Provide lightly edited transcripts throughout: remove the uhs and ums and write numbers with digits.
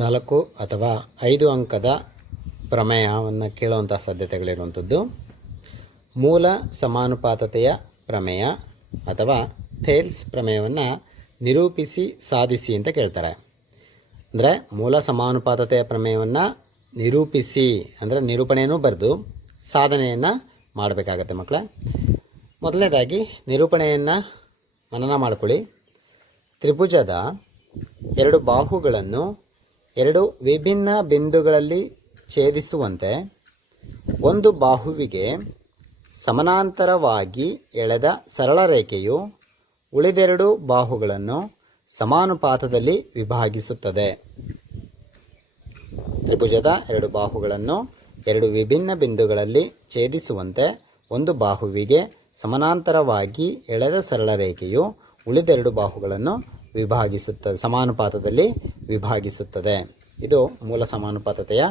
4 ಅಥವಾ 5 ಅಂಕದ ಪ್ರಮೇಯವನ್ನು ಕೇಳುವಂಥ ಸಾಧ್ಯತೆಗಳಿರುವಂಥದ್ದು ಮೂಲ ಸಮಾನುಪಾತತೆಯ ಪ್ರಮೇಯ ಅಥವಾ ಥೇಲ್ಸ್ ಪ್ರಮೇಯವನ್ನು ನಿರೂಪಿಸಿ ಸಾಧಿಸಿ ಅಂತ ಕೇಳ್ತಾರೆ. ಅಂದರೆ ಮೂಲ ಸಮಾನುಪಾತತೆಯ ಪ್ರಮೇಯವನ್ನು ನಿರೂಪಿಸಿ ಅಂದರೆ ನಿರೂಪಣೆಯನ್ನು ಬರೆದು ಸಾಧನೆಯನ್ನು ಮಾಡಬೇಕಾಗತ್ತೆ ಮಕ್ಕಳೇ. ಮೊದಲನೇದಾಗಿ ನಿರೂಪಣೆಯನ್ನು ಮನನ ಮಾಡಿಕೊಳ್ಳಿ. ತ್ರಿಭುಜದ 2 ಬಾಹುಗಳನ್ನು 2 ವಿಭಿನ್ನ ಬಿಂದುಗಳಲ್ಲಿ ಛೇದಿಸುವಂತೆ ಒಂದು ಬಾಹುವಿಗೆ ಸಮಾನಾಂತರವಾಗಿ ಎಳೆದ ಸರಳ ರೇಖೆಯು ಉಳಿದೆರಡು ಬಾಹುಗಳನ್ನು ಸಮಾನುಪಾತದಲ್ಲಿ ವಿಭಾಗಿಸುತ್ತದೆ. ತ್ರಿಭುಜದ 2 ಬಾಹುಗಳನ್ನು 2 ವಿಭಿನ್ನ ಬಿಂದುಗಳಲ್ಲಿ ಛೇದಿಸುವಂತೆ ಒಂದು ಬಾಹುವಿಗೆ ಸಮಾನಾಂತರವಾಗಿ ಎಳೆದ ಸರಳ ರೇಖೆಯು ಉಳಿದೆರಡು ಬಾಹುಗಳನ್ನು ವಿಭಾಗಿಸುತ್ತದೆ, ಸಮಾನುಪಾತದಲ್ಲಿ ವಿಭಾಗಿಸುತ್ತದೆ. ಇದು ಮೂಲ ಸಮಾನುಪಾತತೆಯ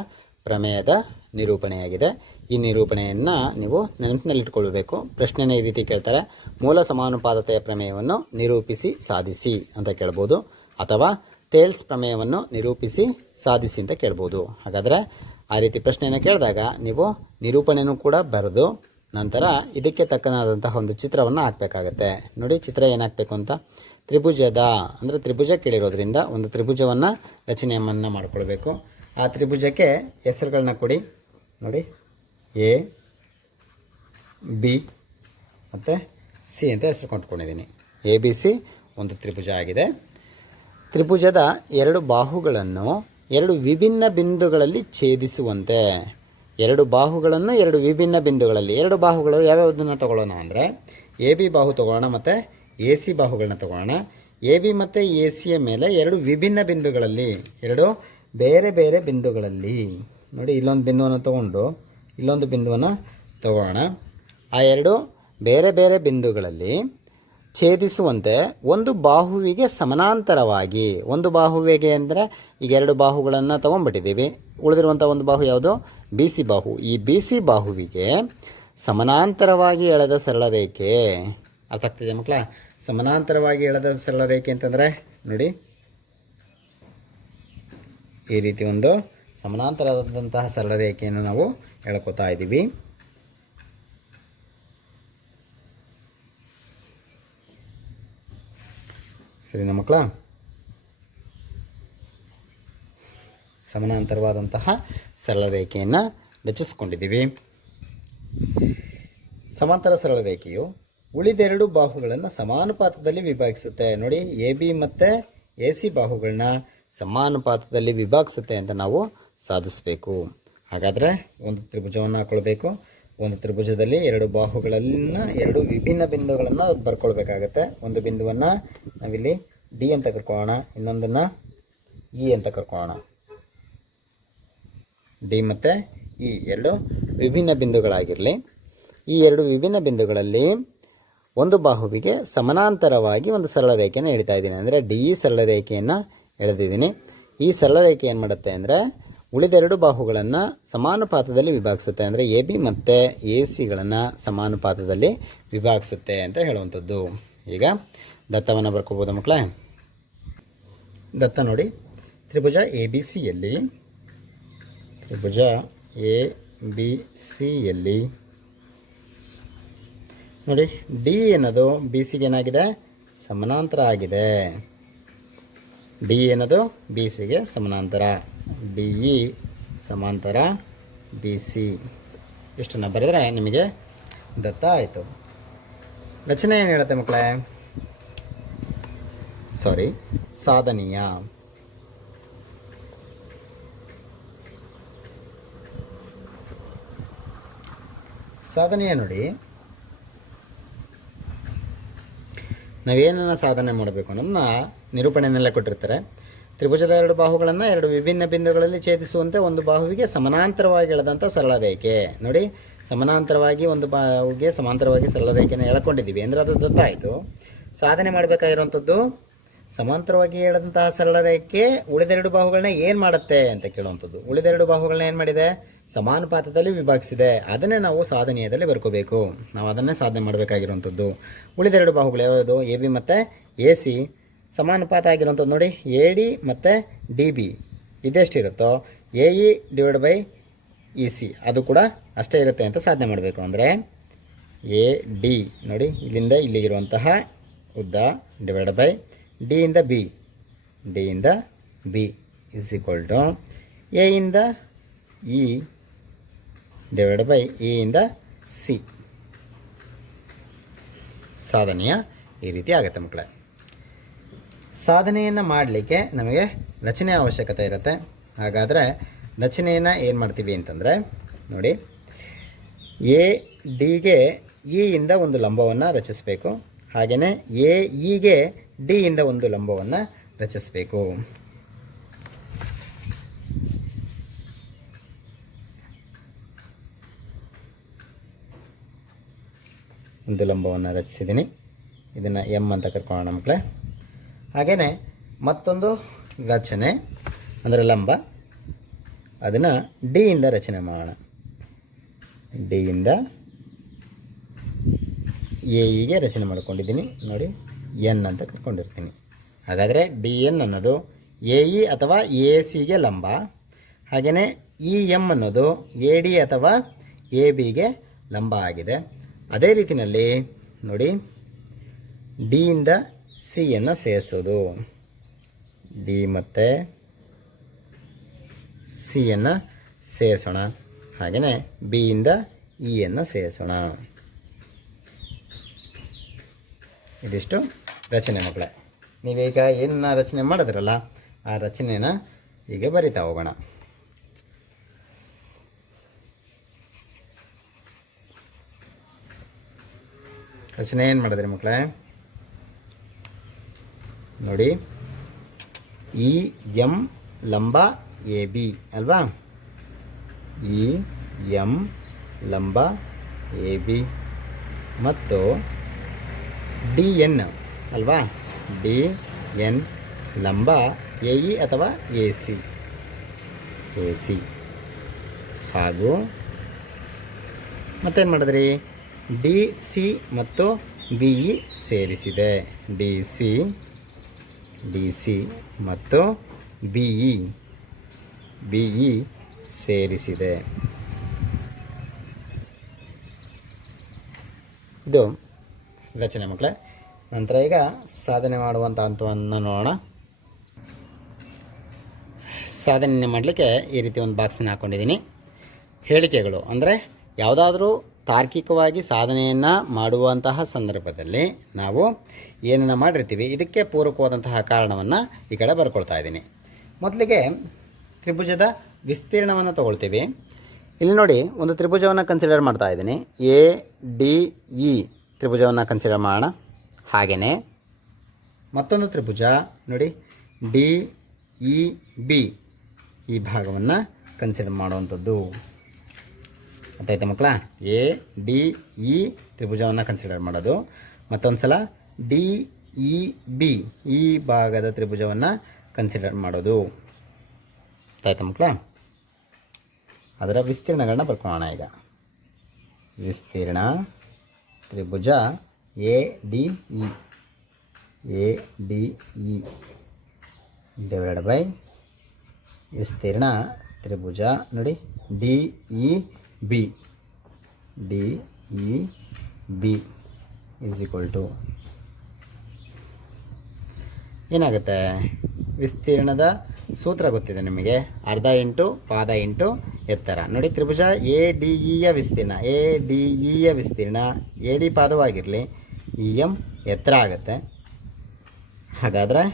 ಪ್ರಮೇಯದ ನಿರೂಪಣೆಯಾಗಿದೆ. ಈ ನಿರೂಪಣೆಯನ್ನು ನೀವು ನೆನಪಿನಲ್ಲಿಟ್ಕೊಳ್ಬೇಕು. ಪ್ರಶ್ನೆನ ಈ ರೀತಿ ಕೇಳ್ತಾರೆ, ಮೂಲ ಸಮಾನುಪಾತತೆಯ ಪ್ರಮೇಯವನ್ನು ನಿರೂಪಿಸಿ ಸಾಧಿಸಿ ಅಂತ ಕೇಳ್ಬೋದು, ಅಥವಾ ಥೇಲ್ಸ್ ಪ್ರಮೇಯವನ್ನು ನಿರೂಪಿಸಿ ಸಾಧಿಸಿ ಅಂತ ಕೇಳ್ಬೋದು. ಹಾಗಾದರೆ ಆ ರೀತಿ ಪ್ರಶ್ನೆಯನ್ನು ಕೇಳಿದಾಗ ನೀವು ನಿರೂಪಣೆಯೂ ಕೂಡ ಬರೆದು ನಂತರ ಇದಕ್ಕೆ ತಕ್ಕನಾದಂತಹ ಒಂದು ಚಿತ್ರವನ್ನು ಹಾಕಬೇಕಾಗತ್ತೆ. ನೋಡಿ, ಚಿತ್ರ ಏನಾಗಬೇಕು ಅಂತ, ತ್ರಿಭುಜದ ಅಂದರೆ ತ್ರಿಭುಜ ಕೇಳಿರೋದ್ರಿಂದ ಒಂದು ತ್ರಿಭುಜವನ್ನು ರಚನೆಯನ್ನು ಮಾಡಿಕೊಳ್ಬೇಕು. ಆ ತ್ರಿಭುಜಕ್ಕೆ ಹೆಸರುಗಳನ್ನ ಕೊಡಿ. ನೋಡಿ, ಎ, ಬಿ ಮತ್ತು ಸಿ ಅಂತ ಹೆಸರು ಕೊಟ್ಕೊಂಡಿದ್ದೀನಿ. ಎ ಬಿ ಸಿ ಒಂದು ತ್ರಿಭುಜ ಆಗಿದೆ. ತ್ರಿಭುಜದ 2 ಬಾಹುಗಳನ್ನು 2 ವಿಭಿನ್ನ ಬಿಂದುಗಳಲ್ಲಿ ಛೇದಿಸುವಂತೆ 2 ಬಾಹುಗಳನ್ನು 2 ವಿಭಿನ್ನ ಬಿಂದುಗಳಲ್ಲಿ, 2 ಬಾಹುಗಳು ಯಾವ್ಯಾವುದನ್ನು ತಗೊಳ್ಳೋಣ ಅಂದರೆ ಎ ಬಿ ಬಾಹು ತೊಗೊಳ್ಳೋಣ ಮತ್ತು ಎ ಸಿ ಬಾಹುಗಳನ್ನ ತಗೊಳ್ಳೋಣ. ಎ ಬಿ ಮತ್ತು ಎ ಸಿಯ ಮೇಲೆ 2 ವಿಭಿನ್ನ ಬಿಂದುಗಳಲ್ಲಿ, 2 ಬೇರೆ ಬೇರೆ ಬಿಂದುಗಳಲ್ಲಿ, ನೋಡಿ ಇಲ್ಲೊಂದು ಬಿಂದುವನ್ನು ತಗೊಂಡು ಇಲ್ಲೊಂದು ಬಿಂದುವನ್ನು ತಗೊಳ್ಳೋಣ. ಆ 2 ಬೇರೆ ಬೇರೆ ಬಿಂದುಗಳಲ್ಲಿ ಛೇದಿಸುವಂತೆ ಒಂದು ಬಾಹುವಿಗೆ ಸಮಾನಾಂತರವಾಗಿ, ಒಂದು ಬಾಹುವಿಗೆ ಅಂದರೆ ಈಗ 2 ಬಾಹುಗಳನ್ನು ತೊಗೊಂಡ್ಬಿಟ್ಟಿದ್ದೀವಿ, ಉಳಿದಿರುವಂಥ ಒಂದು ಬಾಹು ಯಾವುದು, ಬಿ ಸಿ ಬಾಹು. ಈ ಬಿ ಸಿ ಬಾಹುವಿಗೆ ಸಮಾನಾಂತರವಾಗಿ ಎಳೆದ ಸರಳ ರೇಖೆ, ಅರ್ಥ ಆಗ್ತಿದೆ ಮಕ್ಕಳ? ಸಮಾನಾಂತರವಾಗಿ ಎಳೆದ ಸರಳ ರೇಖೆ ಅಂತಂದರೆ ನೋಡಿ, ಈ ರೀತಿ ಒಂದು ಸಮಾನಾಂತರವಾದಂತಹ ಸರಳ ರೇಖೆಯನ್ನು ನಾವು ಎಳ್ಕೊತಾ ಇದ್ದೀವಿ. ಸರಿನಾ ಮಕ್ಕಳ? ಸಮಾನಾಂತರವಾದಂತಹ ಸರಳ ರೇಖೆಯನ್ನು ರಚಿಸ್ಕೊಂಡಿದ್ದೀವಿ. ಸಮಾಂತರ ಸರಳ ರೇಖೆಯು ಉಳಿದೆರಡು ಬಾಹುಗಳನ್ನು ಸಮಾನುಪಾತದಲ್ಲಿ ವಿಭಾಗಿಸುತ್ತೆ. ನೋಡಿ, ಎ ಬಿ ಮತ್ತು ಎ ಸಿ ಬಾಹುಗಳನ್ನ ಸಮಾನುಪಾತದಲ್ಲಿ ವಿಭಾಗಿಸುತ್ತೆ ಅಂತ ನಾವು ಸಾಧಿಸಬೇಕು. ಹಾಗಾದರೆ ಒಂದು ತ್ರಿಭುಜವನ್ನು ಹಾಕ್ಕೊಳ್ಬೇಕು. ಒಂದು ತ್ರಿಭುಜದಲ್ಲಿ 2 ಬಾಹುಗಳನ್ನು 2 ವಿಭಿನ್ನ ಬಿಂದುಗಳನ್ನು ಬರ್ಕೊಳ್ಬೇಕಾಗತ್ತೆ. ಒಂದು ಬಿಂದುವನ್ನು ನಾವಿಲ್ಲಿ ಡಿ ಅಂತ ಕರ್ಕೊಳ್ಳೋಣ, ಇನ್ನೊಂದನ್ನು ಇ ಅಂತ ಕರ್ಕೊಳ್ಳೋಣ. ಡಿ ಮತ್ತು ಇ 2 ವಿಭಿನ್ನ ಬಿಂದುಗಳಾಗಿರಲಿ. ಈ 2 ವಿಭಿನ್ನ ಬಿಂದುಗಳಲ್ಲಿ ಒಂದು ಬಾಹುವಿಗೆ ಸಮಾನಾಂತರವಾಗಿ ಒಂದು ಸರಳ ರೇಖೆಯನ್ನು ಎಳಿತಾ ಇದ್ದೀನಿ. ಅಂದರೆ ಡಿ ಇ ಸರಳ ರೇಖೆಯನ್ನು ಎಳೆದಿದ್ದೀನಿ. ಈ ಸರಳ ರೇಖೆ ಏನು ಮಾಡುತ್ತೆ ಅಂದರೆ ಉಳಿದೆರಡು ಬಾಹುಗಳನ್ನು ಸಮಾನುಪಾತದಲ್ಲಿ ವಿಭಾಗಿಸುತ್ತೆ. ಅಂದರೆ ಎ ಬಿ ಮತ್ತು ಎ ಸಿಗಳನ್ನು ಸಮಾನುಪಾತದಲ್ಲಿ ವಿಭಾಗಿಸುತ್ತೆ ಅಂತ ಹೇಳುವಂಥದ್ದು. ಈಗ ದತ್ತವನ್ನು ಬರ್ಕೋಬೋದು ಮಕ್ಕಳೇ. ದತ್ತ ನೋಡಿ, ತ್ರಿಭುಜ ಎ ಬಿ ಸಿಯಲ್ಲಿ, ತ್ರಿಭುಜ ಎ ಬಿ ಸಿಯಲ್ಲಿ ನೋಡಿ, ಡಿ ಅನ್ನೋದು ಬಿ ಸಿಗೆ ಏನಾಗಿದೆ, ಸಮಾನಾಂತರ ಆಗಿದೆ. ಡಿ ಅನ್ನೋದು ಬಿ ಸಿಗೆ ಸಮಾನಾಂತರ, ಡಿ ಇ ಸಮಾಂತರ ಬಿ ಸಿ. ಇಷ್ಟನ್ನು ಬರೆದರೆ ನಿಮಗೆ ದತ್ತ ಆಯಿತು. ರಚನೆ ಏನು ಹೇಳುತ್ತೆ ಮಕ್ಕಳೇ? ಸಾಧನೀಯ. ಸಾಧನೀಯ ನೋಡಿ, ನಾವೇನನ್ನ ಸಾಧನೆ ಮಾಡಬೇಕು ಅನ್ನೋದನ್ನ ನಿರೂಪಣೆಯನ್ನೆಲ್ಲ ಕೊಟ್ಟಿರ್ತಾರೆ. ತ್ರಿಭುಜದ 2 ಬಾಹುಗಳನ್ನು 2 ವಿಭಿನ್ನ ಬಿಂದುಗಳಲ್ಲಿ ಛೇದಿಸುವಂತೆ ಒಂದು ಬಾಹುವಿಗೆ ಸಮಾನಾಂತರವಾಗಿ ಎಳೆದಂಥ ಸರಳ ರೇಖೆ. ನೋಡಿ, ಸಮಾನಾಂತರವಾಗಿ ಒಂದು ಬಾಹುವಿಗೆ ಸಮಾಂತರವಾಗಿ ಸರಳ ರೇಖೆಯನ್ನು ಎಳ್ಕೊಂಡಿದ್ದೀವಿ ಅಂದರೆ ಅದು ದತ್ತ ಆಯಿತು. ಸಾಧನೆ ಮಾಡಬೇಕಾಗಿರುವಂಥದ್ದು ಸಮಾಂತರವಾಗಿ ಎಳೆದಂತಹ ಸರಳ ರೇಖೆ ಉಳಿದೆರಡು ಬಾಹುಗಳನ್ನ ಏನು ಮಾಡುತ್ತೆ ಅಂತ ಕೇಳುವಂಥದ್ದು. ಉಳಿದೆರಡು ಬಾಹುಗಳನ್ನ ಏನು ಮಾಡಿದೆ, ಸಮಾನುಪಾತದಲ್ಲಿ ವಿಭಾಗಿಸಿದೆ. ಅದನ್ನೇ ನಾವು ಸಾಧನೀಯದಲ್ಲಿ ಬರ್ಕೋಬೇಕು. ನಾವು ಅದನ್ನೇ ಸಾಧನೆ ಮಾಡಬೇಕಾಗಿರುವಂಥದ್ದು. ಉಳಿದೆರಡು ಬಾಹುಗಳು ಯಾವುದು, ಎ ಬಿ ಮತ್ತು ಎ ಸಿ ಸಮಾನುಪಾತ ಆಗಿರುವಂಥದ್ದು. ನೋಡಿ, ಎ ಡಿ ಮತ್ತು ಡಿ ಬಿ ಇದೆಷ್ಟಿರುತ್ತೋ A E divide by E C ಅದು ಕೂಡ ಅಷ್ಟೇ ಇರುತ್ತೆ ಅಂತ ಸಾಧನೆ ಮಾಡಬೇಕು. ಅಂದರೆ ಎ ಡಿ ನೋಡಿ ಇಲ್ಲಿಂದ ಇಲ್ಲಿಗಿರುವಂತಹ ಉದ್ದ ಡಿವೈಡ್ ಬೈ ಡಿಯಿಂದ B is equal to A ಇಂದ ಇ ಡಿವೈಡ್ ಬೈ ಎ ಇಂದ ಸಿ. ಸಾಧನೆಯ ಈ ರೀತಿ ಆಗುತ್ತೆ ಮಕ್ಕಳೇ. ಸಾಧನೆಯನ್ನು ಮಾಡಲಿಕ್ಕೆ ನಮಗೆ ರಚನೆ ಅವಶ್ಯಕತೆ ಇರುತ್ತೆ. ಹಾಗಾದರೆ ರಚನೆಯನ್ನು ಏನು ಮಾಡ್ತೀವಿ ಅಂತಂದರೆ ನೋಡಿ, ಎ ಡಿಗೆ ಇ ಇಂದ ಒಂದು ಲಂಬವನ್ನು ರಚಿಸಬೇಕು. ಹಾಗೆಯೇ ಎ ಇಗೆ ಡಿ ಇಂದ ಒಂದು ಲಂಬವನ್ನು ರಚಿಸಬೇಕು. ಒಂದು ಲಂಬವನ್ನು ರಚಿಸಿದ್ದೀನಿ. ಇದನ್ನು ಎಮ್ ಅಂತ ಕರ್ಕೊಳ್ಳೋಣ ಮಕ್ಕಳೇ. ಹಾಗೆಯೇ ಮತ್ತೊಂದು ರಚನೆ ಅಂದರೆ ಲಂಬ, ಅದನ್ನು ಡಿ ಇಂದ ರಚನೆ ಮಾಡೋಣ. ಡಿ ಇಂದ ಎ ಇಗೆ ರಚನೆ ಮಾಡ್ಕೊಂಡಿದ್ದೀನಿ ನೋಡಿ, ಎನ್ ಅಂತ ಕರ್ಕೊಂಡಿರ್ತೀನಿ. ಹಾಗಾದರೆ ಡಿ ಎನ್ ಅನ್ನೋದು ಎ ಇ ಅಥವಾ ಎ ಸಿಗೆ ಲಂಬ. ಹಾಗೆಯೇ ಇ ಎಮ್ ಅನ್ನೋದು ಎ ಡಿ ಅಥವಾ ಎ ಬಿಗೆ ಲಂಬ ಆಗಿದೆ. ಅದೇ ರೀತಿಯಲ್ಲಿ ನೋಡಿ, ಡಿ ಇಂದ ಸಿಯನ್ನು ಸೇರಿಸೋದು, ಡಿ ಮತ್ತು ಸಿಯನ್ನು ಸೇರಿಸೋಣ. ಹಾಗೆಯೇ ಬಿ ಇಂದ ಇಯನ್ನು ಸೇರಿಸೋಣ. ಇದಿಷ್ಟು ರಚನೆ ಮಕ್ಕಳೇ. ನೀವೀಗ ಏನನ್ನ ರಚನೆ ಮಾಡಿದ್ರಲ್ಲ ಆ ರಚನೆನ ಈಗ ಬರಿತಾ ಹೋಗೋಣ. ರಚನೆ ಏನು ಮಾಡಿದ್ರಿ ಮಕ್ಕಳೇ ನೋಡಿ, ಇ ಎಮ್ ಲಂಬ ಎ ಬಿ ಅಲ್ವಾ, ಇ ಎಮ್ ಲಂಬ ಎ ಬಿ ಮತ್ತು ಡಿ ಎನ್ ಅಲ್ವಾ, ಡಿ ಎನ್ ಲಂಬ ಎ ಇ ಅಥವಾ ಎ ಸಿ ಹಾಗೂ ಮತ್ತೇನು ಮಾಡಿದ್ರಿ, ಡಿ ಸಿ ಮತ್ತು ಬಿ ಇ ಸೇರಿಸಿದೆ. ಡಿ ಸಿ ಮತ್ತು ಬಿ ಇ ಸೇರಿಸಿದೆ. ಇದು ರಚನೆ ಮಕ್ಕಳೇ. ನಂತರ ಈಗ ಸಾಧನೆ ಮಾಡುವಂಥ ಹಂತವನ್ನು ನೋಡೋಣ. ಸಾಧನೆ ಮಾಡಲಿಕ್ಕೆ ಈ ರೀತಿ ಒಂದು ಬಾಕ್ಸನ್ನು ಹಾಕ್ಕೊಂಡಿದ್ದೀನಿ. ಹೇಳಿಕೆಗಳು ಅಂದರೆ ಯಾವುದಾದ್ರೂ ತಾರ್ಕಿಕವಾಗಿ ಸಾಧನೆಯನ್ನು ಮಾಡುವಂತಹ ಸಂದರ್ಭದಲ್ಲಿ ನಾವು ಏನನ್ನು ಮಾಡಿರ್ತೀವಿ ಇದಕ್ಕೆ ಪೂರಕವಾದಂತಹ ಕಾರಣವನ್ನು ಈ ಕಡೆ ಬರ್ಕೊಳ್ತಾ ಇದ್ದೀನಿ. ಮೊದಲಿಗೆ ತ್ರಿಭುಜದ ವಿಸ್ತೀರ್ಣವನ್ನು ತಗೊಳ್ತೀವಿ. ಇಲ್ಲಿ ನೋಡಿ, ಒಂದು ತ್ರಿಭುಜವನ್ನು ಕನ್ಸಿಡರ್ ಮಾಡ್ತಾ ಇದ್ದೀನಿ. ಎ ಡಿ ಇ ತ್ರಿಭುಜವನ್ನು ಕನ್ಸಿಡರ್ ಮಾಡೋಣ. ಹಾಗೆಯೇ ಮತ್ತೊಂದು ತ್ರಿಭುಜ ನೋಡಿ, ಡಿ ಇ ಬಿ ಈ ಭಾಗವನ್ನು ಕನ್ಸಿಡರ್ ಮಾಡುವಂಥದ್ದು. ಗೊತ್ತಾಯ್ತಾ ಮಕ್ಕಳ? ಎ ಡಿ ಇ ತ್ರಿಭುಜವನ್ನು ಕನ್ಸಿಡರ್ ಮಾಡೋದು. ಮತ್ತೊಂದು ಸಲ ಡಿ ಇ ಬಿ ಈ ಭಾಗದ ತ್ರಿಭುಜವನ್ನು ಕನ್ಸಿಡರ್ ಮಾಡೋದು. ಗೊತ್ತಾಯ್ತಾ ಮಕ್ಕಳ? ಅದರ ವಿಸ್ತೀರ್ಣಗಳನ್ನ ಬರ್ಕೊಳ್ಳೋಣ. ಈಗ ವಿಸ್ತೀರ್ಣ ತ್ರಿಭುಜ A D E divide by ವಿಸ್ತೀರ್ಣ ತ್ರಿಭುಜ ನೋಡಿ D E B is equal to ಏನಾಗುತ್ತೆ, ವಿಸ್ತೀರ್ಣದ ಸೂತ್ರ ಗೊತ್ತಿದೆ ನಿಮಗೆ, ಅರ್ಧ ಇಂಟು ಪಾದ ಇಂಟು ಎತ್ತರ. ನೋಡಿ, ತ್ರಿಭುಜ ಎ ಡಿ ಇಯ ವಿಸ್ತೀರ್ಣ, ಎ ಡಿ ಇಯ ವಿಸ್ತೀರ್ಣ ಎ ಡಿ ಪಾದವಾಗಿರಲಿ, ಇ ಎಮ್ ಎತ್ತರ ಆಗುತ್ತೆ. ಹಾಗಾದರೆ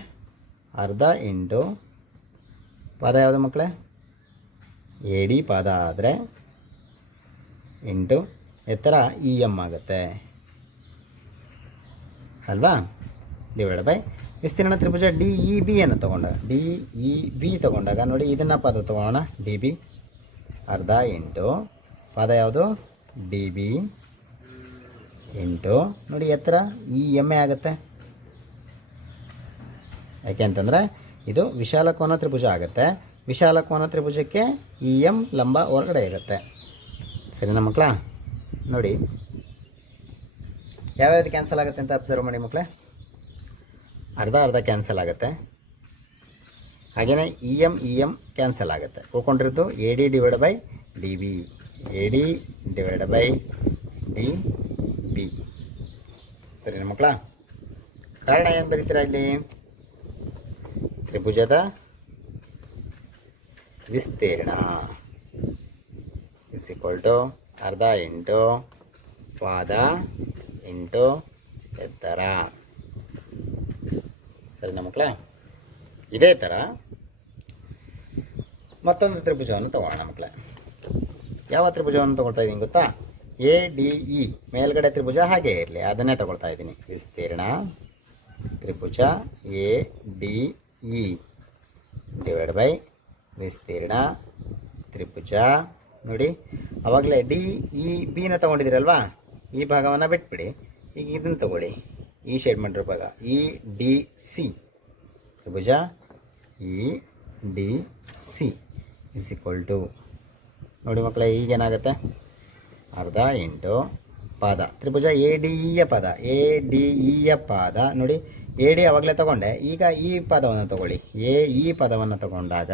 ಅರ್ಧ ಇಂಟು ಪಾದ ಯಾವುದು ಮಕ್ಕಳೇ? ಎ ಡಿ ಪಾದ ಆದರೆ ಇಂಟು ಎತ್ತರ ಇ ಎಮ್ ಆಗುತ್ತೆ ಅಲ್ವಾ, ಡಿವೈಡ್ ಬೈ ವಿಸ್ತೀರ್ಣ ತ್ರಿಭುಜ ಡಿ ಇ ಬಿಯನ್ನು ತಗೊಂಡಾಗ ನೋಡಿ, ಇದನ್ನು ಪಾದ ತೊಗೊಳ್ಳೋಣ, ಡಿ ಬಿ ಅರ್ಧ ಇಂಟು ಪಾದ ಯಾವುದು? ಡಿ ಬಿ ಇಂಟು ನೋಡಿ ಎತ್ತರ ಇ ಎಮ್ ಎ ಆಗುತ್ತೆ. ಯಾಕೆ ಅಂತಂದರೆ ಇದು ವಿಶಾಲ ಕೋನ ತ್ರಿಭುಜ ಆಗುತ್ತೆ. ವಿಶಾಲ ಕೋನ ತ್ರಿಭುಜಕ್ಕೆ ಇ ಎಮ್ ಲಂಬ ಹೊರಗಡೆ ಇರುತ್ತೆ. ಸರಿನಾ ಮಕ್ಕಳ? ನೋಡಿ ಯಾವ್ಯಾವುದು ಕ್ಯಾನ್ಸಲ್ ಆಗುತ್ತೆ ಅಂತ ಅಬ್ಸರ್ವ್ ಮಾಡಿ ಮಕ್ಕಳೇ. ಅರ್ಧ ಕ್ಯಾನ್ಸಲ್ ಆಗುತ್ತೆ. ಹಾಗೆಯೇ ಇ ಎಮ್ ಕ್ಯಾನ್ಸಲ್ ಆಗುತ್ತೆ. ಉಳ್ಕೊಂಡಿರೋದು A D divide by D B, A D divide by D B. ಸರಿನಾ ಮಕ್ಕಳ? ಕಾರಣ ಏನು ಬರೀತೀರಾ ಇಲ್ಲಿ? ತ್ರಿಭುಜದ ವಿಸ್ತೀರ್ಣ ಇಸ್ ಈಕ್ವಲ್ ಟು ಅರ್ಧ ಇಂಟು ಪಾದ ಇಂಟು ಎತ್ತರ. ಸರಿನಾ ಮಕ್ಕಳ? ಇದೇ ಥರ ಮತ್ತೊಂದು ತ್ರಿಭುಜವನ್ನು ತಗೊಳ್ಳೋಣ ಮಕ್ಕಳೇ. ಯಾವ ತ್ರಿಭುಜವನ್ನು ತಗೊಳ್ತಾ ಇದ್ದೀನಿ ಗೊತ್ತಾ? ಎ ಡಿ ಇ, ಮೇಲ್ಗಡೆ ತ್ರಿಭುಜ ಹಾಗೇ ಇರಲಿ, ಅದನ್ನೇ ತಗೊಳ್ತಾ ಇದ್ದೀನಿ. ವಿಸ್ತೀರ್ಣ ತ್ರಿಭುಜ A D E divide by ವಿಸ್ತೀರ್ಣ ತ್ರಿಭುಜ. ನೋಡಿ, ಆವಾಗಲೇ ಡಿ ಇ ಬಿನ ತೊಗೊಂಡಿದ್ದೀರಲ್ವಾ, ಈ ಭಾಗವನ್ನು ಬಿಟ್ಬಿಡಿ. ಈಗ ಇದನ್ನು ತಗೊಳ್ಳಿ, ಈ ಶೇಡ್ ಮಾಡಿರೋ ಭಾಗ ಇ ಡಿ ಸಿ ತ್ರಿಭುಜ E D C is equal to, ನೋಡಿ ಮಕ್ಕಳೇ, ಈಗೇನಾಗುತ್ತೆ? ಅರ್ಧ ಇಂಟು ಪಾದ ತ್ರಿಭುಜ ಎ ಡಿ ಇಯ ಪಾದ, ಎ ಡಿ ಇಯ ಪಾದ. ನೋಡಿ, ಎ ಡಿ ಆವಾಗಲೇ ತೊಗೊಂಡೆ, ಈಗ ಈ ಪದವನ್ನು ತಗೊಳ್ಳಿ. ಎ ಇ ಪದವನ್ನು ತಗೊಂಡಾಗ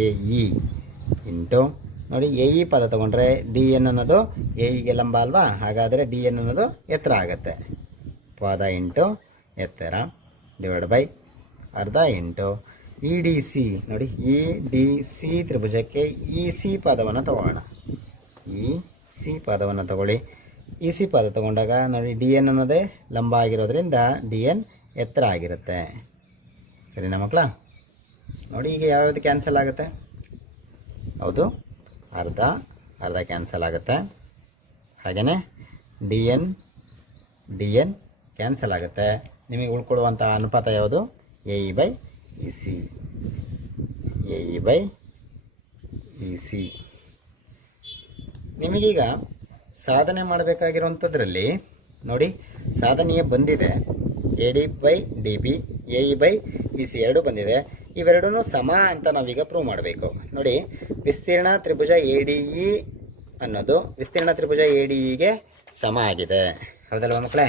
ಎ ಇ ಇಂಟು, ನೋಡಿ ಎ ಇ ಪದ ತೊಗೊಂಡ್ರೆ ಡಿ ಎನ್ ಅನ್ನೋದು ಎ ಇಗೆ ಲಂಬ ಅಲ್ವಾ, ಹಾಗಾದರೆ ಡಿ ಎನ್ ಅನ್ನೋದು ಎತ್ತರ ಆಗುತ್ತೆ. ಪಾದ ಇಂಟು ಎತ್ತರ ಡಿವೈಡ್ ಬೈ ಅರ್ಧ ಇಂಟು ಇ ಡಿ ಸಿ. ನೋಡಿ, ಇ ಡಿ ಸಿ ತ್ರಿಭುಜಕ್ಕೆ ಇ ಸಿ ಪದವನ್ನು ತಗೊಳ್ಳೋಣ. ಇ ಸಿ ಪದವನ್ನು ತಗೊಳ್ಳಿ. ಇ ಸಿ ಪದ ತಗೊಂಡಾಗ ನೋಡಿ, ಡಿ ಎನ್ ಅನ್ನೋದೇ ಲಂಬ ಆಗಿರೋದ್ರಿಂದ ಡಿ ಎನ್ ಎತ್ತರ ಆಗಿರುತ್ತೆ. ಸರಿನಾ ಮಕ್ಕಳ? ನೋಡಿ, ಈಗ ಯಾವ್ಯಾವುದು ಕ್ಯಾನ್ಸಲ್ ಆಗುತ್ತೆ? ಹೌದು, ಅರ್ಧ ಅರ್ಧ ಕ್ಯಾನ್ಸಲ್ ಆಗುತ್ತೆ. ಹಾಗೆಯೇ ಡಿ ಎನ್ ಕ್ಯಾನ್ಸಲ್ ಆಗುತ್ತೆ. ನಿಮಗೆ ಉಳ್ಕೊಳ್ಳುವಂಥ ಅನುಪಾತ ಯಾವುದು? A E by E C, A E by E C. ನಿಮಗೀಗ ಸಾಧನೆ ಮಾಡಬೇಕಾಗಿರುವಂಥದ್ರಲ್ಲಿ ನೋಡಿ, ಸಾಧನೆಯೇ ಬಂದಿದೆ. A D by D B, A E by E C ಎರಡೂ ಬಂದಿದೆ. ಇವೆರಡೂ ಸಮ ಅಂತ ನಾವೀಗ ಪ್ರೂವ್ ಮಾಡಬೇಕು. ನೋಡಿ, ವಿಸ್ತೀರ್ಣ ತ್ರಿಭುಜ ಎ ಡಿ ಇ ಅನ್ನೋದು ವಿಸ್ತೀರ್ಣ ತ್ರಿಭುಜ ಎ ಡಿ ಇಗೆ ಸಮ ಆಗಿದೆ. ಹೌದಲ್ವ ಮಕ್ಕಳೇ?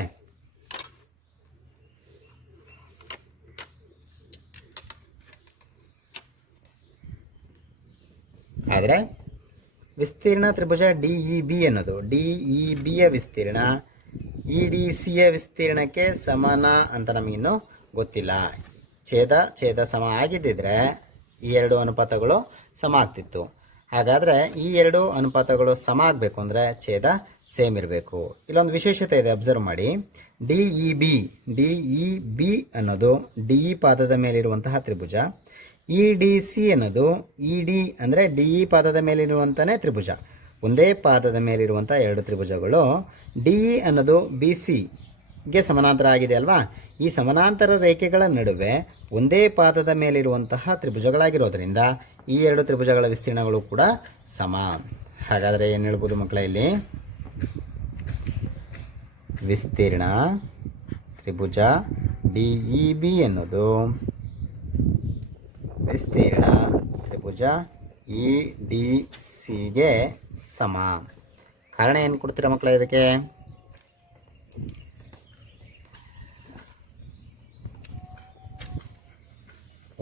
ಆದರೆ ವಿಸ್ತೀರ್ಣ ತ್ರಿಭುಜ ಡಿ ಇ ಬಿ ಅನ್ನೋದು ಡಿ ಇ ಬಿಯ ವಿಸ್ತೀರ್ಣ ಇ ಡಿ ಸಿಯ ವಿಸ್ತೀರ್ಣಕ್ಕೆ ಸಮಾನ ಅಂತ ನಮಗಿನ್ನೂ ಗೊತ್ತಿಲ್ಲ. ಛೇದ ಸಮ ಆಗಿದ್ದಿದ್ರೆ ಈ ಎರಡು ಅನುಪಾತಗಳು ಸಮ ಆಗ್ತಿತ್ತು. ಹಾಗಾದರೆ ಈ ಎರಡು ಅನುಪಾತಗಳು ಸಮ ಆಗಬೇಕು ಅಂದರೆ ಛೇದ ಸೇಮ್ ಇರಬೇಕು. ಇಲ್ಲೊಂದು ವಿಶೇಷತೆ ಇದೆ, ಅಬ್ಸರ್ವ್ ಮಾಡಿ. ಡಿ ಇ ಬಿ ಅನ್ನೋದು ಡಿ ಇ ಪಾದದ ಮೇಲಿರುವಂತಹ ತ್ರಿಭುಜ. ಇ ಡಿ ಸಿ ಅನ್ನೋದು ಇ ಡಿ ಅಂದರೆ ಡಿ ಇ ಪಾದದ ಮೇಲಿರುವಂಥನೇ ತ್ರಿಭುಜ. ಒಂದೇ ಪಾದದ ಮೇಲಿರುವಂಥ ಎರಡು ತ್ರಿಭುಜಗಳು. ಡಿ ಇ ಅನ್ನೋದು ಬಿ ಸಿಗೆ ಸಮಾನಾಂತರ ಆಗಿದೆ ಅಲ್ವಾ. ಈ ಸಮಾನಾಂತರ ರೇಖೆಗಳ ನಡುವೆ ಒಂದೇ ಪಾದದ ಮೇಲಿರುವಂತಹ ತ್ರಿಭುಜಗಳಾಗಿರೋದ್ರಿಂದ ಈ ಎರಡು ತ್ರಿಭುಜಗಳ ವಿಸ್ತೀರ್ಣಗಳು ಕೂಡ ಸಮ. ಹಾಗಾದರೆ ಏನು ಹೇಳ್ಬೋದು ಮಕ್ಕಳ? ಇಲ್ಲಿ ವಿಸ್ತೀರ್ಣ ತ್ರಿಭುಜ ಡಿ ಇ ಬಿ ಅನ್ನೋದು ವಿಸ್ತೀರ್ಣ ತ್ರಿಭುಜ ಇ ಡಿ ಸಿಗೆ ಸಮ. ಕಾರಣ ಏನು ಕೊಡ್ತೀರಾ ಮಕ್ಕಳ ಇದಕ್ಕೆ?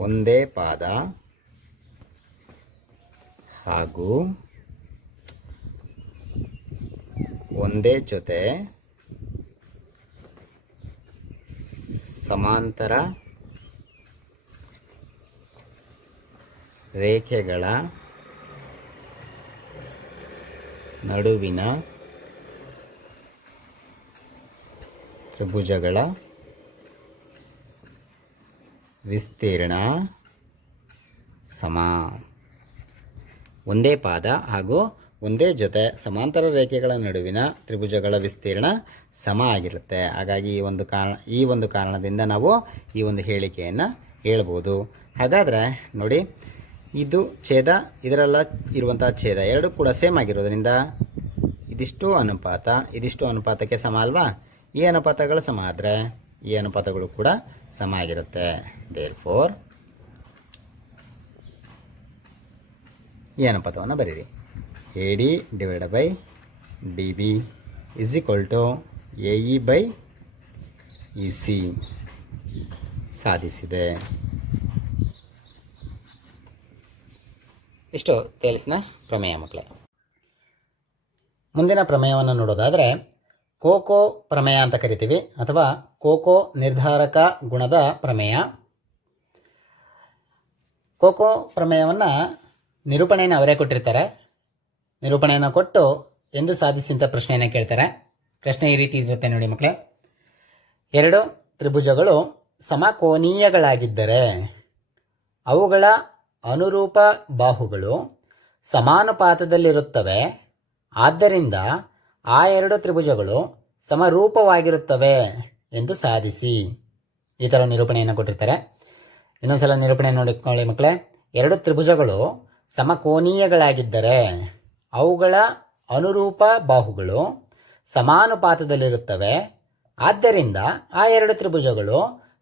ಒಂದೇ ಪಾದ ಹಾಗೂ ಒಂದೇ ಜೊತೆ ಸಮಾಂತರ ರೇಖೆಗಳ ನಡುವಿನ ತ್ರಿಭುಜಗಳ ವಿಸ್ತೀರ್ಣ ಸಮ. ಒಂದೇ ಪಾದ ಹಾಗೂ ಒಂದೇ ಜೊತೆ ಸಮಾಂತರ ರೇಖೆಗಳ ನಡುವಿನ ತ್ರಿಭುಜಗಳ ವಿಸ್ತೀರ್ಣ ಸಮ ಆಗಿರುತ್ತೆ. ಹಾಗಾಗಿ ಈ ಒಂದು ಕಾರಣದಿಂದ ನಾವು ಈ ಒಂದು ಹೇಳಿಕೆಯನ್ನು ಹೇಳ್ಬೋದು. ಹಾಗಾದರೆ ನೋಡಿ, ಇದು ಛೇದ, ಇದರೆಲ್ಲ ಇರುವಂಥ ಛೇದ ಎರಡು ಕೂಡ ಸೇಮ್ ಆಗಿರೋದ್ರಿಂದ ಇದಿಷ್ಟು ಅನುಪಾತಕ್ಕೆ ಸಮ ಅಲ್ವಾ. ಈ ಅನುಪಾತಗಳು ಸಮ ಆದರೆ ಈ ಅನುಪಾತಗಳು ಕೂಡ ಸಮ ಆಗಿರುತ್ತೆ. ದೇರ್ಫೋರ್ ಈ ಅನುಪಾತವನ್ನು ಬರೀರಿ. A D divide by D B is equal to A E by E C ಸಾಧಿಸಿದೆ. ಇಷ್ಟು ತೇಲ್ಸ್ನ ಪ್ರಮೇಯ ಮಕ್ಕಳೇ. ಮುಂದಿನ ಪ್ರಮೇಯವನ್ನು ನೋಡೋದಾದರೆ ಕೋಕೋ ಪ್ರಮೇಯ ಅಂತ ಕರಿತೀವಿ, ಅಥವಾ ಕೋಕೋ ನಿರ್ಧಾರಕ ಗುಣದ ಪ್ರಮೇಯ. ಕೋಕೋ ಪ್ರಮೇಯವನ್ನು ನಿರೂಪಣೆಯನ್ನು ಅವರೇ ಕೊಟ್ಟಿರ್ತಾರೆ. ನಿರೂಪಣೆಯನ್ನು ಕೊಟ್ಟು ಎಂದು ಸಾಧಿಸಿ ಅಂತ ಪ್ರಶ್ನೆಯನ್ನು ಕೇಳ್ತಾರೆ. ಪ್ರಶ್ನೆ ಈ ರೀತಿ ಇರುತ್ತೆ ನೋಡಿ ಮಕ್ಕಳೇ. ಎರಡು ತ್ರಿಭುಜಗಳು ಸಮಕೋನೀಯಗಳಾಗಿದ್ದರೆ ಅವುಗಳ ಅನುರೂಪ ಬಾಹುಗಳು ಸಮಾನುಪಾತದಲ್ಲಿರುತ್ತವೆ. ಆದ್ದರಿಂದ ಆ ಎರಡು ತ್ರಿಭುಜಗಳು ಸಮರೂಪವಾಗಿರುತ್ತವೆ ಎಂದು ಸಾಧಿಸಿ. ಈ ಥರ ನಿರೂಪಣೆಯನ್ನು ಕೊಟ್ಟಿರ್ತಾರೆ. ಇನ್ನೊಂದ್ಸಲ ನಿರೂಪಣೆ ನೋಡಿಕೊಳ್ಳಿ ಮಕ್ಕಳೇ. ಎರಡು ತ್ರಿಭುಜಗಳು ಸಮಕೋನೀಯಗಳಾಗಿದ್ದರೆ ಅವುಗಳ ಅನುರೂಪ ಬಾಹುಗಳು ಸಮಾನುಪಾತದಲ್ಲಿರುತ್ತವೆ. ಆದ್ದರಿಂದ ಆ ಎರಡು ತ್ರಿಭುಜಗಳು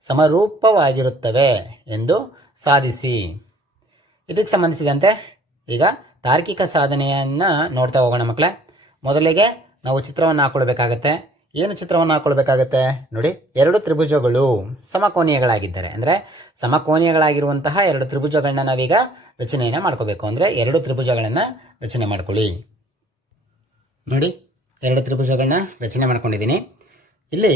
ಸಮರೂಪವಾಗಿರುತ್ತವೆ ಎಂದು ಸಾಧಿಸಿ. ಇದಕ್ಕೆ ಸಂಬಂಧಿಸಿದಂತೆ ಈಗ ತಾರ್ಕಿಕ ಸಾಧನೆಯನ್ನು ನೋಡ್ತಾ ಹೋಗೋಣ ಮಕ್ಕಳೇ. ಮೊದಲಿಗೆ ನಾವು ಚಿತ್ರವನ್ನು ಹಾಕ್ಕೊಳ್ಬೇಕಾಗತ್ತೆ. ಏನು ಚಿತ್ರವನ್ನು ಹಾಕ್ಕೊಳ್ಬೇಕಾಗತ್ತೆ ನೋಡಿ. ಎರಡು ತ್ರಿಭುಜಗಳು ಸಮಕೋನೀಯಗಳಾಗಿದ್ದರೆ, ಅಂದರೆ ಸಮಕೋನೀಯಗಳಾಗಿರುವಂತಹ ಎರಡು ತ್ರಿಭುಜಗಳನ್ನ ನಾವೀಗ ರಚನೆಯನ್ನು ಮಾಡ್ಕೋಬೇಕು. ಅಂದರೆ ಎರಡು ತ್ರಿಭುಜಗಳನ್ನು ರಚನೆ ಮಾಡ್ಕೊಳ್ಳಿ ನೋಡಿ. ಎರಡು ತ್ರಿಭುಜಗಳನ್ನ ರಚನೆ ಮಾಡ್ಕೊಂಡಿದ್ದೀನಿ. ಇಲ್ಲಿ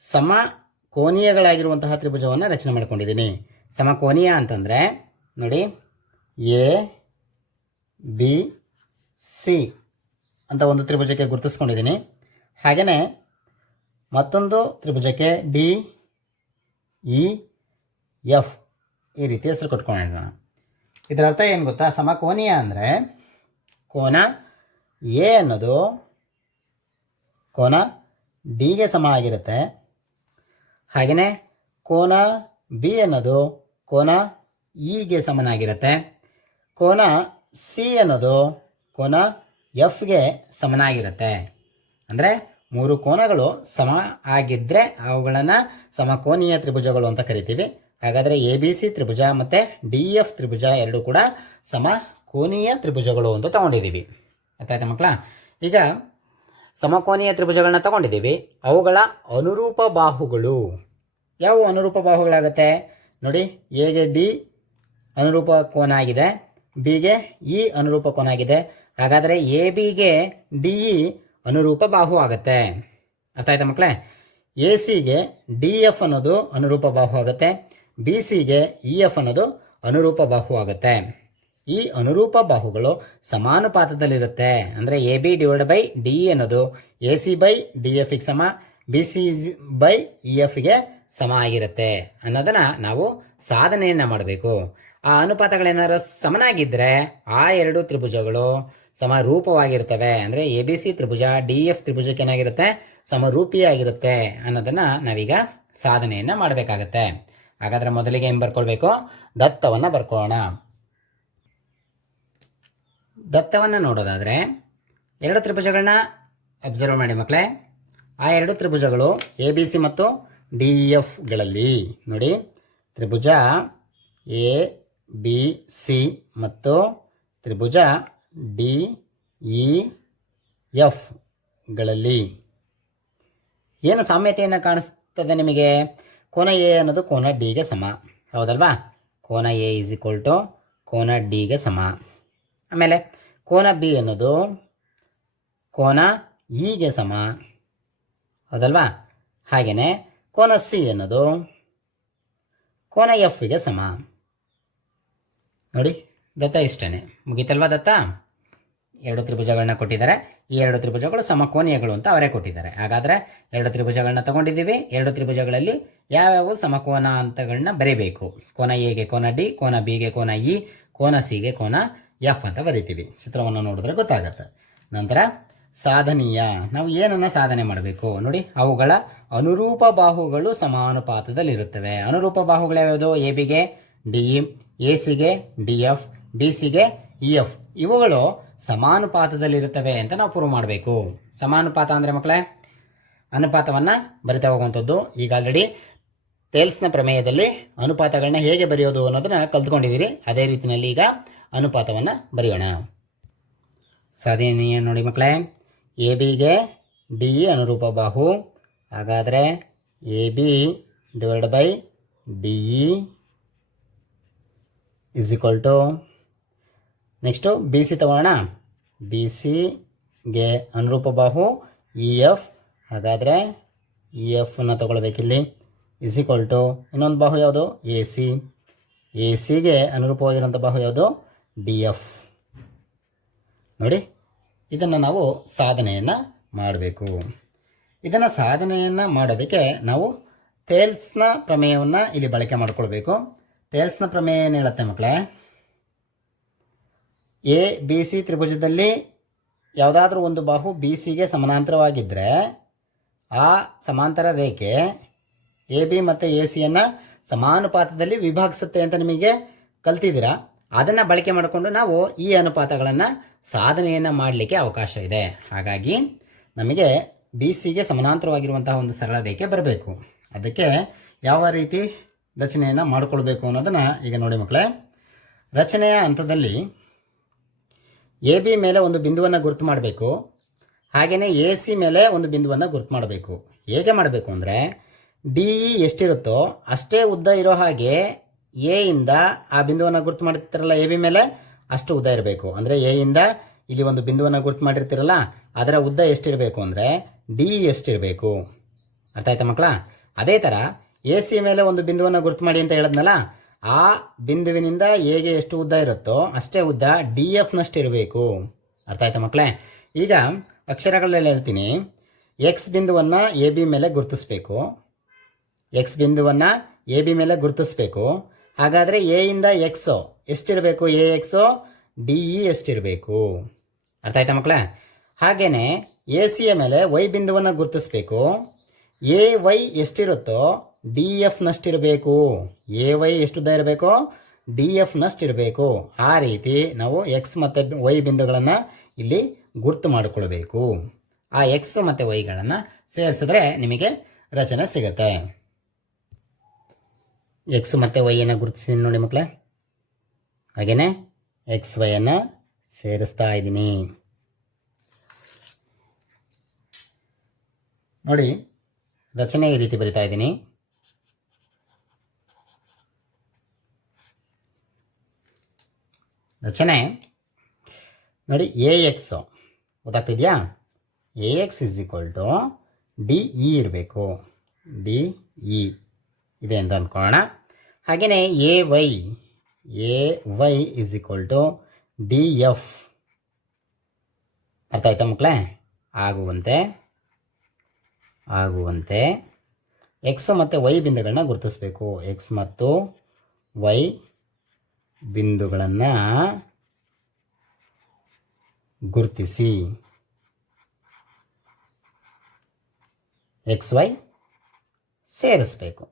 ಸಮಕೋನೀಯಗಳಾಗಿರುವಂತಹ ತ್ರಿಭುಜವನ್ನು ರಚನೆ ಮಾಡ್ಕೊಂಡಿದ್ದೀನಿ. ಸಮಕೋನೀಯ ಅಂತಂದರೆ ನೋಡಿ, ಎ ಬಿ ಸಿ ಅಂತ ಒಂದು ತ್ರಿಭುಜಕ್ಕೆ ಗುರುತಿಸ್ಕೊಂಡಿದ್ದೀನಿ. ಹಾಗೆಯೇ ಮತ್ತೊಂದು ತ್ರಿಭುಜಕ್ಕೆ ಡಿ ಇ ಎಫ್ ಈ ರೀತಿ ಹೆಸರು ಕೊಟ್ಕೊಳ್ಳೋಣ. ಇದರ ಅರ್ಥ ಏನು ಗೊತ್ತಾ? ಸಮಕೋನೀಯ ಅಂದರೆ ಕೋನ ಎ ಅನ್ನೋದು ಕೋನ ಡಿಗೆ ಸಮ ಆಗಿರುತ್ತೆ. ಹಾಗೆಯೇ ಕೋನ ಬಿ ಅನ್ನೋದು ಕೋನ ಇಗೆ ಸಮನಾಗಿರುತ್ತೆ. ಕೋನ ಸಿ ಅನ್ನೋದು ಕೋನ ಎಫ್ಗೆ ಸಮನಾಗಿರುತ್ತೆ. ಅಂದರೆ ಮೂರು ಕೋನಗಳು ಸಮ ಆಗಿದ್ದರೆ ಅವುಗಳನ್ನು ಸಮಕೋನೀಯ ತ್ರಿಭುಜಗಳು ಅಂತ ಕರಿತೀವಿ. ಹಾಗಾದರೆ ಎ ಬಿ ಸಿ ತ್ರಿಭುಜ ಮತ್ತು ಡಿ ಎಫ್ ತ್ರಿಭುಜ ಎರಡು ಕೂಡ ಸಮಕೋನೀಯ ತ್ರಿಭುಜಗಳು ಅಂತ ತಗೊಂಡಿದ್ದೀವಿ. ಅರ್ಥ ಆಯ್ತಾ ಮಕ್ಕಳ? ಈಗ ಸಮಕೋನೀಯ ತ್ರಿಭುಜಗಳನ್ನ ತಗೊಂಡಿದ್ದೀವಿ. ಅವುಗಳ ಅನುರೂಪ ಬಾಹುಗಳು ಯಾವ ಅನುರೂಪ ಬಾಹುಗಳಾಗುತ್ತೆ ನೋಡಿ. ಎಗೆ ಡಿ ಅನುರೂಪ ಕೋನ ಆಗಿದೆ, ಬಿಗೆ ಇ ಅನುರೂಪ ಕೋನ ಆಗಿದೆ. ಹಾಗಾದರೆ ಎ ಬಿಗೆ ಡಿ ಇ ಅನುರೂಪ ಬಾಹು ಆಗುತ್ತೆ. ಅರ್ಥ ಆಯ್ತಾ ಮಕ್ಕಳೇ? ಎ ಸಿಗೆ ಡಿ ಎಫ್ ಅನ್ನೋದು ಅನುರೂಪ ಬಾಹು ಆಗುತ್ತೆ. ಬಿ ಸಿಗೆ ಇ ಎಫ್ ಅನ್ನೋದು ಅನುರೂಪ ಬಾಹು ಆಗುತ್ತೆ. ಈ ಅನುರೂಪ ಬಾಹುಗಳು ಸಮಾನುಪಾತದಲ್ಲಿರುತ್ತೆ. ಅಂದರೆ A B divide by D E ಅನ್ನೋದು ಎ ಸಿ ಬೈ ಡಿ ಎಫ್ಗೆ ಸಮ, ಬಿ ಸಿ ಬೈ ಇ ಎಫ್ಗೆ ಸಮ ಆಗಿರುತ್ತೆ ಅನ್ನೋದನ್ನು ನಾವು ಸಾಧನೆಯನ್ನು ಮಾಡಬೇಕು. ಆ ಅನುಪಾತಗಳೇನಾದ್ರು ಸಮನಾಗಿದ್ದರೆ ಆ ಎರಡು ತ್ರಿಭುಜಗಳು ಸಮರೂಪವಾಗಿರ್ತವೆ. ಅಂದರೆ ಎ ಬಿ ಸಿ ತ್ರಿಭುಜ ಡಿ ಎಫ್ ತ್ರಿಭುಜಕ್ಕೆ ಏನಾಗಿರುತ್ತೆ? ಸಮರೂಪಿಯಾಗಿರುತ್ತೆ ಅನ್ನೋದನ್ನು ನಾವೀಗ ಸಾಧನೆಯನ್ನು ಮಾಡಬೇಕಾಗತ್ತೆ. ಹಾಗಾದರೆ ಮೊದಲಿಗೆ ಏನು ಬರ್ಕೊಳ್ಬೇಕು? ದತ್ತವನ್ನು ಬರ್ಕೊಳ್ಳೋಣ. ದತ್ತವನ್ನು ನೋಡೋದಾದರೆ ಎರಡು ತ್ರಿಭುಜಗಳನ್ನ ಅಬ್ಸರ್ವ್ ಮಾಡಿ ಮಕ್ಕಳೇ. ಆ ಎರಡು ತ್ರಿಭುಜಗಳು ಎ ಬಿ ಸಿ ಮತ್ತು ಡಿ ಎಫ್ಗಳಲ್ಲಿ ನೋಡಿ, ತ್ರಿಭುಜ ಎ ಬಿ ಸಿ ಮತ್ತು ತ್ರಿಭುಜ ಡಿ ಇ ಎಫ್ಗಳಲ್ಲಿ ಏನು ಸಾಮ್ಯತೆಯನ್ನು ಕಾಣಿಸ್ತದೆ ನಿಮಗೆ? ಕೋನ ಎ ಅನ್ನೋದು ಕೋನ ಡಿಗೆ ಸಮ, ಹೌದಲ್ವಾ? ಕೋನ ಎ ಈಸ್ ಈಕ್ವಲ್ ಟು ಕೋನ ಡಿಗೆ ಸಮ. ಆಮೇಲೆ ಕೋನ ಬಿ ಅನ್ನೋದು ಕೋನ ಇಗೆ ಸಮ, ಹೌದಲ್ವಾ? ಹಾಗೆಯೇ ಕೋನ ಸಿ ಅನ್ನೋದು ಕೋನ ಎಫ್ಗೆ ಸಮ. ನೋಡಿ, ದತ್ತ ಇಷ್ಟೇ, ಮುಗೀತಲ್ವಾ ದತ್ತ? ಎರಡು ತ್ರಿಭುಜಗಳನ್ನ ಕೊಟ್ಟಿದ್ದಾರೆ. ಈ ಎರಡು ತ್ರಿಭುಜಗಳು ಸಮಕೋನೀಯಗಳು ಅಂತ ಅವರೇ ಕೊಟ್ಟಿದ್ದಾರೆ. ಹಾಗಾದರೆ ಎರಡು ತ್ರಿಭುಜಗಳನ್ನ ತಗೊಂಡಿದ್ದೀವಿ. ಎರಡು ತ್ರಿಭುಜಗಳಲ್ಲಿ ಯಾವ್ಯಾವ ಸಮಕೋನ ಅಂತಗಳನ್ನ ಬರೀಬೇಕು. ಕೋನ ಎಗೆ ಕೋನ ಡಿ, ಕೋನ ಬಿಗೆ ಕೋನ ಇ, ಕೋನ ಸಿಗೆ ಕೋನ ಎಫ್ ಅಂತ ಬರಿತೀವಿ. ಚಿತ್ರವನ್ನು ನೋಡಿದ್ರೆ ಗೊತ್ತಾಗತ್ತೆ. ನಂತರ ಸಾಧನೀಯ, ನಾವು ಏನನ್ನು ಸಾಧನೆ ಮಾಡಬೇಕು ನೋಡಿ. ಅವುಗಳ ಅನುರೂಪ ಬಾಹುಗಳು ಸಮಾನುಪಾತದಲ್ಲಿರುತ್ತವೆ. ಅನುರೂಪ ಬಾಹುಗಳು ಯಾವ್ಯಾವುದು? ಎ ಬಿಗೆ ಡಿ ಇ, ಎ ಸಿಗೆ ಡಿ ಎಫ್, ಡಿ ಸಿಗೆ ಇ ಎಫ್. ಇವುಗಳು ಸಮಾನುಪಾತದಲ್ಲಿರುತ್ತವೆ ಅಂತ ನಾವು ಪ್ರೂವ್ ಮಾಡಬೇಕು. ಸಮಾನುಪಾತ ಅಂದರೆ ಮಕ್ಕಳೇ ಅನುಪಾತವನ್ನು ಬರಿತಾ ಹೋಗುವಂಥದ್ದು. ಈಗ ಆಲ್ರೆಡಿ ಟೇಲ್ಸ್ನ ಪ್ರಮೇಯದಲ್ಲಿ ಅನುಪಾತಗಳನ್ನ ಹೇಗೆ ಬರೆಯೋದು ಅನ್ನೋದನ್ನು ಕಲ್ತ್ಕೊಂಡಿದ್ದೀರಿ. ಅದೇ ರೀತಿಯಲ್ಲಿ ಈಗ ಅನುಪಾತವನ್ನು ಬರೆಯೋಣ. ಸಾಧನೀಯ ನೋಡಿ ಮಕ್ಕಳೇ, ಎ ಬಿಗೆ ಡಿ ಇ ಅನುರೂಪ ಬಾಹು. ಹಾಗಾದರೆ A B divide by D E is equal to next B C ತಗೋಣ. ಬಿ ಸಿಗೆ ಅನುರೂಪ ಬಾಹು ಇ ಎಫ್. ಹಾಗಾದರೆ ಇ ಎಫನ್ನು ತಗೊಳ್ಬೇಕಿಲ್ಲಿ. ಇಸ್ ಈಕ್ವಲ್ ಟು ಇನ್ನೊಂದು ಬಾಹು ಯಾವುದು? A C. ಎ ಸಿಗೆ ಅನುರೂಪವಾಗಿರುವಂಥ ಬಾಹು ಯಾವುದು? D F. ನೋಡಿ, ಇದನ್ನು ನಾವು ಸಾಧನೆಯನ್ನು ಮಾಡಬೇಕು. ಇದನ್ನು ಸಾಧನೆಯನ್ನು ಮಾಡೋದಕ್ಕೆ ನಾವು ಥೇಲ್ಸ್ನ ಪ್ರಮೇಯವನ್ನು ಇಲ್ಲಿ ಬಳಕೆ ಮಾಡಿಕೊಳ್ಬೇಕು. ಥೇಲ್ಸ್ನ ಪ್ರಮೇಯ ಏನು ಹೇಳುತ್ತೆ ಮಕ್ಕಳೇ? ಎ ಬಿ ಸಿ ತ್ರಿಭುಜದಲ್ಲಿ ಯಾವುದಾದ್ರೂ ಒಂದು ಬಾಹು ಬಿ ಸಿಗೆ ಸಮಾನಾಂತರವಾಗಿದ್ದರೆ ಆ ಸಮಾಂತರ ರೇಖೆ ಎ ಬಿ ಮತ್ತು ಎ ಸಿಯನ್ನು ಸಮಾನುಪಾತದಲ್ಲಿ ವಿಭಾಗಿಸುತ್ತೆ ಅಂತ ನಿಮಗೆ ಕಲ್ತಿದ್ದೀರಾ. ಅದನ್ನು ಬಳಕೆ ಮಾಡಿಕೊಂಡು ನಾವು ಈ ಅನುಪಾತಗಳನ್ನು ಸಾಧನೆಯನ್ನು ಮಾಡಲಿಕ್ಕೆ ಅವಕಾಶ ಇದೆ. ಹಾಗಾಗಿ ನಮಗೆ ಬಿ ಸಿಗೆ ಸಮಾನಾಂತರವಾಗಿರುವಂತಹ ಒಂದು ಸರಳ ರೇಖೆ ಬರಬೇಕು. ಅದಕ್ಕೆ ಯಾವ ರೀತಿ ರಚನೆಯನ್ನು ಮಾಡಿಕೊಳ್ಬೇಕು ಅನ್ನೋದನ್ನು ಈಗ ನೋಡಿ ಮಕ್ಕಳೇ. ರಚನೆಯ ಹಂತದಲ್ಲಿ ಎ ಬಿ ಮೇಲೆ ಒಂದು ಬಿಂದುವನ್ನು ಗುರುತು ಮಾಡಬೇಕು. ಹಾಗೆಯೇ ಎ ಸಿ ಮೇಲೆ ಒಂದು ಬಿಂದುವನ್ನು ಗುರುತು ಮಾಡಬೇಕು. ಹೇಗೆ ಮಾಡಬೇಕು ಅಂದರೆ, ಡಿ ಇ ಎಷ್ಟಿರುತ್ತೋ ಅಷ್ಟೇ ಉದ್ದ ಇರೋ ಹಾಗೆ ಎ ಇಂದ ಆ ಬಿಂದುವನ್ನು ಗುರುತು ಮಾಡಿರ್ತೀರಲ್ಲ ಎ ಬಿ ಮೇಲೆ, ಅಷ್ಟು ಉದ್ದ ಇರಬೇಕು. ಅಂದರೆ ಎ ಇಂದ ಇಲ್ಲಿ ಒಂದು ಬಿಂದುವನ್ನು ಗುರುತು ಮಾಡಿರ್ತೀರಲ್ಲ, ಅದರ ಉದ್ದ ಎಷ್ಟಿರಬೇಕು ಅಂದರೆ ಡಿ ಇ ಎಷ್ಟಿರಬೇಕು. ಅರ್ಥ ಆಯ್ತಾ ಮಕ್ಕಳ? ಅದೇ ಥರ ಎ ಸಿ ಮೇಲೆ ಒಂದು ಬಿಂದುವನ್ನು ಗುರುತು ಮಾಡಿ ಅಂತ ಹೇಳಿದ್ನಲ್ಲ, ಆ ಬಿಂದುವಿನಿಂದ ಎಗೆ ಎಷ್ಟು ಉದ್ದ ಇರುತ್ತೋ ಅಷ್ಟೇ ಉದ್ದ ಡಿ ಎಫ್ನಷ್ಟು ಇರಬೇಕು. ಅರ್ಥ ಆಯ್ತಾ ಮಕ್ಕಳೇ? ಈಗ ಅಕ್ಷರಗಳಲ್ಲಿ ಹೇಳ್ತೀನಿ. ಎಕ್ಸ್ ಬಿಂದುವನ್ನು ಎ ಬಿ ಮೇಲೆ ಗುರುತಿಸ್ಬೇಕು. ಎಕ್ಸ್ ಬಿಂದುವನ್ನು ಎ ಬಿ ಮೇಲೆ ಗುರುತಿಸ್ಬೇಕು. ಹಾಗಾದರೆ ಎ ಇಂದ ಎಕ್ಸು ಎಷ್ಟಿರಬೇಕು? ಎ ಎಕ್ಸು ಡಿ ಇ ಎಷ್ಟಿರಬೇಕು. ಅರ್ಥ ಆಯ್ತಾ ಮಕ್ಕಳೇ? ಹಾಗೆಯೇ ಎ ಸಿಯ ಮೇಲೆ ವೈ ಬಿಂದುವನ್ನು ಗುರುತಿಸ್ಬೇಕು. ಎ ವೈ ಎಷ್ಟಿರುತ್ತೋ ಡಿ ಎಫ್ನಷ್ಟಿರಬೇಕು. ಎ ವೈ ಎಷ್ಟು ಉದ್ದ ಇರಬೇಕು? ಡಿ ಎಫ್ನಷ್ಟಿರಬೇಕು. ಆ ರೀತಿ ನಾವು ಎಕ್ಸ್ ಮತ್ತು ವೈ ಬಿಂದುಗಳನ್ನು ಇಲ್ಲಿ ಗುರುತು ಮಾಡಿಕೊಳ್ಬೇಕು. ಆ ಎಕ್ಸ್ ಮತ್ತು ವೈಗಳನ್ನು ಸೇರಿಸಿದ್ರೆ ನಿಮಗೆ ರಚನೆ ಸಿಗುತ್ತೆ. ಎಕ್ಸ್ ಮತ್ತು ವೈಯನ್ನು ಗುರುತಿಸಿ ನೋಡಿ ಮಕ್ಕಳೇ. ಹಾಗೆಯೇ ಎಕ್ಸ್ ವೈಯನ್ನು ಸೇರಿಸ್ತಾ ಇದ್ದೀನಿ ನೋಡಿ. ರಚನೆ ಈ ರೀತಿ ಬರಿತಾ ಇದ್ದೀನಿ. ರಚನೆ ನೋಡಿ. ಎ ಎಕ್ಸು ಗೊತ್ತಾಗ್ತಿದೆಯಾ? A X is equal to D E ಇರಬೇಕು. ಡಿ ಇ ಇದೆ ಅಂತ ಅಂದ್ಕೊಳ್ಳೋಣ. ಹಾಗೆಯೇ A Y is equal to D F. ಅರ್ಥ ಆಯ್ತಾ ಮಕ್ಕಳೇ? ಆಗುವಂತೆ ಎಕ್ಸ್ ಮತ್ತು ವೈ ಬಿಂದುಗಳನ್ನ ಗುರುತಿಸಬೇಕು. ಎಕ್ಸ್ ಮತ್ತು ವೈ ಬಿಂದುಗಳನ್ನು ಗುರುತಿಸಿ ಎಕ್ಸ್ ವೈ ಸೇರಿಸಬೇಕು.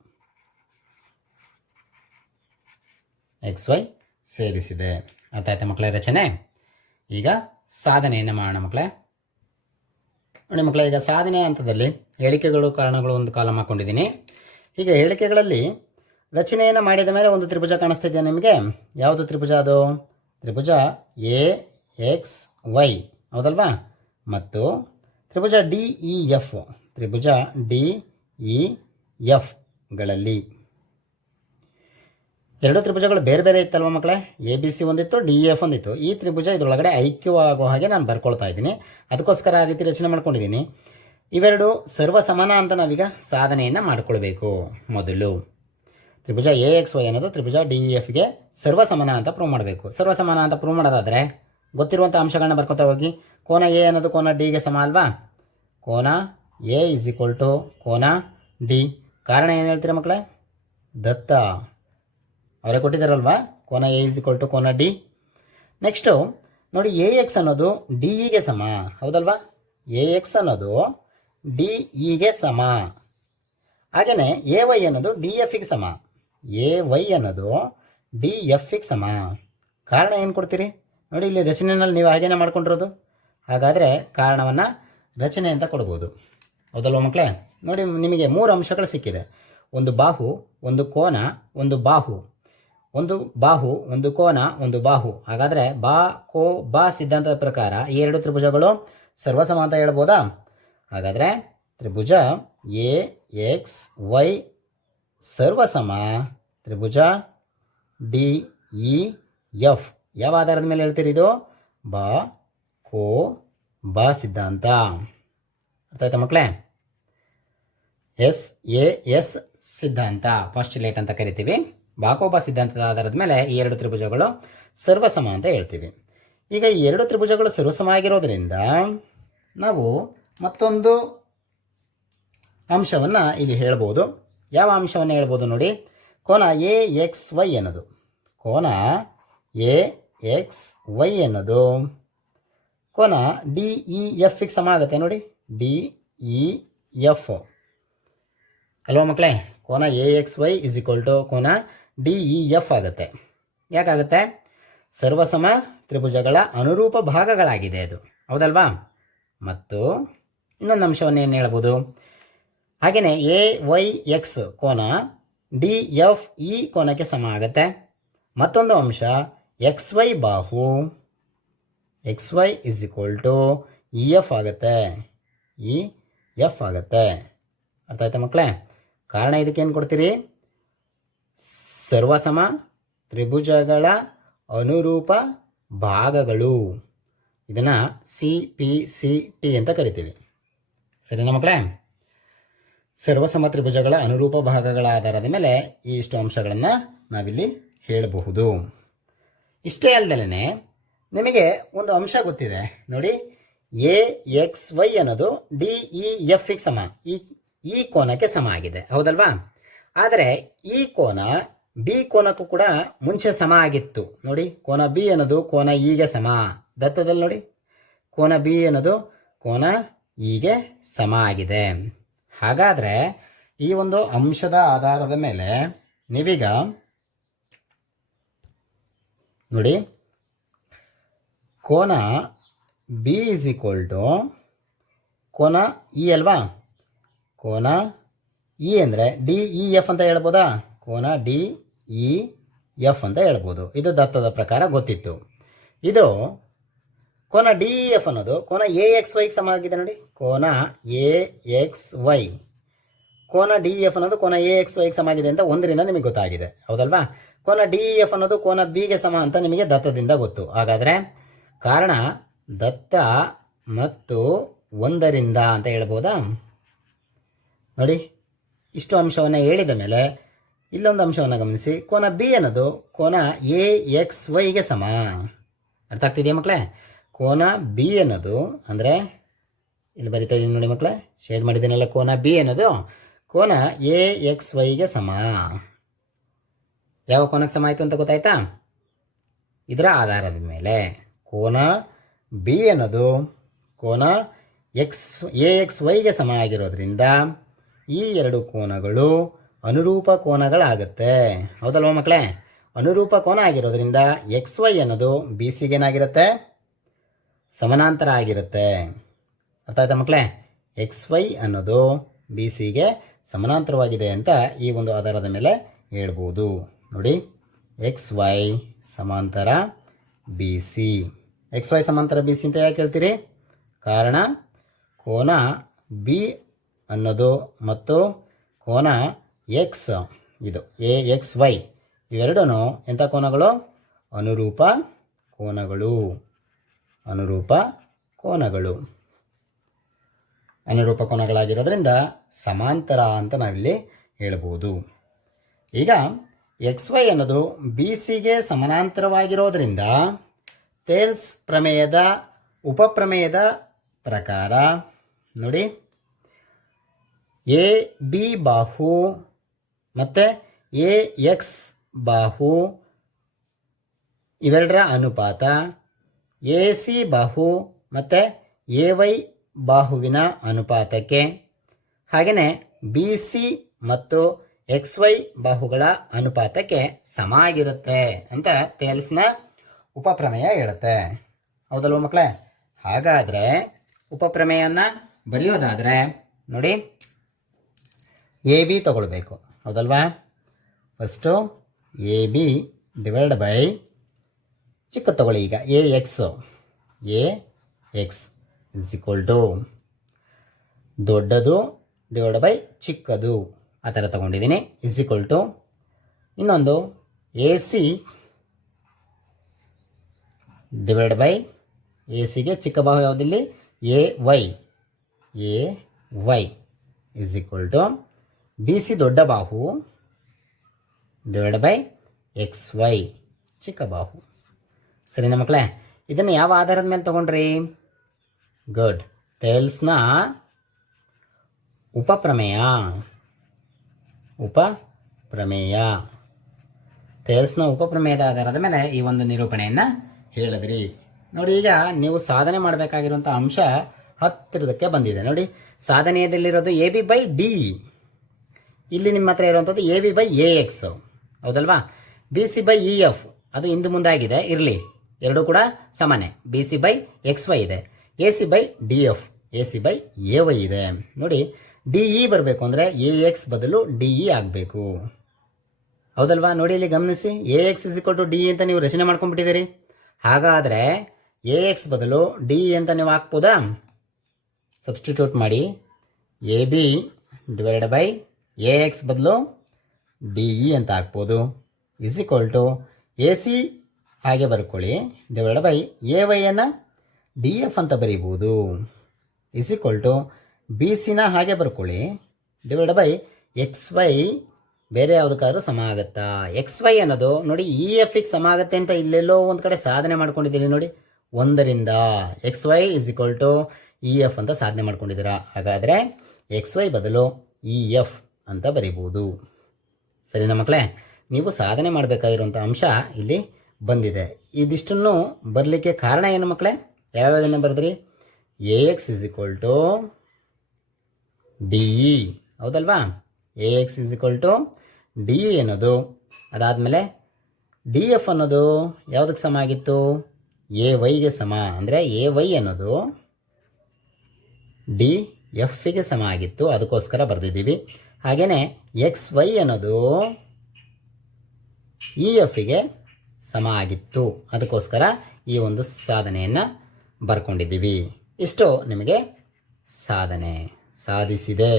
ಎಕ್ಸ್ ವೈ ಸೇರಿಸಿದೆ. ಅರ್ಥ ಆಯ್ತಾ ಮಕ್ಕಳೇ ರಚನೆ? ಈಗ ಸಾಧನೆಯನ್ನು ಮಾಡೋಣ ಮಕ್ಕಳೇ. ನೋಡಿ ಮಕ್ಕಳೇ, ಈಗ ಸಾಧನೆ ಹಂತದಲ್ಲಿ ಹೇಳಿಕೆಗಳು ಕಾರಣಗಳು ಒಂದು ಕಾಲಮ್ ಹಾಕ್ಕೊಂಡಿದ್ದೀನಿ. ಈಗ ಹೇಳಿಕೆಗಳಲ್ಲಿ ರಚನೆಯನ್ನು ಮಾಡಿದ ಮೇಲೆ ಒಂದು ತ್ರಿಭುಜ ಕಾಣಿಸ್ತಾ ಇದೆಯಾ ನಿಮಗೆ? ಯಾವುದು ತ್ರಿಭುಜ ಅದು? ತ್ರಿಭುಜ ಎ ಎಕ್ಸ್ ವೈ ಹೌದಲ್ವಾ? ಮತ್ತು ತ್ರಿಭುಜ ಡಿ ಇ ಎಫ್. ತ್ರಿಭುಜ ಡಿ ಇ ಎಫ್ಗಳಲ್ಲಿ ಎರಡು ತ್ರಿಭುಜಗಳು ಬೇರೆ ಬೇರೆ ಇತ್ತಲ್ವ ಮಕ್ಕಳೇ? ಎ ಬಿ ಸಿ ಒಂದಿತ್ತು, ಡಿ ಇ ಎಫ್ ಒಂದಿತ್ತು. ಈ ತ್ರಿಭುಜ ಇದರೊಳಗಡೆ ಐಕ್ಯವಾಗೋ ಹಾಗೆ ನಾನು ಬರ್ಕೊಳ್ತಾ ಇದ್ದೀನಿ. ಅದಕ್ಕೋಸ್ಕರ ಆ ರೀತಿ ರಚನೆ ಮಾಡ್ಕೊಂಡಿದ್ದೀನಿ. ಇವೆರಡು ಸರ್ವ ಸಮಾನ ಅಂತ ನಾವೀಗ ಸಾಧನೆಯನ್ನು ಮಾಡ್ಕೊಳ್ಬೇಕು. ಮೊದಲು ತ್ರಿಭುಜ ಎ ಎಕ್ಸ್ ವೈ ಅನ್ನೋದು ತ್ರಿಭುಜ ಡಿ ಇ ಎಫ್ಗೆ ಸರ್ವ ಸಮಾನ ಅಂತ ಪ್ರೂವ್ ಮಾಡಬೇಕು. ಸರ್ವ ಸಮಾನ ಅಂತ ಪ್ರೂವ್ ಮಾಡೋದಾದರೆ ಗೊತ್ತಿರುವಂಥ ಅಂಶಗಳನ್ನ ಬರ್ಕೊತಾ ಹೋಗಿ. ಕೋನ ಎ ಅನ್ನೋದು ಕೋನ ಡಿಗೆ ಸಮ ಅಲ್ವಾ? ಕೋನ ಎ ಇಸ್ ಈಕ್ವಲ್ ಟು ಕೋನ ಡಿ. ಕಾರಣ ಏನು ಹೇಳ್ತೀರಾ ಮಕ್ಕಳೇ? ದತ್ತ ಅವರೇ ಕೊಟ್ಟಿದ್ದಾರಲ್ವಾ? ಕೋನ ಎ ಇಸ್ ಈಕ್ವಲ್ ಟು ಕೋನ ಡಿ. ನೆಕ್ಸ್ಟು ನೋಡಿ, ಎ ಎಕ್ಸ್ ಅನ್ನೋದು ಡಿ ಇಗೆ ಸಮ ಹೌದಲ್ವಾ? ಎ ಎಕ್ಸ್ ಅನ್ನೋದು ಡಿ ಇಗೆ ಸಮ. ಹಾಗೆಯೇ ಎ ವೈ ಅನ್ನೋದು ಡಿ ಎಫ್ಗೆ ಸಮ. ಎ ವೈ ಅನ್ನೋದು ಡಿ ಎಫ್ಗೆ ಸಮ. ಕಾರಣ ಏನು ಕೊಡ್ತೀರಿ ನೋಡಿ, ಇಲ್ಲಿ ರಚನೆಯಲ್ಲಿ ನೀವು ಹಾಗೇನೆ ಮಾಡ್ಕೊಂಡಿರೋದು. ಹಾಗಾದರೆ ಕಾರಣವನ್ನು ರಚನೆ ಅಂತ ಕೊಡ್ಬೋದು ಹೌದಲ್ವ ಮಕ್ಕಳೇ? ನೋಡಿ, ನಿಮಗೆ 3 ಅಂಶಗಳು ಸಿಕ್ಕಿದೆ. ಒಂದು ಬಾಹು, ಒಂದು ಕೋನ, ಒಂದು ಬಾಹು. ಒಂದು ಬಾಹು, ಒಂದು ಕೋನ, ಒಂದು ಬಾಹು. ಹಾಗಾದರೆ ಬಾ ಸಿದ್ಧಾಂತದ ಪ್ರಕಾರ ಈ ಎರಡು ತ್ರಿಭುಜಗಳು ಸರ್ವಸಮ ಅಂತ ಹೇಳ್ಬೋದಾ? ಹಾಗಾದರೆ ತ್ರಿಭುಜ ಎ ಎಕ್ಸ್ ವೈ ಸರ್ವಸಮ ತ್ರಿಭುಜ ಡಿ ಇ ಎಫ್ ಯಾವ ಆಧಾರದ ಮೇಲೆ ಹೇಳ್ತೀರಿ ಇದು? ಬಾ ಕೋ ಬಾ ಸಿದ್ಧಾಂತ. ಅರ್ಥ ಆಯ್ತಾ ಮಕ್ಕಳೇ? SAS ಸಿದ್ಧಾಂತ, ಪಾಸ್ಟುಲೇಟ್ ಅಂತ ಕರಿತೀವಿ. ಬಾಕೋಬಾ ಸಿದ್ಧಾಂತದ ಆಧಾರದ ಮೇಲೆ ಈ ಎರಡು ತ್ರಿಭುಜಗಳು ಸರ್ವಸಮ ಅಂತ ಹೇಳ್ತೀವಿ. ಈಗ ಈ ಎರಡು ತ್ರಿಭುಜಗಳು ಸರ್ವಸಮ ಆಗಿರೋದ್ರಿಂದ ನಾವು ಮತ್ತೊಂದು ಅಂಶವನ್ನು ಇಲ್ಲಿ ಹೇಳ್ಬೋದು. ಯಾವ ಅಂಶವನ್ನು ಹೇಳ್ಬೋದು ನೋಡಿ, ಕೋನ AXY ಅನ್ನೋದು, ಕೋನ AXY ಅನ್ನೋದು ಕೋನ DEF ಸಮ ಆಗುತ್ತೆ ನೋಡಿ. DEF ಅಲ್ವಾ ಮಕ್ಕಳೇ? ಕೋನ AXY ಕೋನ DEF ಆಗುತ್ತೆ. ಯಾಕಾಗುತ್ತೆ? ಸರ್ವಸಮ ತ್ರಿಭುಜಗಳ ಅನುರೂಪ ಭಾಗಗಳಾಗಿದೆ ಅದು, ಹೌದಲ್ವಾ? ಮತ್ತು ಇನ್ನೊಂದು ಅಂಶವನ್ನು ಏನು ಹೇಳ್ಬೋದು, ಹಾಗೆಯೇ AYX ಕೋನ DFE ಕೋನಕ್ಕೆ ಸಮ ಆಗುತ್ತೆ. ಮತ್ತೊಂದು ಅಂಶ XY ಬಾಹು XY EF ಆಗುತ್ತೆ, EF ಆಗುತ್ತೆ. ಅರ್ಥ ಆಯ್ತಾ ಮಕ್ಕಳೇ? ಕಾರಣ ಇದಕ್ಕೇನು ಕೊಡ್ತೀರಿ? ಸರ್ವಸಮ ತ್ರಿಭುಜಗಳ ಅನುರೂಪ ಭಾಗಗಳು. ಇದನ್ನು CPCT ಅಂತ ಕರಿತೀವಿ. ಸರಿನಾ ಮಕ್ಕಳೇ? ಸರ್ವಸಮ ತ್ರಿಭುಜಗಳ ಅನುರೂಪ ಭಾಗಗಳ ಆಧಾರದ ಮೇಲೆ ಈ ಇಷ್ಟು ಅಂಶಗಳನ್ನು ನಾವಿಲ್ಲಿ ಹೇಳಬಹುದು. ಇಷ್ಟೇ ಅಲ್ಲದಲೇ ನಿಮಗೆ ಒಂದು ಅಂಶ ಗೊತ್ತಿದೆ ನೋಡಿ, AXY ಅನ್ನೋದು DEF ಸಮ, ಈ ಕೋನಕ್ಕೆ ಸಮ ಆಗಿದೆ, ಹೌದಲ್ವಾ? ಆದರೆ ಈ ಕೋನ ಬಿ ಕೋನಕ್ಕೂ ಕೂಡ ಮುಂಚೆ ಸಮ ಆಗಿತ್ತು ನೋಡಿ. ಕೋನ ಬಿ ಅನ್ನೋದು ಕೋನ ಇಗೆ ಸಮ, ದತ್ತದಲ್ಲಿ ನೋಡಿ, ಕೋನ ಬಿ ಅನ್ನೋದು ಕೋನ ಇಗೆ ಸಮ ಆಗಿದೆ. ಹಾಗಾದರೆ ಈ ಒಂದು ಅಂಶದ ಆಧಾರದ ಮೇಲೆ ನೀವೀಗ ನೋಡಿ, ಕೋನ ಬಿ ಕೋನ ಇ ಅಲ್ವಾ? ಕೋನ ಇ ಅಂದರೆ DEF ಅಂತ ಹೇಳ್ಬೋದಾ? ಕೋನ DEF ಅಂತ ಹೇಳ್ಬೋದು. ಇದು ದತ್ತದ ಪ್ರಕಾರ ಗೊತ್ತಿತ್ತು. ಇದು ಕೋನ DEF ಅನ್ನೋದು ಕೋನ AXY ಸಮ ಆಗಿದೆ ನೋಡಿ. ಕೋನ AXY, ಕೋನ DEF ಅನ್ನೋದು ಕೋನ AXY ಸಮ ಆಗಿದೆ ಅಂತ ಒಂದರಿಂದ ನಿಮಗೆ ಗೊತ್ತಾಗಿದೆ, ಹೌದಲ್ವಾ? ಕೋನ DEF ಅನ್ನೋದು ಕೋನ ಬಿಗೆ ಸಮ ಅಂತ ನಿಮಗೆ ದತ್ತದಿಂದ ಗೊತ್ತು. ಹಾಗಾದರೆ ಕಾರಣ ದತ್ತ ಮತ್ತು ಒಂದರಿಂದ ಅಂತ ಹೇಳ್ಬೋದಾ? ನೋಡಿ, ಇಷ್ಟು ಅಂಶವನ್ನು ಹೇಳಿದ ಮೇಲೆ ಇಲ್ಲೊಂದು ಅಂಶವನ್ನು ಗಮನಿಸಿ. ಕೋನ ಬಿ ಅನ್ನೋದು ಕೋನ AXYಗೆ ಸಮ. ಅರ್ಥ ಆಗ್ತಿದೆಯಾ ಮಕ್ಕಳೇ? ಕೋನ ಬಿ ಅನ್ನೋದು ಅಂದರೆ ಇಲ್ಲಿ ಬರಿತಾ ಇದ್ದೀನಿ ನೋಡಿ ಮಕ್ಕಳೇ, ಶೇಡ್ ಮಾಡಿದ್ದೀನಲ್ಲ. ಕೋನ ಬಿ ಅನ್ನೋದು ಕೋನ AXYಗೆ ಸಮ. ಯಾವ ಕೋನಕ್ಕೆ ಸಮ ಆಯಿತು ಅಂತ ಗೊತ್ತಾಯ್ತಾ? ಇದರ ಆಧಾರದ ಮೇಲೆ ಕೋನ ಬಿ ಅನ್ನೋದು ಕೋನ AXYಗೆ ಸಮ ಆಗಿರೋದ್ರಿಂದ ಈ ಎರಡು ಕೋನಗಳು ಅನುರೂಪ ಕೋನಗಳಾಗುತ್ತೆ, ಹೌದಲ್ವ ಮಕ್ಕಳೇ? ಅನುರೂಪ ಕೋನ ಆಗಿರೋದ್ರಿಂದ XY ಅನ್ನೋದು BCಗೆ ಏನಾಗಿರುತ್ತೆ? ಸಮಾನಾಂತರ ಆಗಿರುತ್ತೆ. ಅರ್ಥ ಆಯ್ತಾ ಮಕ್ಕಳೇ? XY ಅನ್ನೋದು BCಗೆ ಸಮಾನಾಂತರವಾಗಿದೆ ಅಂತ ಈ ಒಂದು ಆಧಾರದ ಮೇಲೆ ಹೇಳ್ಬೋದು ನೋಡಿ. XY ಸಮಾಂತರ BC. XY ಸಮಾಂತರ BC ಅಂತ ಯಾಕೆ ಹೇಳ್ತೀರಿ? ಕಾರಣ ಕೋನ ಬಿ ಅನ್ನೋದು ಮತ್ತು ಕೋನ X ಇದು AXY ಇವೆರಡೂ ಎಂಥ ಕೋನಗಳು? ಅನುರೂಪ ಕೋನಗಳು. ಅನುರೂಪ ಕೋನಗಳು ಅನುರೂಪ ಕೋನಗಳಾಗಿರೋದ್ರಿಂದ ಸಮಾಂತರ ಅಂತ ನಾವಿಲ್ಲಿ ಹೇಳ್ಬೋದು. ಈಗ XY ಅನ್ನೋದು BCಗೆ ಸಮಾನಾಂತರವಾಗಿರೋದ್ರಿಂದ ಥೇಲ್ಸ್ ಪ್ರಮೇಯದ ಉಪಪ್ರಮೇಯದ ಪ್ರಕಾರ ನೋಡಿ, AB ಬಾಹು ಮತ್ತು AX ಬಾಹು ಇವೆರಡರ ಅನುಪಾತ AC ಬಾಹು ಮತ್ತು AY ಬಾಹುವಿನ ಅನುಪಾತಕ್ಕೆ, ಹಾಗೆಯೇ BC ಮತ್ತು XY ಬಾಹುಗಳ ಅನುಪಾತಕ್ಕೆ ಸಮ ಆಗಿರುತ್ತೆ ಅಂತ ಥೇಲ್ಸ್ನ ಉಪಪ್ರಮೇಯ ಹೇಳುತ್ತೆ, ಹೌದಲ್ವ ಮಕ್ಕಳೇ? ಹಾಗಾದರೆ ಉಪಪ್ರಮೇಯವನ್ನು ಬರೆಯೋದಾದರೆ ನೋಡಿ, AB ತಗೊಳ್ಬೇಕು, ಹೌದಲ್ವಾ? ಫಸ್ಟು AB ಡಿವೈಡ್ ಬೈ ಚಿಕ್ಕ ತಗೊಳ್ಳಿ. ಈಗ AX ಇಸ್ ಈಕ್ವಲ್ ಟು ದೊಡ್ಡದು ಡಿವೈಡ್ ಬೈ ಚಿಕ್ಕದು ಆ ಥರ ತಗೊಂಡಿದ್ದೀನಿ. ಇಸ್ ಈಕ್ವಲ್ ಟು ಇನ್ನೊಂದು AC ಡಿವೈಡ್ ಬೈ ಎ ಸಿಗೆ ಚಿಕ್ಕ ಬಾಹು ಯಾವುದಿಲ್ಲಿ AY is equal to B C ದೊಡ್ಡ ಬಾಹು ಡಿವೈಡ್ ಬೈ XY ಚಿಕ್ಕ ಬಾಹು. ಸರಿನಾ ಮಕ್ಕಳೇ? ಇದನ್ನು ಯಾವ ಆಧಾರದ ಮೇಲೆ ತೊಗೊಂಡ್ರಿ? ಗುಡ್. ಥೇಲ್ಸ್ನ ಉಪಪ್ರಮೇಯ ಥೇಲ್ಸ್ನ ಉಪಪ್ರಮೇಯದ ಆಧಾರದ ಮೇಲೆ ಈ ಒಂದು ನಿರೂಪಣೆಯನ್ನು ಹೇಳಿದ್ರಿ. ನೋಡಿ, ಈಗ ನೀವು ಸಾಧನೆ ಮಾಡಬೇಕಾಗಿರುವಂಥ ಅಂಶ ಹತ್ತಿರದಕ್ಕೆ ಬಂದಿದೆ. ನೋಡಿ, ಸಾಧನೆಯದಲ್ಲಿರೋದು AB/D, ಇಲ್ಲಿ ನಿಮ್ಮ ಹತ್ರ ಇರುವಂಥದ್ದು AB/AX, ಹೌದಲ್ವಾ? BC/EF ಅದು ಹಿಂದೆ ಮುಂದಾಗಿದೆ, ಇರಲಿ, ಎರಡೂ ಕೂಡ ಸಮಾನೆ. BC/XY ಇದೆ, AC/DF, AC/AY ಇದೆ. ನೋಡಿ, DE ಬರಬೇಕು ಅಂದರೆ AX ಬದಲು DE ಆಗಬೇಕು, ಹೌದಲ್ವಾ? ನೋಡಿ, ಇಲ್ಲಿ ಗಮನಿಸಿ, AX = DE ಅಂತ ನೀವು ರಚನೆ ಮಾಡ್ಕೊಂಡ್ಬಿಟ್ಟಿದ್ದೀರಿ. ಹಾಗಾದರೆ AX ಬದಲು DE ಅಂತ ನೀವು ಹಾಕ್ಬೋದಾ? ಸಬ್ಸ್ಟಿಟ್ಯೂಟ್ ಮಾಡಿ. AB ಡಿವೈಡ್ ಬೈ AX ಬದಲು DE ಅಂತ ಹಾಕ್ಬೋದು, = AC ಹಾಗೆ ಬರ್ಕೊಳ್ಳಿ, ಡಿವೈಡ್ ಬೈ AYಯನ್ನು DF ಅಂತ ಬರೀಬೋದು, = BCನ ಹಾಗೆ ಬರ್ಕೊಳ್ಳಿ, ಡಿವೈಡ್ ಬೈ XY ಬೇರೆ ಯಾವುದಕ್ಕಾದ್ರೂ ಸಮ ಆಗುತ್ತಾ? XY ಅನ್ನೋದು ನೋಡಿ EFಗೆ ಸಮ ಆಗುತ್ತೆ ಅಂತ ಇಲ್ಲೆಲ್ಲೋ ಒಂದು ಕಡೆ ಸಾಧನೆ ಮಾಡ್ಕೊಂಡಿದ್ದೀನಿ. ನೋಡಿ, 1ರಿಂದ XY = EF ಅಂತ ಸಾಧನೆ ಮಾಡ್ಕೊಂಡಿದ್ದೀರಾ. ಹಾಗಾದರೆ XY ಬದಲು EF ಅಂತ ಬರೀಬೋದು. ಸರಿನಾ ಮಕ್ಕಳೇ? ನೀವು ಸಾಧನೆ ಮಾಡಬೇಕಾಗಿರುವಂಥ ಅಂಶ ಇಲ್ಲಿ ಬಂದಿದೆ. ಇದಿಷ್ಟನ್ನು ಬರಲಿಕ್ಕೆ ಕಾರಣ ಏನು ಮಕ್ಕಳೇ? ಯಾವ್ಯಾವುದನ್ನು ಬರೆದ್ರಿ? AX = DE, ಹೌದಲ್ವಾ? AX = DE ಅನ್ನೋದು, ಅದಾದಮೇಲೆ DF ಅನ್ನೋದು ಯಾವುದಕ್ಕೆ ಸಮ ಆಗಿತ್ತು? AYಗೆ ಸಮ. ಅಂದರೆ AY ಅನ್ನೋದು DFಗೆ ಸಮ ಆಗಿತ್ತು, ಅದಕ್ಕೋಸ್ಕರ ಬರೆದಿದ್ದೀವಿ. ಹಾಗೆಯೇ XY ಅನ್ನೋದು EFಗೆ ಸಮ ಆಗಿತ್ತು, ಅದಕ್ಕೋಸ್ಕರ ಈ ಒಂದು ಸಾಧನೆಯನ್ನು ಬರ್ಕೊಂಡಿದ್ದೀವಿ. ಇಷ್ಟು ನಿಮಗೆ ಸಾಧಿಸಿದೆ.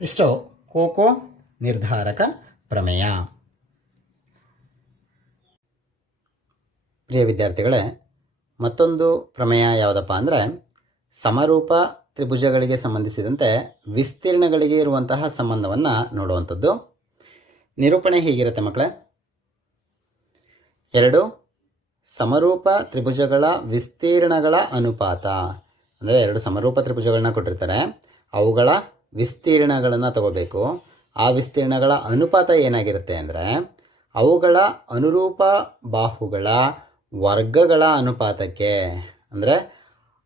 ಇಷ್ಟು ಕೋಕೋ ನಿರ್ಧಾರಕ ಪ್ರಮೇಯ. ಪ್ರಿಯ ವಿದ್ಯಾರ್ಥಿಗಳೇ, ಮತ್ತೊಂದು ಪ್ರಮೇಯ ಯಾವುದಪ್ಪ ಅಂದರೆ ಸಮರೂಪ ತ್ರಿಭುಜಗಳಿಗೆ ಸಂಬಂಧಿಸಿದಂತೆ ವಿಸ್ತೀರ್ಣಗಳಿಗೆ ಇರುವಂತಹ ಸಂಬಂಧವನ್ನು ನೋಡುವಂಥದ್ದು. ನಿರೂಪಣೆ ಹೀಗಿರುತ್ತೆ ಮಕ್ಕಳೇ: ಎರಡು ಸಮರೂಪ ತ್ರಿಭುಜಗಳ ವಿಸ್ತೀರ್ಣಗಳ ಅನುಪಾತ, ಅಂದರೆ ಎರಡು ಸಮರೂಪ ತ್ರಿಭುಜಗಳನ್ನ ಕೊಟ್ಟಿರ್ತಾರೆ, ಅವುಗಳ ವಿಸ್ತೀರ್ಣಗಳನ್ನು ತಗೋಬೇಕು. ಆ ವಿಸ್ತೀರ್ಣಗಳ ಅನುಪಾತ ಏನಾಗಿರುತ್ತೆ ಅಂದರೆ ಅವುಗಳ ಅನುರೂಪ ಬಾಹುಗಳ ವರ್ಗಗಳ ಅನುಪಾತಕ್ಕೆ, ಅಂದರೆ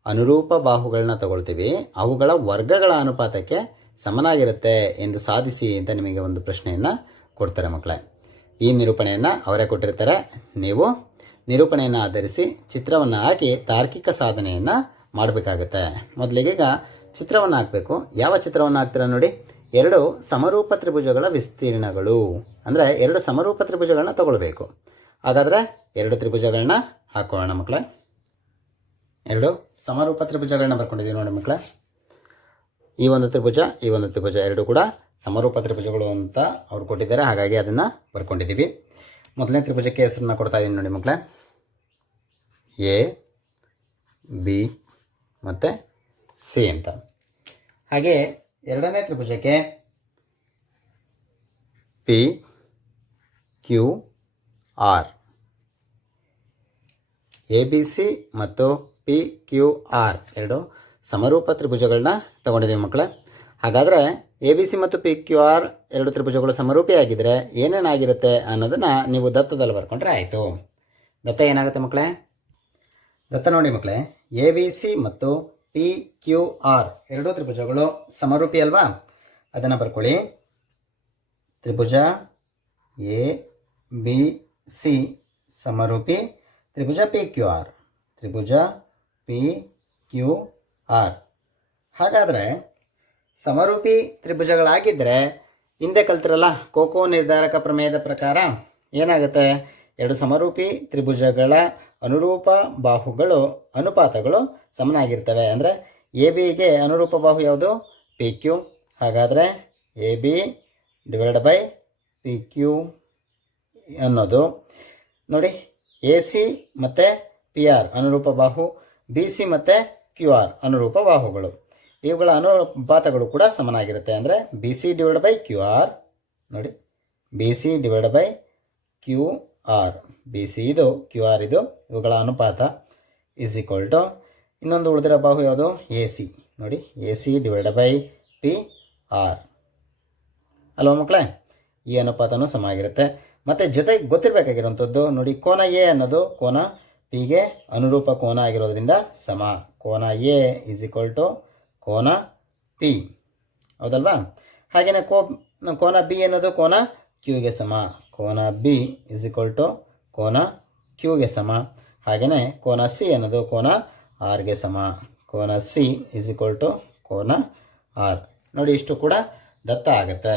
ಅನುರೂಪ ಬಾಹುಗಳನ್ನ ತಗೊಳ್ತೀವಿ, ಅವುಗಳ ವರ್ಗಗಳ ಅನುಪಾತಕ್ಕೆ ಸಮನಾಗಿರುತ್ತೆ ಎಂದು ಸಾಧಿಸಿ ಅಂತ ನಿಮಗೆ ಒಂದು ಪ್ರಶ್ನೆಯನ್ನು ಕೊಡ್ತಾರೆ ಮಕ್ಕಳೇ. ಈ ನಿರೂಪಣೆಯನ್ನು ಅವರೇ ಕೊಟ್ಟಿರ್ತಾರೆ. ನೀವು ನಿರೂಪಣೆಯನ್ನು ಆಧರಿಸಿ ಚಿತ್ರವನ್ನು ಹಾಕಿ ತಾರ್ಕಿಕ ಸಾಧನೆಯನ್ನು ಮಾಡಬೇಕಾಗುತ್ತೆ. ಮೊದಲಿಗೀಗ ಚಿತ್ರವನ್ನು ಹಾಕಬೇಕು. ಯಾವ ಚಿತ್ರವನ್ನು ಹಾಕ್ತೀರಾ ನೋಡಿ. ಎರಡು ಸಮರೂಪ ತ್ರಿಭುಜಗಳ ವಿಸ್ತೀರ್ಣಗಳು, ಅಂದರೆ ಎರಡು ಸಮರೂಪ ತ್ರಿಭುಜಗಳನ್ನ ತಗೊಳ್ಬೇಕು. ಹಾಗಾದರೆ ಎರಡು ತ್ರಿಭುಜಗಳನ್ನ ಹಾಕೋಣ ಮಕ್ಕಳೇ. ಎರಡು ಸಮರೂಪ ತ್ರಿಭುಜಗಳನ್ನ ಬರ್ಕೊಂಡಿದ್ದೀವಿ ನೋಡಿ ಮಕ್ಕಳೇ. ಈ ಒಂದು ತ್ರಿಭುಜ, ಈ ಒಂದು ತ್ರಿಭುಜ ಎರಡು ಕೂಡ ಸಮರೂಪ ತ್ರಿಭುಜಗಳು ಅಂತ ಅವ್ರು ಕೊಟ್ಟಿದ್ದಾರೆ, ಹಾಗಾಗಿ ಅದನ್ನು ಬರ್ಕೊಂಡಿದ್ದೀವಿ. ಮೊದಲನೇ ತ್ರಿಭುಜಕ್ಕೆ ಹೆಸರನ್ನ ಕೊಡ್ತಾ ಇದ್ದೀನಿ ನೋಡಿ ಮಕ್ಕಳೇ, A, B ಮತ್ತು C ಅಂತ. ಹಾಗೆ ಎರಡನೇ ತ್ರಿಭುಜಕ್ಕೆ P, Q, R, ABC ಮತ್ತು PQR ಎರಡು ಸಮರೂಪ ತ್ರಿಭುಜಗಳನ್ನ ತಗೊಂಡಿದ್ದೀವಿ ಮಕ್ಕಳೇ. ಹಾಗಾದರೆ ABC ಮತ್ತು PQR ಎರಡು ತ್ರಿಭುಜಗಳು ಸಮರೂಪಿಯಾಗಿದ್ದರೆ ಏನೇನಾಗಿರುತ್ತೆ ಅನ್ನೋದನ್ನು ನೀವು ದತ್ತದಲ್ಲಿ ಬರ್ಕೊಂಡ್ರೆ ಆಯಿತು. ದತ್ತ ಏನಾಗುತ್ತೆ ಮಕ್ಕಳೇ? ದತ್ತ ನೋಡಿ ಮಕ್ಕಳೇ, ABC ಮತ್ತು PQR ಎರಡೂ ತ್ರಿಭುಜಗಳು ಸಮರೂಪಿ ಅಲ್ವಾ? ಅದನ್ನು ಬರ್ಕೊಳ್ಳಿ. ತ್ರಿಭುಜ ABC ಸಮರೂಪಿ ತ್ರಿಭುಜ PQR, ತ್ರಿಭುಜ PQR. ಹಾಗಾದರೆ ಸಮರೂಪಿ ತ್ರಿಭುಜಗಳಾಗಿದ್ದರೆ ಹಿಂದೆ ಕಲ್ತಿರಲ್ಲ ಕೋಕೋ ನಿರ್ಧಾರಕ ಪ್ರಮೇಯದ ಪ್ರಕಾರ ಏನಾಗುತ್ತೆ? ಎರಡು ಸಮರೂಪಿ ತ್ರಿಭುಜಗಳ ಅನುರೂಪ ಬಾಹುಗಳು ಅನುಪಾತಗಳು ಸಮನಾಗಿರ್ತವೆ. ಅಂದರೆ ABಗೆ ಅನುರೂಪ ಬಾಹು ಯಾವುದು? PQ. ಹಾಗಾದರೆ AB ಡಿವೈಡ್ ಬೈ PQ ಅನ್ನೋದು ನೋಡಿ ಎ ಸಿ ಮತ್ತು ಪಿ ಆರ್ ಅನುರೂಪ ಬಾಹು, ಬಿ ಸಿ ಮತ್ತು ಕ್ಯೂ ಆರ್ ಅನುರೂಪ ಬಾಹುಗಳು. ಇವುಗಳ ಅನುಪಾತಗಳು ಕೂಡ ಸಮನಾಗಿರುತ್ತೆ. ಅಂದರೆ B C divide by Q R, ನೋಡಿ B C divide by Q R, B C ಇದು ಕ್ಯೂ ಆರ್ ಇದು, ಇವುಗಳ ಅನುಪಾತ ಈಸ್ ಈಕ್ವಲ್ ಟು ಇನ್ನೊಂದು ಉಳಿದಿರೋ ಬಾಹು ಯಾವುದು, ಎ ಸಿ. ನೋಡಿ A C divide by P R ಅಲ್ವಾ ಮಕ್ಕಳೇ, ಈ ಅನುಪಾತನೂ ಸಮ ಆಗಿರುತ್ತೆ. ಮತ್ತು ಜೊತೆಗೆ ಗೊತ್ತಿರಬೇಕಾಗಿರುವಂಥದ್ದು ನೋಡಿ, ಕೋನ ಎ ಅನ್ನೋದು ಕೋನ ಪಿಗೆ ಅನುರೂಪ ಕೋನ ಆಗಿರೋದ್ರಿಂದ ಸಮ. ಕೋನ ಎ ಈಸ್ ಈಕ್ವಲ್ ಟು ಕೋನ ಪಿ, ಹೌದಲ್ವಾ. ಹಾಗೆಯೇ ಕೋನ ಬಿ ಅನ್ನೋದು ಕೋನ ಕ್ಯೂಗೆ ಸಮ. ಕೋನ ಬಿ ಈಸ್ ಈಕ್ವಲ್ ಟು ಕೋನ ಕ್ಯೂಗೆ ಸಮ. ಹಾಗೆಯೇ ಕೋನ ಸಿ ಅನ್ನೋದು ಕೋನ ಆರ್ಗೆ ಸಮ. ಕೋನ ಸಿ ಈಸ್ ಈಕ್ವಲ್ ಟು ಕೋನ ಆರ್. ನೋಡಿ ಇಷ್ಟು ಕೂಡ ದತ್ತ ಆಗುತ್ತೆ.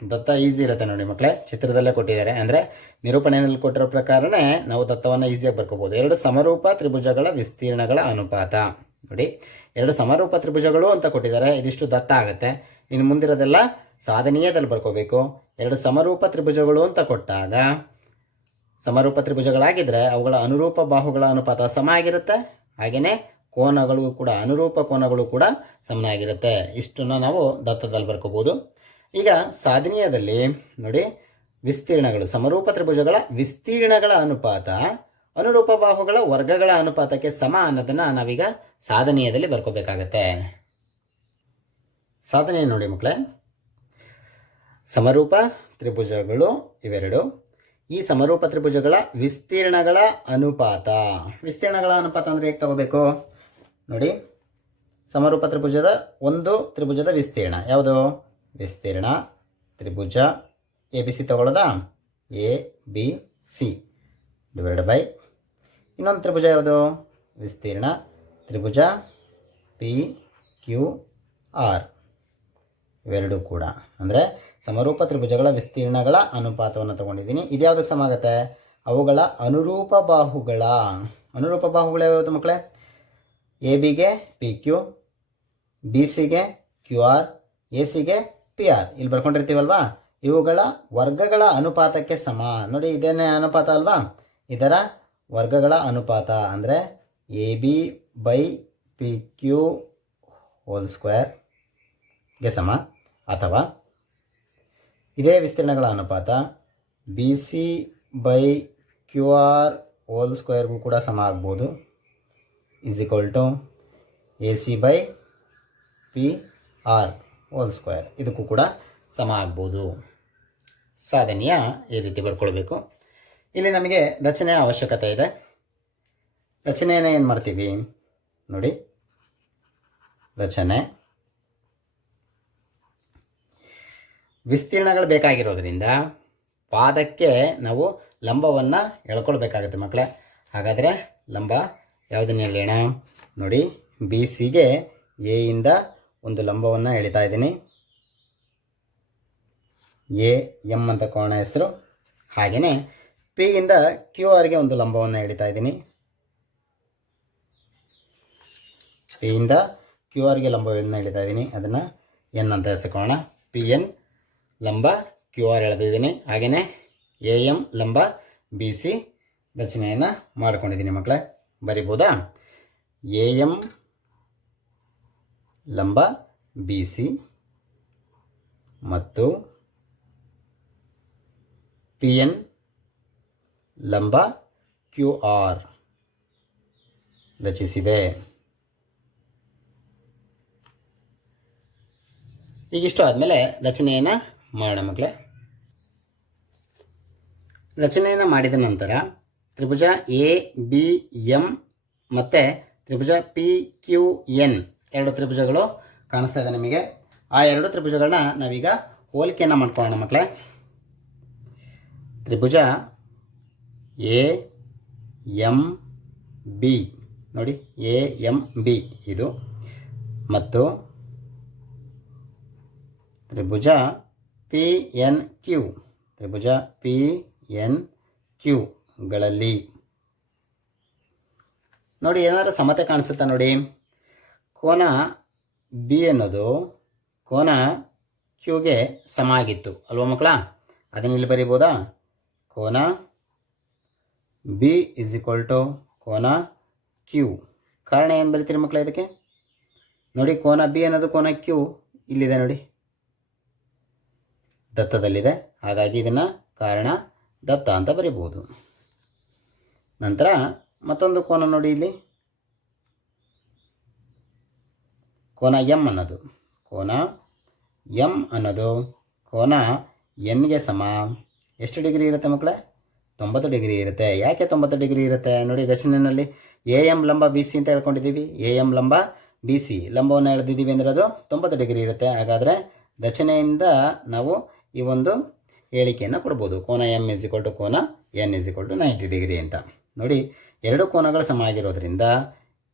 ದತ್ತ ಈಸಿ ಇರುತ್ತೆ ನೋಡಿ ಮಕ್ಕಳೇ, ಚಿತ್ರದಲ್ಲೇ ಕೊಟ್ಟಿದ್ದಾರೆ. ಅಂದರೆ ನಿರೂಪಣೆಯಲ್ಲಿ ಕೊಟ್ಟಿರೋ ಪ್ರಕಾರನೇ ನಾವು ದತ್ತವನ್ನು ಈಸಿಯಾಗಿ ಬರ್ಕೋಬೋದು. ಎರಡು ಸಮರೂಪ ತ್ರಿಭುಜಗಳ ವಿಸ್ತೀರ್ಣಗಳ ಅನುಪಾತ. ನೋಡಿ ಎರಡು ಸಮರೂಪ ತ್ರಿಭುಜಗಳು ಅಂತ ಕೊಟ್ಟಿದ್ದಾರೆ, ಇದಿಷ್ಟು ದತ್ತ ಆಗುತ್ತೆ. ಇನ್ನು ಮುಂದಿರೋದೆಲ್ಲ ಸಾಧನೀಯದಲ್ಲಿ ಬರ್ಕೋಬೇಕು. ಎರಡು ಸಮರೂಪ ತ್ರಿಭುಜಗಳು ಅಂತ ಕೊಟ್ಟಾಗ ಸಮರೂಪ ತ್ರಿಭುಜಗಳಾಗಿದ್ದರೆ ಅವುಗಳ ಅನುರೂಪ ಬಾಹುಗಳ ಅನುಪಾತ ಸಮ ಆಗಿರುತ್ತೆ. ಹಾಗೆಯೇ ಕೋನಗಳು ಕೂಡ ಅನುರೂಪ ಕೋನಗಳು ಕೂಡ ಸಮನಾಗಿರುತ್ತೆ. ಇಷ್ಟನ್ನು ನಾವು ದತ್ತದಲ್ಲಿ ಬರ್ಕೋಬೋದು. ಈಗ ಸಾಧನೀಯದಲ್ಲಿ ನೋಡಿ, ವಿಸ್ತೀರ್ಣಗಳು ಸಮರೂಪ ತ್ರಿಭುಜಗಳ ವಿಸ್ತೀರ್ಣಗಳ ಅನುಪಾತ ಅನುರೂಪ ಬಾಹುಗಳ ವರ್ಗಗಳ ಅನುಪಾತಕ್ಕೆ ಸಮ ಅನ್ನೋದನ್ನು ನಾವೀಗ ಸಾಧನೀಯದಲ್ಲಿ ಬರ್ಕೋಬೇಕಾಗತ್ತೆ. ಸಾಧನೆ ನೋಡಿ ಮಕ್ಕಳೇ, ಸಮರೂಪ ತ್ರಿಭುಜಗಳು ಇವೆರಡು. ಈ ಸಮರೂಪ ತ್ರಿಭುಜಗಳ ವಿಸ್ತೀರ್ಣಗಳ ಅನುಪಾತ. ವಿಸ್ತೀರ್ಣಗಳ ಅನುಪಾತ ಅಂದರೆ ಹೇಗೆ ತಗೋಬೇಕು ನೋಡಿ, ಸಮರೂಪ ತ್ರಿಭುಜದ ಒಂದು ತ್ರಿಭುಜದ ವಿಸ್ತೀರ್ಣ ಯಾವುದು, ವಿಸ್ತೀರ್ಣ ತ್ರಿಭುಜ ಎ ಬಿ ಸಿ ತಗೊಳ್ಳೋದಾ, A B C divide by ಇನ್ನೊಂದು ತ್ರಿಭುಜ ಯಾವುದು, ವಿಸ್ತೀರ್ಣ ತ್ರಿಭುಜ ಪಿ ಕ್ಯೂ ಆರ್. ಇವೆರಡೂ ಕೂಡ ಅಂದರೆ ಸಮರೂಪ ತ್ರಿಭುಜಗಳ ವಿಸ್ತೀರ್ಣಗಳ ಅನುಪಾತವನ್ನು ತಗೊಂಡಿದ್ದೀನಿ. ಇದು ಯಾವುದಕ್ಕೆ ಸಮ ಆಗುತ್ತೆ, ಅವುಗಳ ಅನುರೂಪ ಬಾಹುಗಳ ಅನುರೂಪ ಬಾಹುಗಳು ಯಾವುದು ಮಕ್ಕಳೇ, ಎ ಬಿಗೆ ಪಿ ಕ್ಯೂ, ಬಿ ಸಿಗೆ ಕ್ಯೂ ಆರ್, ಎ ಸಿಗೆ ಪಿ ಆರ್. ಇಲ್ಲಿ ಬರ್ಕೊಂಡಿರ್ತೀವಲ್ವಾ, ಇವುಗಳ ವರ್ಗಗಳ ಅನುಪಾತಕ್ಕೆ ಸಮ. ನೋಡಿ ಇದೇನೇ ಅನುಪಾತ ಅಲ್ವಾ, ಇದರ ವರ್ಗಗಳ ಅನುಪಾತ ಅಂದರೆ A B by P Q whole ಸ್ಕ್ವೇರ್ಗೆ ಸಮ. ಅಥವಾ ಇದೇ ವಿಸ್ತೀರ್ಣಗಳ ಅನುಪಾತ B C by Q R whole ಸ್ಕ್ವೇರ್ಗೂ ಕೂಡ ಸಮ ಆಗ್ಬೋದು. Is equal to A C by P R whole square, ಇದಕ್ಕೂ ಕೂಡ ಸಮ ಆಗ್ಬೋದು. ಸಾಧನೆಯ ಈ ರೀತಿ ಬರ್ಕೊಳ್ಬೇಕು. ಇಲ್ಲಿ ನಮಗೆ ರಚನೆಯ ಅವಶ್ಯಕತೆ ಇದೆ. ರಚನೆಯನ್ನು ಏನು ಮಾಡ್ತೀವಿ ನೋಡಿ, ರಚನೆ ವಿಸ್ತೀರ್ಣಗಳು ಬೇಕಾಗಿರೋದ್ರಿಂದ ಪಾದಕ್ಕೆ ನಾವು ಲಂಬವನ್ನು ಎಳ್ಕೊಳ್ಬೇಕಾಗುತ್ತೆ ಮಕ್ಕಳೇ. ಹಾಗಾದರೆ ಲಂಬ ಯಾವುದನ್ನು ಎಳೆಯೋಣ ನೋಡಿ, ಬಿ ಸಿಗೆ ಎ ಇಂದ ಒಂದು ಲಂಬವನ್ನು ಎಳಿತಾ ಇದ್ದೀನಿ. ಎ ಎಮ್ ಅಂತ ಕೋಣ ಹೆಸರು. ಹಾಗೆಯೇ ಪಿ ಇಂದ ಕ್ಯೂ ಆರ್ಗೆ ಒಂದು ಲಂಬವನ್ನು ಎಳಿತಾ ಇದ್ದೀನಿ. ಪಿ ಇಂದ ಕ್ಯೂ ಆರ್ಗೆ ಲಂಬವನ್ನು ಎಳಿತಾ ಇದ್ದೀನಿ, ಅದನ್ನು ಎನ್ ಅಂತ ಹೆಸರುಕೋಣ. ಪಿ ಎನ್ ಲಂಬ ಕ್ಯೂ ಆರ್ ಎಳೆದಿದ್ದೀನಿ. ಹಾಗೆಯೇ ಎ ಎಮ್ ಲಂಬ ಬಿ ಸಿ ರಚನೆಯನ್ನು ಮಾಡ್ಕೊಂಡಿದ್ದೀನಿ ಮಕ್ಕಳೇ. ಬರಿಬೋದಾ, ಎ ಎಮ್ ಲಂಬ ಬಿ ಸಿ ಮತ್ತು ಪಿ ಎನ್ ಲಂಬ ಕ್ಯೂ ಆರ್ ರಚಿಸಿದೆ. ಈಗಿಷ್ಟು ಆದಮೇಲೆ ರಚನೆಯನ್ನು ಮಾಡೋಣ ಮಕ್ಕಳೇ. ರಚನೆಯನ್ನು ಮಾಡಿದ ನಂತರ ತ್ರಿಭುಜ ಎ ಬಿ ಎಮ್ ಮತ್ತು ತ್ರಿಭುಜ ಪಿ ಕ್ಯೂ ಎನ್ ಎರಡು ತ್ರಿಭುಜಗಳು ಕಾಣಿಸ್ತಾ ಇದೆ ನಿಮಗೆ. ಆ ಎರಡು ತ್ರಿಭುಜಗಳನ್ನ ನಾವೀಗ ಹೋಲಿಕೆಯನ್ನು ಮಾಡ್ಕೊಳ್ಳೋಣ ಮಕ್ಕಳೇ. ತ್ರಿಭುಜ ಎ ಎಮ್ ಬಿ ನೋಡಿ, ಎ ಎಮ್ ಬಿ ಇದು, ಮತ್ತು ತ್ರಿಭುಜ ಪಿ ಎನ್ ಕ್ಯೂ, ತ್ರಿಭುಜ ಪಿ ಎನ್ ಕ್ಯೂಗಳಲ್ಲಿ ನೋಡಿ ಏನಾದರೂ ಸಮತೆ ಕಾಣಿಸುತ್ತಾ ನೋಡಿ. ಕೋನ ಬಿ ಅನ್ನೋದು ಕೋನ ಕ್ಯೂಗೆ ಸಮ ಆಗಿತ್ತು ಅಲ್ವಾ ಮಕ್ಕಳ, ಅದನ್ನ ಇಲ್ಲಿ ಬರಿಬೋದಾ. ಕೋನ ಬಿ ಇಸ್ ಈಕ್ವಲ್ ಟು ಕೋನ ಕ್ಯೂ. ಕಾರಣ ಏನು ಬರೀತೀರಿ ಮಕ್ಕಳೇ ಇದಕ್ಕೆ? ನೋಡಿ, ಕೋನ ಬಿ ಅನ್ನೋದು ಕೋನ ಕ್ಯೂ ಇಲ್ಲಿದೆ ನೋಡಿ, ದತ್ತದಲ್ಲಿದೆ. ಹಾಗಾಗಿ ಇದನ್ನು ಕಾರಣ ದತ್ತ ಅಂತ ಬರೀಬೋದು. ನಂತರ ಮತ್ತೊಂದು ಕೋನ ನೋಡಿ, ಇಲ್ಲಿ ಕೋನ ಎಮ್ ಅನ್ನೋದು ಕೋನ ಎನ್ಗೆ ಸಮ. ಎಷ್ಟು ಡಿಗ್ರಿ ಇರುತ್ತೆ ಮಕ್ಕಳೇ? 90 ಡಿಗ್ರಿ ಇರುತ್ತೆ. ಯಾಕೆ 90 ಡಿಗ್ರಿ ಇರುತ್ತೆ? ನೋಡಿ, ರಚನೆಯಲ್ಲಿ ಎ ಎಮ್ ಲಂಬ ಬಿ ಸಿ ಅಂತ ಹೇಳ್ಕೊಂಡಿದ್ದೀವಿ. ಎ ಎಮ್ ಲಂಬ ಬಿ ಸಿ ಲಂಬವನ್ನು ಎಳೆದಿದ್ದೀವಿ ಅಂದರೆ ಅದು 90 ಡಿಗ್ರಿ ಇರುತ್ತೆ. ಹಾಗಾದರೆ ರಚನೆಯಿಂದ ನಾವು ಈ ಒಂದು ಹೇಳಿಕೆಯನ್ನು ಕೊಡ್ಬೋದು, ಕೋನ ಎಮ್ ಇಸ್ ಈಕ್ವಲ್ ಟು ಕೋನ N is equal to 90 degree ಅಂತ. ನೋಡಿ, ಎರಡು ಕೋನಗಳು ಸಮ ಆಗಿರೋದ್ರಿಂದ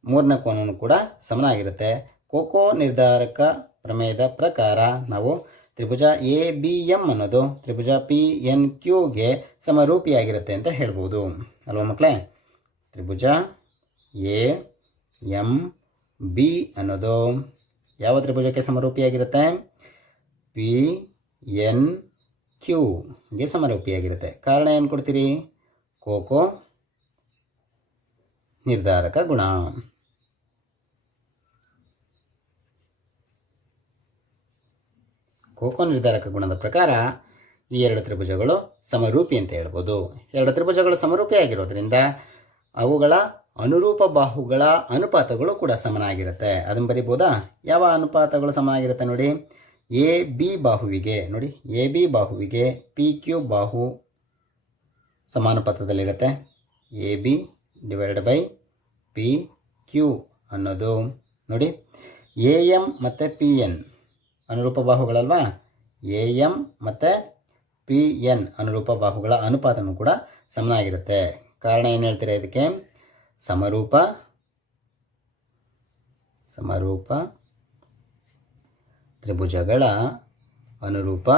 ಮೂರನೇ ಕೋನನೂ ಕೂಡ ಸಮನಾಗಿರುತ್ತೆ. ಕೋಕೋ ನಿರ್ಧಾರಕ ಪ್ರಮೇಯದ ಪ್ರಕಾರ ನಾವು ತ್ರಿಭುಜ ಎ ಬಿ ಎಮ್ ಅನ್ನೋದು ತ್ರಿಭುಜ ಪಿ ಎನ್ ಕ್ಯೂಗೆ ಸಮರೂಪಿಯಾಗಿರುತ್ತೆ ಅಂತ ಹೇಳ್ಬೋದು ಅಲ್ವಾ ಮಕ್ಕಳೇ? ತ್ರಿಭುಜ ಎ ಎಮ್ ಬಿ ಅನ್ನೋದು ಯಾವ ತ್ರಿಭುಜಕ್ಕೆ ಸಮರೂಪಿಯಾಗಿರುತ್ತೆ? P N ಕ್ಯೂಗೆ ಸಮರೂಪಿಯಾಗಿರುತ್ತೆ. ಕಾರಣ ಏನು ಕೊಡ್ತೀರಿ? ಕೋಕೋ ನಿರ್ಧಾರಕ ಗುಣ. ಕೋಕೋ ನಿರ್ಧಾರಕ ಗುಣದ ಪ್ರಕಾರ ಈ ಎರಡು ತ್ರಿಭುಜಗಳು ಸಮರೂಪಿ ಅಂತ ಹೇಳ್ಬೋದು. ಎರಡು ತ್ರಿಭುಜಗಳು ಸಮರೂಪಿಯಾಗಿರೋದ್ರಿಂದ ಅವುಗಳ ಅನುರೂಪ ಬಾಹುಗಳ ಅನುಪಾತಗಳು ಕೂಡ ಸಮನಾಗಿರುತ್ತೆ. ಅದನ್ನು ಬರಿಬೋದಾ? ಯಾವ ಅನುಪಾತಗಳು ಸಮನಾಗಿರುತ್ತೆ ನೋಡಿ, ಎ ಬಿ ಬಾಹುವಿಗೆ ನೋಡಿ, ಎ ಬಿ ಬಾಹುವಿಗೆ ಪಿ ಕ್ಯೂ ಬಾಹು ಸಮಾನುಪಾತದಲ್ಲಿರುತ್ತೆ. A B divided by P Q ಅನ್ನೋದು ನೋಡಿ, ಎ ಎಮ್ ಮತ್ತು ಪಿ ಎನ್ ಅನುರೂಪ ಬಾಹುಗಳಲ್ವಾ? ಎ ಎಮ್ ಮತ್ತು ಪಿ ಎನ್ ಅನುರೂಪ ಬಾಹುಗಳ ಅನುಪಾತನೂ ಕೂಡ ಸಮನಾಗಿರುತ್ತೆ. ಕಾರಣ ಏನು ಹೇಳ್ತೀರಾ ಇದಕ್ಕೆ? ಸಮರೂಪ ತ್ರಿಭುಜಗಳ ಅನುರೂಪ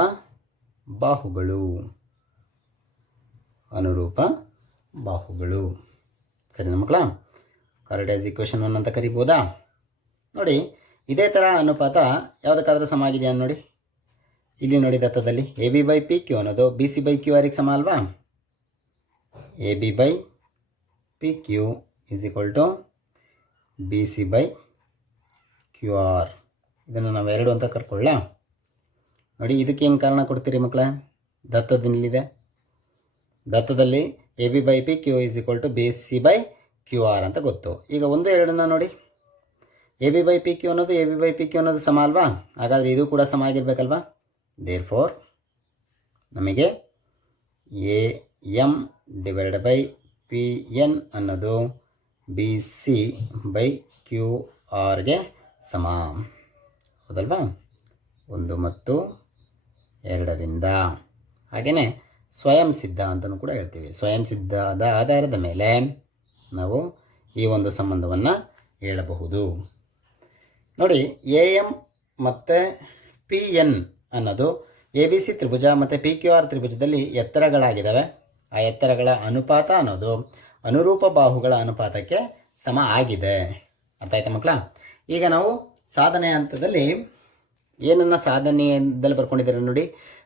ಬಾಹುಗಳು. ಸರಿನಾ ಮಕ್ಕಳ? ಕಾರ್ಟೇಸ್ ಈಕ್ವೇಷನ್ 1 ಅಂತ ಕರಿಬೋದಾ? ನೋಡಿ, ಇದೇ ಥರ ಅನುಪಾತ ಯಾವುದಕ್ಕಾದರೂ ಸಮ ಆಗಿದೆಯಾ ನೋಡಿ. ಇಲ್ಲಿ ನೋಡಿ, ದತ್ತದಲ್ಲಿ A B by P Q ಅನ್ನೋದು ಬಿ ಸಿ ಬೈ ಕ್ಯೂ ಆರಿಗೆ ಸಮ ಅಲ್ವಾ? A B by P Q is equal to B C by Q R. ಇದನ್ನು ನಾವು 2 ಅಂತ ಕರ್ಕೊಳ್ಳ. ನೋಡಿ, ಇದಕ್ಕೆ ಏನು ಕಾರಣ ಕೊಡ್ತೀರಿ ಮಕ್ಕಳೇ? ದತ್ತದಲ್ಲಿದೆ, ದತ್ತದಲ್ಲಿ A B by P Q is equal to B C by Q R ಅಂತ ಗೊತ್ತು. ಈಗ 1, 2 ನೋಡಿ, A B by P Q ಅನ್ನೋದು ಸಮ ಅಲ್ವಾ? ಹಾಗಾದರೆ ಇದು ಕೂಡ ಸಮ ಆಗಿರಬೇಕಲ್ವಾ? ದೇರ್ಫೋರ್ ನಮಗೆ A M divided by P N ಅನ್ನೋದು ಬಿ ಸಿ ಬೈ ಕ್ಯೂ ಆರ್ಗೆ ಸಮ, ಹೌದಲ್ವಾ? 1 ಮತ್ತು 2ರಿಂದ. ಹಾಗೆಯೇ ಸ್ವಯಂ ಸಿದ್ಧ ಅಂತಲೂ ಕೂಡ ಹೇಳ್ತೀವಿ. ಸ್ವಯಂ ಸಿದ್ಧದ ಆಧಾರದ ಮೇಲೆ ನಾವು ಈ ಒಂದು ಸಂಬಂಧವನ್ನು ಹೇಳಬಹುದು. ನೋಡಿ, ಎ ಎಮ್ ಮತ್ತು ಪಿ ಎನ್ ಅನ್ನೋದು ಎ ಬಿ ಸಿ ತ್ರಿಭುಜ ಮತ್ತು ಪಿ ಕ್ಯೂ ಆರ್ ತ್ರಿಭುಜದಲ್ಲಿ ಎತ್ತರಗಳಾಗಿದ್ದಾವೆ. ಆ ಎತ್ತರಗಳ ಅನುಪಾತ ಅನ್ನೋದು ಅನುರೂಪ ಬಾಹುಗಳ ಅನುಪಾತಕ್ಕೆ ಸಮ ಆಗಿದೆ. ಅರ್ಥ ಆಯ್ತಾ ಮಕ್ಕಳ? ಈಗ ನಾವು ಸಾಧನೆ ಹಂತದಲ್ಲಿ ಏನನ್ನು ಸಾಧನೆಯಲ್ಲಿ ಬರ್ಕೊಂಡಿದ್ದಾರೆ ನೋಡಿ,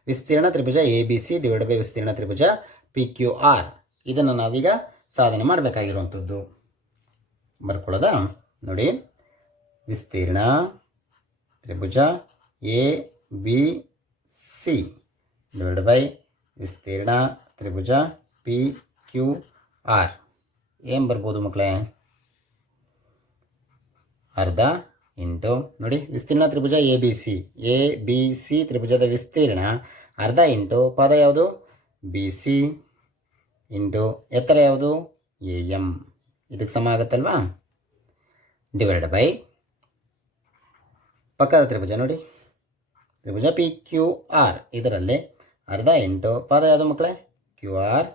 ವಿಸ್ತೀರ್ಣ ತ್ರಿಭುಜ A B C divide by ವಿಸ್ತೀರ್ಣ ತ್ರಿಭುಜ ಪಿ ಕ್ಯೂ ಆರ್. ಇದನ್ನು ನಾವೀಗ ಸಾಧನೆ ಮಾಡಬೇಕಾಗಿರುವಂಥದ್ದು. ಬರ್ಕೊಳ್ಳೋದಾ? ನೋಡಿ, ವಿಸ್ತೀರ್ಣ ತ್ರಿಭುಜ A B C divide by ವಿಸ್ತೀರ್ಣ ತ್ರಿಭುಜ ಪಿ ಕ್ಯೂ ಆರ್. ಏನು ಬರ್ಬೋದು ಮಕ್ಕಳೇ? ಅರ್ಧ ಇಂಟು ನೋಡಿ, ವಿಸ್ತೀರ್ಣ ತ್ರಿಭುಜ ಎ ಬಿ ಸಿ ತ್ರಿಭುಜದ ವಿಸ್ತೀರ್ಣ ಅರ್ಧ ಇಂಟು ಪಾದ ಯಾವುದು? ಬಿ ಸಿ ಇಂಟು ಎತ್ತರ ಯಾವುದು? A M. ಇದಕ್ಕೆ ಸಮ ಆಗುತ್ತಲ್ವಾ? ಡಿವೈಡ್ ಬೈ ಪಕ್ಕದ ತ್ರಿಭುಜ ನೋಡಿ, ತ್ರಿಭುಜ ಪಿ ಕ್ಯೂ ಆರ್, ಇದರಲ್ಲಿ ಅರ್ಧ ಇಂಟು ಪಾದ ಯಾವುದು ಮಕ್ಕಳೇ? ಕ್ಯೂ ಆರ್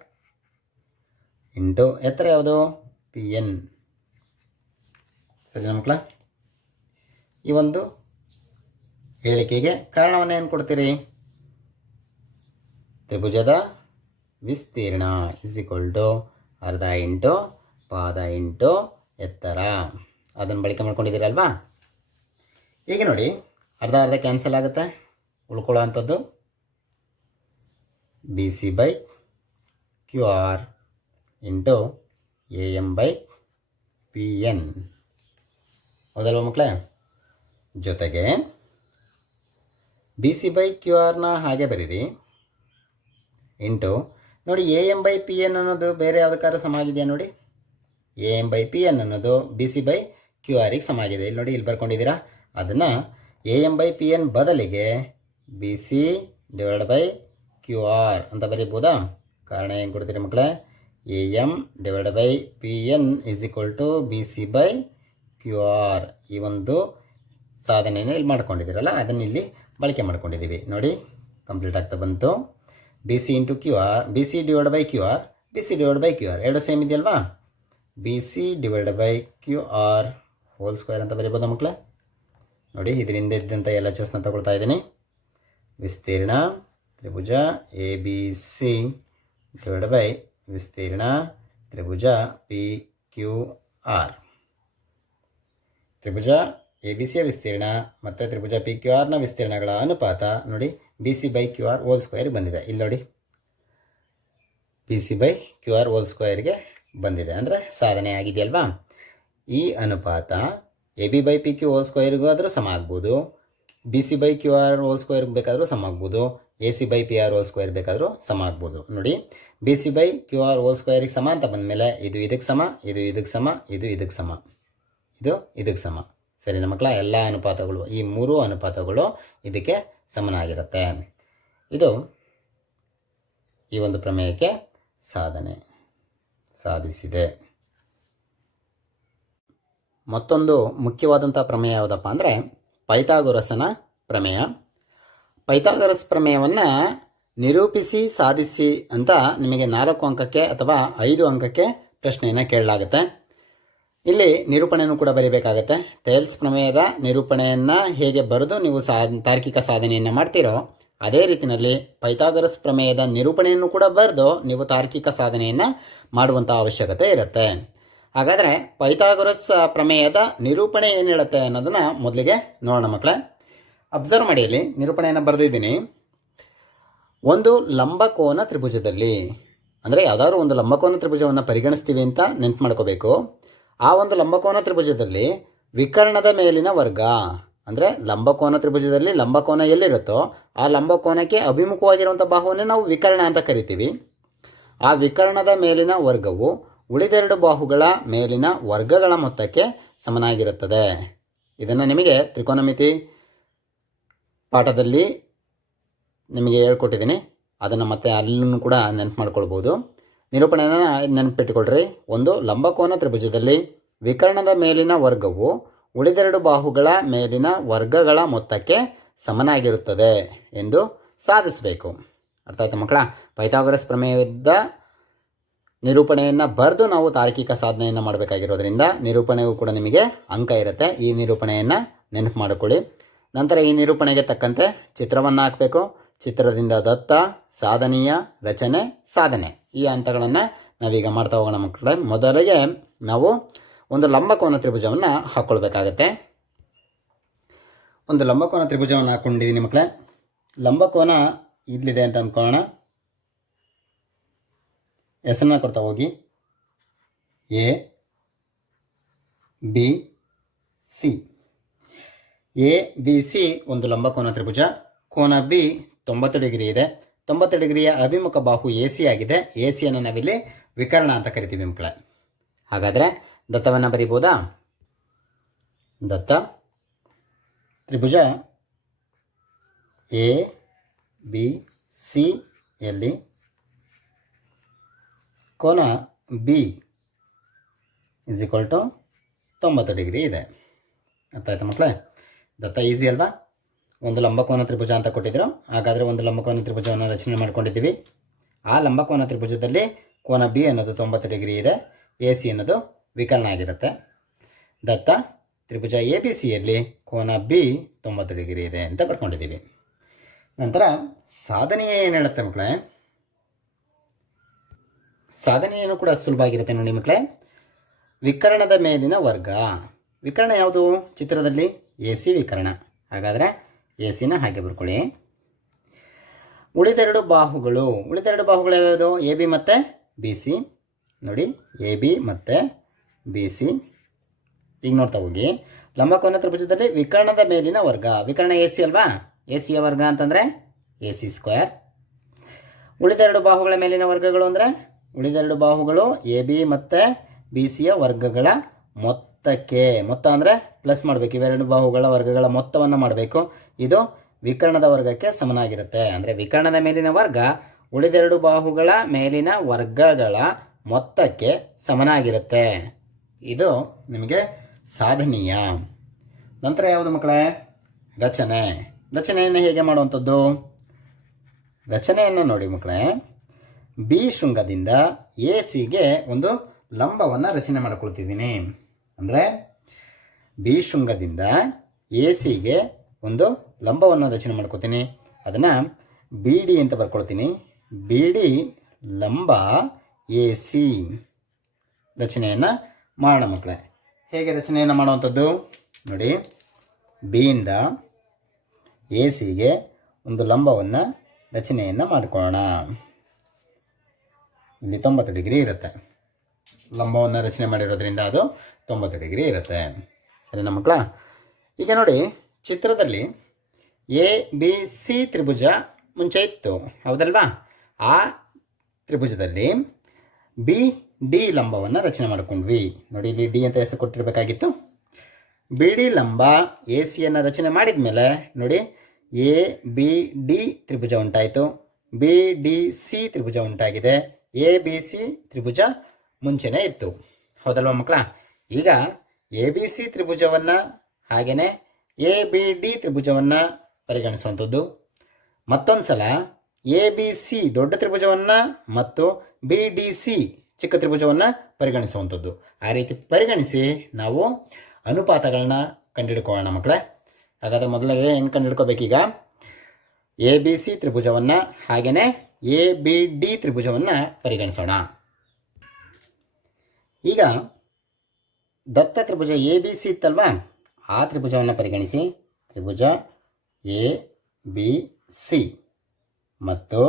ಇಂಟು ಎತ್ತರ ಯಾವುದು? P N. ಸರಿನಾ ಮಕ್ಕಳ? ಈ ಒಂದು ಹೇಳಿಕೆಗೆ ಕಾರಣವನ್ನು ಏನು ಕೊಡ್ತೀರಿ? ತ್ರಿಭುಜದ ವಿಸ್ತೀರ್ಣ ಇಸ್ ಈಕ್ವಲ್ ಟು ಅರ್ಧ ಇಂಟು ಪಾದ ಇಂಟು ಎತ್ತರ. ಅದನ್ನು ಬಳಕೆ ಮಾಡ್ಕೊಂಡಿದ್ದೀರಲ್ವಾ? ಈಗ ನೋಡಿ, ಅರ್ಧ ಅರ್ಧ ಕ್ಯಾನ್ಸಲ್ ಆಗುತ್ತೆ. ಉಳ್ಕೊಳ್ಳೋ ಅಂಥದ್ದು B C by Q R into A M by P N. ಹೌದಲ್ವ ಮಕ್ಕಳೇ? ಜೊತೆಗೆ ಬಿ ಸಿ ಬೈ ಕ್ಯೂ ಆರ್ನ ಹಾಗೆ ಬರೀರಿ ಇಂಟು ನೋಡಿ A M by P N ಅನ್ನೋದು ಬೇರೆ ಯಾವುದಕ್ಕಾದ್ರೂ ಸಮ ಆಗಿದೆಯಾ ನೋಡಿ. A M by P N ಅನ್ನೋದು ಬಿ ಸಿ ಬೈ ಕ್ಯೂ ಆರಿಗೆ ಸಮ ಆಗಿದೆ. ಇಲ್ಲಿ ನೋಡಿ, ಇಲ್ಲಿ ಬರ್ಕೊಂಡಿದ್ದೀರಾ. ಅದನ್ನು A M by P N ಬದಲಿಗೆ B C divide by Q R ಅಂತ ಬರೀಬೋದಾ? ಕಾರಣ ಏನು ಕೊಡ್ತೀರಿ ಮಕ್ಕಳೇ? A M divide by P N is equal to B C by Q R. ಈ ಒಂದು ಸಾಧನೆಯನ್ನು ಇಲ್ಲಿ ಮಾಡ್ಕೊಂಡಿದ್ದೀರಲ್ಲ, ಅದನ್ನು ಇಲ್ಲಿ ಬಳಕೆ ಮಾಡ್ಕೊಂಡಿದ್ದೀವಿ. ನೋಡಿ, ಕಂಪ್ಲೀಟ್ ಆಗ್ತಾ ಬಂತು. B C into Q R, B C divide by Q R, B C divide by Q R ಎರಡು ಸೇಮ್ ಇದೆಯಲ್ವಾ? B C divide by Q R whole square ಅಂತ ಬರೀಬೋದಾ ಮಕ್ಕಳೇ? ನೋಡಿ, ಇದರಿಂದ ಇದ್ದಂಥ ಎಲ್ಲ ಚೆಸ್ನ ತಗೊಳ್ತಾ ಇದ್ದೀನಿ. ವಿಸ್ತೀರ್ಣ ತ್ರಿಭುಜ A B C divide by ವಿಸ್ತೀರ್ಣ ತ್ರಿಭುಜ ಪಿ ಕ್ಯೂ ಆರ್. ತ್ರಿಭುಜ ಎ ಬಿ ಸಿಯ ವಿಸ್ತೀರ್ಣ ಮತ್ತು ತ್ರಿಭುಜ ಪಿ ಕ್ಯೂ ಆರ್ನ ವಿಸ್ತೀರ್ಣಗಳ ಅನುಪಾತ ನೋಡಿ B C by Q R whole square ಬಂದಿದೆ. ಇಲ್ಲಿ ನೋಡಿ, B C by Q R whole ಸ್ಕ್ವೇರ್ಗೆ ಬಂದಿದೆ, ಅಂದರೆ ಸಾಧನೆ ಆಗಿದೆಯಲ್ವಾ? ಈ ಅನುಪಾತ A B by P Q whole ಸ್ಕ್ವೇರ್ಗೂ ಆದರೂ ಸಮ ಆಗ್ಬೋದು, B C by Q R whole square ಬೇಕಾದರೂ ಸಮ ಆಗ್ಬೋದು, A C by P R whole square ಬೇಕಾದರೂ ಸಮ ಆಗ್ಬೋದು. ನೋಡಿ, B C by Q R whole ಸ್ಕ್ವೇರಿಗೆ ಸಮ ಅಂತ ಬಂದಮೇಲೆ ಇದು ಇದಕ್ಕೆ ಸಮ, ಇದು ಇದಕ್ಕೆ ಸಮ, ಇದು ಇದಕ್ಕೆ ಸಮ, ಇದು ಇದಕ್ಕೆ ಸಮ. ಸರಿನಾ ಮಕ್ಕಳ? ಎಲ್ಲ ಅನುಪಾತಗಳು, ಈ ಮೂರು ಅನುಪಾತಗಳು ಇದಕ್ಕೆ ಸಮನಾಗಿರುತ್ತೆ. ಇದು ಈ ಒಂದು ಪ್ರಮೇಯಕ್ಕೆ ಸಾಧನೆ ಸಾಧಿಸಿದೆ. ಮತ್ತೊಂದು ಮುಖ್ಯವಾದಂಥ ಪ್ರಮೇಯ ಯಾವುದಪ್ಪ ಅಂದರೆ ಪೈಥಾಗೊರಸನ ಪ್ರಮೇಯ. ಪೈಥಾಗೊರಸ್ ಪ್ರಮೇಯವನ್ನು ನಿರೂಪಿಸಿ ಸಾಧಿಸಿ ಅಂತ ನಿಮಗೆ 4 ಅಂಕಕ್ಕೆ ಅಥವಾ 5 ಅಂಕಕ್ಕೆ ಪ್ರಶ್ನೆಯನ್ನು ಕೇಳಲಾಗುತ್ತೆ. ಇಲ್ಲಿ ನಿರೂಪಣೆಯನ್ನು ಕೂಡ ಬರೀಬೇಕಾಗತ್ತೆ. ಥೇಲ್ಸ್ ಪ್ರಮೇಯದ ನಿರೂಪಣೆಯನ್ನು ಹೇಗೆ ಬರೆದು ನೀವು ತಾರ್ಕಿಕ ಸಾಧನೆಯನ್ನು ಮಾಡ್ತೀರೋ ಅದೇ ರೀತಿಯಲ್ಲಿ ಪೈಥಾಗೊರಸ್ ಪ್ರಮೇಯದ ನಿರೂಪಣೆಯನ್ನು ಕೂಡ ಬರೆದು ನೀವು ತಾರ್ಕಿಕ ಸಾಧನೆಯನ್ನು ಮಾಡುವಂಥ ಅವಶ್ಯಕತೆ ಇರುತ್ತೆ. ಹಾಗಾದರೆ ಪೈಥಾಗೊರಸ್ ಪ್ರಮೇಯದ ನಿರೂಪಣೆ ಏನು ಹೇಳುತ್ತೆ ಅನ್ನೋದನ್ನು ಮೊದಲಿಗೆ ನೋಡೋಣ ಮಕ್ಕಳೇ. ಅಬ್ಸರ್ವ್ ಮಾಡಿ, ಇಲ್ಲಿ ನಿರೂಪಣೆಯನ್ನು ಬರೆದಿದ್ದೀನಿ. ಒಂದು ಲಂಬಕೋನ ತ್ರಿಭುಜದಲ್ಲಿ, ಅಂದರೆ ಯಾವುದಾದ್ರೂ ಒಂದು ಲಂಬಕೋನ ತ್ರಿಭುಜವನ್ನು ಪರಿಗಣಿಸ್ತೀವಿ ಅಂತ ನೆನ್ಪು ಮಾಡ್ಕೋಬೇಕು. ಆ ಒಂದು ಲಂಬಕೋನ ತ್ರಿಭುಜದಲ್ಲಿ ವಿಕರ್ಣದ ಮೇಲಿನ ವರ್ಗ, ಅಂದರೆ ಲಂಬಕೋನ ತ್ರಿಭುಜದಲ್ಲಿ ಲಂಬಕೋನ ಎಲ್ಲಿರುತ್ತೋ ಆ ಲಂಬಕೋನಕ್ಕೆ ಅಭಿಮುಖವಾಗಿರುವಂಥ ಬಾಹುವನ್ನೇ ನಾವು ವಿಕರ್ಣ ಅಂತ ಕರಿತೀವಿ. ಆ ವಿಕರ್ಣದ ಮೇಲಿನ ವರ್ಗವು ಉಳಿದೆರಡು ಬಾಹುಗಳ ಮೇಲಿನ ವರ್ಗಗಳ ಮೊತ್ತಕ್ಕೆ ಸಮನಾಗಿರುತ್ತದೆ. ಇದನ್ನು ನಿಮಗೆ ತ್ರಿಕೋನಮಿತಿ ಪಾಠದಲ್ಲಿ ನಿಮಗೆ ಹೇಳ್ಕೊಟ್ಟಿದ್ದೀನಿ. ಅದನ್ನು ಮತ್ತೆ ಅಲ್ಲೂ ಕೂಡ ನೆನಪು ಮಾಡ್ಕೊಳ್ಬೋದು. ನಿರೂಪಣೆಯನ್ನು ನೆನಪಿಟ್ಟುಕೊಳ್ರಿ. ಒಂದು ಲಂಬಕೋನ ತ್ರಿಭುಜದಲ್ಲಿ ವಿಕರ್ಣದ ಮೇಲಿನ ವರ್ಗವು ಉಳಿದೆರಡು ಬಾಹುಗಳ ಮೇಲಿನ ವರ್ಗಗಳ ಮೊತ್ತಕ್ಕೆ ಸಮನಾಗಿರುತ್ತದೆ ಎಂದು ಸಾಧಿಸಬೇಕು. ಅರ್ಥ ಆಯ್ತಾ ಮಕ್ಕಳ? ಪೈಥಾಗೊರಸ್ ಪ್ರಮೇಯದ ನಿರೂಪಣೆಯನ್ನು ಬರೆದು ನಾವು ತಾರ್ಕಿಕ ಸಾಧನೆಯನ್ನು ಮಾಡಬೇಕಾಗಿರೋದ್ರಿಂದ ನಿರೂಪಣೆಗೂ ಕೂಡ ನಿಮಗೆ ಅಂಕ ಇರುತ್ತೆ. ಈ ನಿರೂಪಣೆಯನ್ನು ನೆನಪು ಮಾಡಿಕೊಳ್ಳಿ. ನಂತರ ಈ ನಿರೂಪಣೆಗೆ ತಕ್ಕಂತೆ ಚಿತ್ರವನ್ನು ಹಾಕಬೇಕು. ಚಿತ್ರದಿಂದ ದತ್ತ, ಸಾಧನೀಯ, ರಚನೆ, ಸಾಧನೆ, ಈ ಹಂತಗಳನ್ನು ನಾವೀಗ ಮಾಡ್ತಾ ಹೋಗೋಣ ಮಕ್ಕಳೇ. ಮೊದಲಿಗೆ ನಾವು ಒಂದು ಲಂಬಕೋನ ತ್ರಿಭುಜವನ್ನು ಹಾಕ್ಕೊಳ್ಬೇಕಾಗತ್ತೆ. ಒಂದು ಲಂಬಕೋನ ತ್ರಿಭುಜವನ್ನು ಹಾಕ್ಕೊಂಡಿದ್ದೀನಿ ಮಕ್ಕಳೇ. ಲಂಬಕೋನ ಇಲ್ಲಿದೆ ಅಂತ ಅಂದ್ಕೊಳ್ಳೋಣ. ಹೆಸರನ್ನ ಕೊಡ್ತಾ ಹೋಗಿ. A B C. A B C ಒಂದು ಲಂಬಕೋನ ತ್ರಿಭುಜ. ಕೋನ ಬಿ 90 ಡಿಗ್ರಿ ಇದೆ. 90 ಡಿಗ್ರಿಯ ಅಭಿಮುಖ ಬಾಹು ಎ ಸಿ ಆಗಿದೆ. ಎ ಸಿಯನ್ನು ನಾವಿಲ್ಲಿ ವಿಕರ್ಣ ಅಂತ ಕರಿತೀವಿ ಮಕ್ಕಳೇ. ಹಾಗಾದರೆ ದತ್ತವನ್ನು ಬರಿಬೋದಾ? ದತ್ತ ತ್ರಿಭುಜ ಎ ಬಿ ಸಿ ಯಲ್ಲಿ ಕೋನ B is equal to 90 degree ಇದೆ. ಅರ್ಥ ಆಯ್ತಾ ಮಕ್ಕಳೇ? ದತ್ತ ಈಸಿ ಅಲ್ವಾ? ಒಂದು ಲಂಬಕೋನ ತ್ರಿಭುಜ ಅಂತ ಕೊಟ್ಟಿದ್ರು. ಹಾಗಾದರೆ ಒಂದು ಲಂಬಕೋನ ತ್ರಿಭುಜವನ್ನು ರಚನೆ ಮಾಡ್ಕೊಂಡಿದ್ದೀವಿ. ಆ ಲಂಬಕೋನ ತ್ರಿಭುಜದಲ್ಲಿ ಕೋನ ಬಿ ಅನ್ನೋದು 90 ಡಿಗ್ರಿ ಇದೆ. ಎ ಸಿ ಅನ್ನೋದು ವಿಕರ್ಣ ಆಗಿರುತ್ತೆ. ದತ್ತ ತ್ರಿಭುಜ ಎ ಬಿ ಸಿಯಲ್ಲಿ ಕೋನ ಬಿ 90 ಡಿಗ್ರಿ ಇದೆ ಅಂತ ಬರ್ಕೊಂಡಿದ್ದೀವಿ. ನಂತರ ಸಾಧನೆಯೇ ಏನು ಹೇಳುತ್ತೆ ಮಕ್ಕಳೇ? ಸಾಧನೆಯನ್ನು ಕೂಡ ಸುಲಭ ಆಗಿರುತ್ತೆ ನೋಡಿ ಮಕ್ಕಳೇ. ವಿಕರ್ಣದ ಮೇಲಿನ ವರ್ಗ. ವಿಕರ್ಣ ಯಾವುದು ಚಿತ್ರದಲ್ಲಿ? ಎ ಸಿ ವಿಕರ್ಣ. ಹಾಗಾದರೆ ಎ ಸಿನ ಹಾಗೆ ಬರ್ಕೊಳ್ಳಿ. ಉಳಿದೆರಡು ಬಾಹುಗಳು ಯಾವ್ಯಾವುದು? ಎ ಬಿ ಮತ್ತು ಬಿ ಸಿ. ನೋಡಿ ಎ ಬಿ ಮತ್ತು ಬಿ ಸಿ. ಈಗ ನೋಡ್ತಾ ಹೋಗಿ, ಲಂಬಕೋನ ತ್ರಿಭುಜದಲ್ಲಿ ವಿಕರ್ಣದ ಮೇಲಿನ ವರ್ಗ, ವಿಕರ್ಣ ಎ ಸಿ ಅಲ್ವಾ, ಎ ಸಿಯ ವರ್ಗ ಅಂತಂದರೆ ಎ ಸಿ ಸ್ಕ್ವೇರ್. ಉಳಿದೆರಡು ಬಾಹುಗಳ ಮೇಲಿನ ವರ್ಗಗಳು ಅಂದರೆ ಉಳಿದೆರಡು ಬಾಹುಗಳು ಎ ಬಿ ಮತ್ತು ಬಿ ಸಿಯ ವರ್ಗಗಳ ಮೊತ್ತಕ್ಕೆ, ಮೊತ್ತ ಅಂದರೆ ಪ್ಲಸ್ ಮಾಡಬೇಕು, ಇವೆರಡು ಬಾಹುಗಳ ವರ್ಗಗಳ ಮೊತ್ತವನ್ನು ಮಾಡಬೇಕು. ಇದು ವಿಕರ್ಣದ ವರ್ಗಕ್ಕೆ ಸಮನಾಗಿರುತ್ತೆ. ಅಂದರೆ ವಿಕರ್ಣದ ಮೇಲಿನ ವರ್ಗ ಉಳಿದೆರಡು ಬಾಹುಗಳ ಮೇಲಿನ ವರ್ಗಗಳ ಮೊತ್ತಕ್ಕೆ ಸಮನಾಗಿರುತ್ತೆ. ಇದು ನಿಮಗೆ ಸಾಧನೀಯ. ನಂತರ ಯಾವುದು ಮಕ್ಕಳೇ? ರಚನೆ. ರಚನೆಯನ್ನು ಹೇಗೆ ಮಾಡುವಂಥದ್ದು? ರಚನೆಯನ್ನು ನೋಡಿ ಮಕ್ಕಳೇ, ಬಿ ಶೃಂಗದಿಂದ ಎ ಸಿಗೆ ಒಂದು ಲಂಬವನ್ನು ರಚನೆ ಮಾಡಿಕೊಳ್ತಿದ್ದೀನಿ. ಅಂದರೆ ಬಿ ಶೃಂಗದಿಂದ ಎ ಸಿಗೆ ಒಂದು ಲಂಬವನ್ನು ರಚನೆ ಮಾಡ್ಕೊತೀನಿ. ಅದನ್ನು ಬಿ ಡಿ ಅಂತ ಬರ್ಕೊಳ್ತೀನಿ. ಬಿ ಡಿ ಲಂಬ ಎ ಸಿ ರಚನೆಯನ್ನು ಮಾಡೋಣ ಮಕ್ಕಳೇ. ಹೇಗೆ ರಚನೆಯನ್ನು ಮಾಡುವಂಥದ್ದು ನೋಡಿ, ಬಿಯಿಂದ ಎ ಸಿಗೆ ಒಂದು ಲಂಬವನ್ನು ರಚನೆಯನ್ನು ಮಾಡಿಕೊಳ್ಳೋಣ. ಇಲ್ಲಿ 90 ಡಿಗ್ರಿ ಇರುತ್ತೆ. ಲಂಬವನ್ನು ರಚನೆ ಮಾಡಿರೋದ್ರಿಂದ ಅದು 90 ಡಿಗ್ರಿ ಇರುತ್ತೆ. ಸರಿನಾ ಮಕ್ಕಳ? ಈಗ ನೋಡಿ, ಚಿತ್ರದಲ್ಲಿ ಎ ಬಿ ಸಿ ತ್ರಿಭುಜ ಮುಂಚೆ ಇತ್ತು, ಹೌದಲ್ವಾ? ಆ ತ್ರಿಭುಜದಲ್ಲಿ ಬಿ ಡಿ ಲಂಬವನ್ನು ರಚನೆ ಮಾಡ್ಕೊಂಡ್ವಿ. ನೋಡಿ, ಇಲ್ಲಿ ಡಿ ಅಂತ ಹೆಸರು ಕೊಟ್ಟಿರಬೇಕಾಗಿತ್ತು. ಬಿ ಡಿ ಲಂಬ ಎ ಸಿಯನ್ನು ರಚನೆ ಮಾಡಿದ ಮೇಲೆ ನೋಡಿ, ಎ ಬಿ ಡಿ ತ್ರಿಭುಜ ಉಂಟಾಯಿತು, ಬಿ ಡಿ ಸಿ ತ್ರಿಭುಜ ಉಂಟಾಗಿದೆ. ಎ ಬಿ ಸಿ ತ್ರಿಭುಜ ಮುಂಚೆನೇ ಇತ್ತು, ಹೌದಲ್ವ ಮಕ್ಕಳ? ಈಗ ಎ ಬಿ ಸಿ ತ್ರಿಭುಜವನ್ನು ಹಾಗೆಯೇ ಎ ಬಿ ಡಿ ತ್ರಿಭುಜವನ್ನು ಪರಿಗಣಿಸುವಂಥದ್ದು. ಮತ್ತೊಂದು ಸಲ ಎ ಬಿ ಸಿ ದೊಡ್ಡ ತ್ರಿಭುಜವನ್ನು ಮತ್ತು ಬಿ ಡಿ ಸಿ ಚಿಕ್ಕ ತ್ರಿಭುಜವನ್ನು ಪರಿಗಣಿಸುವಂಥದ್ದು. ಆ ರೀತಿ ಪರಿಗಣಿಸಿ ನಾವು ಅನುಪಾತಗಳನ್ನ ಕಂಡುಹಿಡ್ಕೊಳ್ಳೋಣ ಮಕ್ಕಳೇ. ಹಾಗಾದರೆ ಮೊದಲಿಗೆ ಹೆಂಗೆ ಕಂಡುಹಿಡ್ಕೋಬೇಕೀಗ? ಎ ಬಿ ಸಿ ತ್ರಿಭುಜವನ್ನು ಹಾಗೆಯೇ ಎ ಬಿ ಡಿ ತ್ರಿಭುಜವನ್ನು ಪರಿಗಣಿಸೋಣ. ಈಗ ದತ್ತ ತ್ರಿಭುಜ ಎ ಬಿ ಸಿ ಇತ್ತಲ್ವಾ, ಆ ತ್ರಿಭುಜವನ್ನು ಪರಿಗಣಿಸಿ. ತ್ರಿಭುಜ ಎ ಬಿ ಸಿ ಮತ್ತು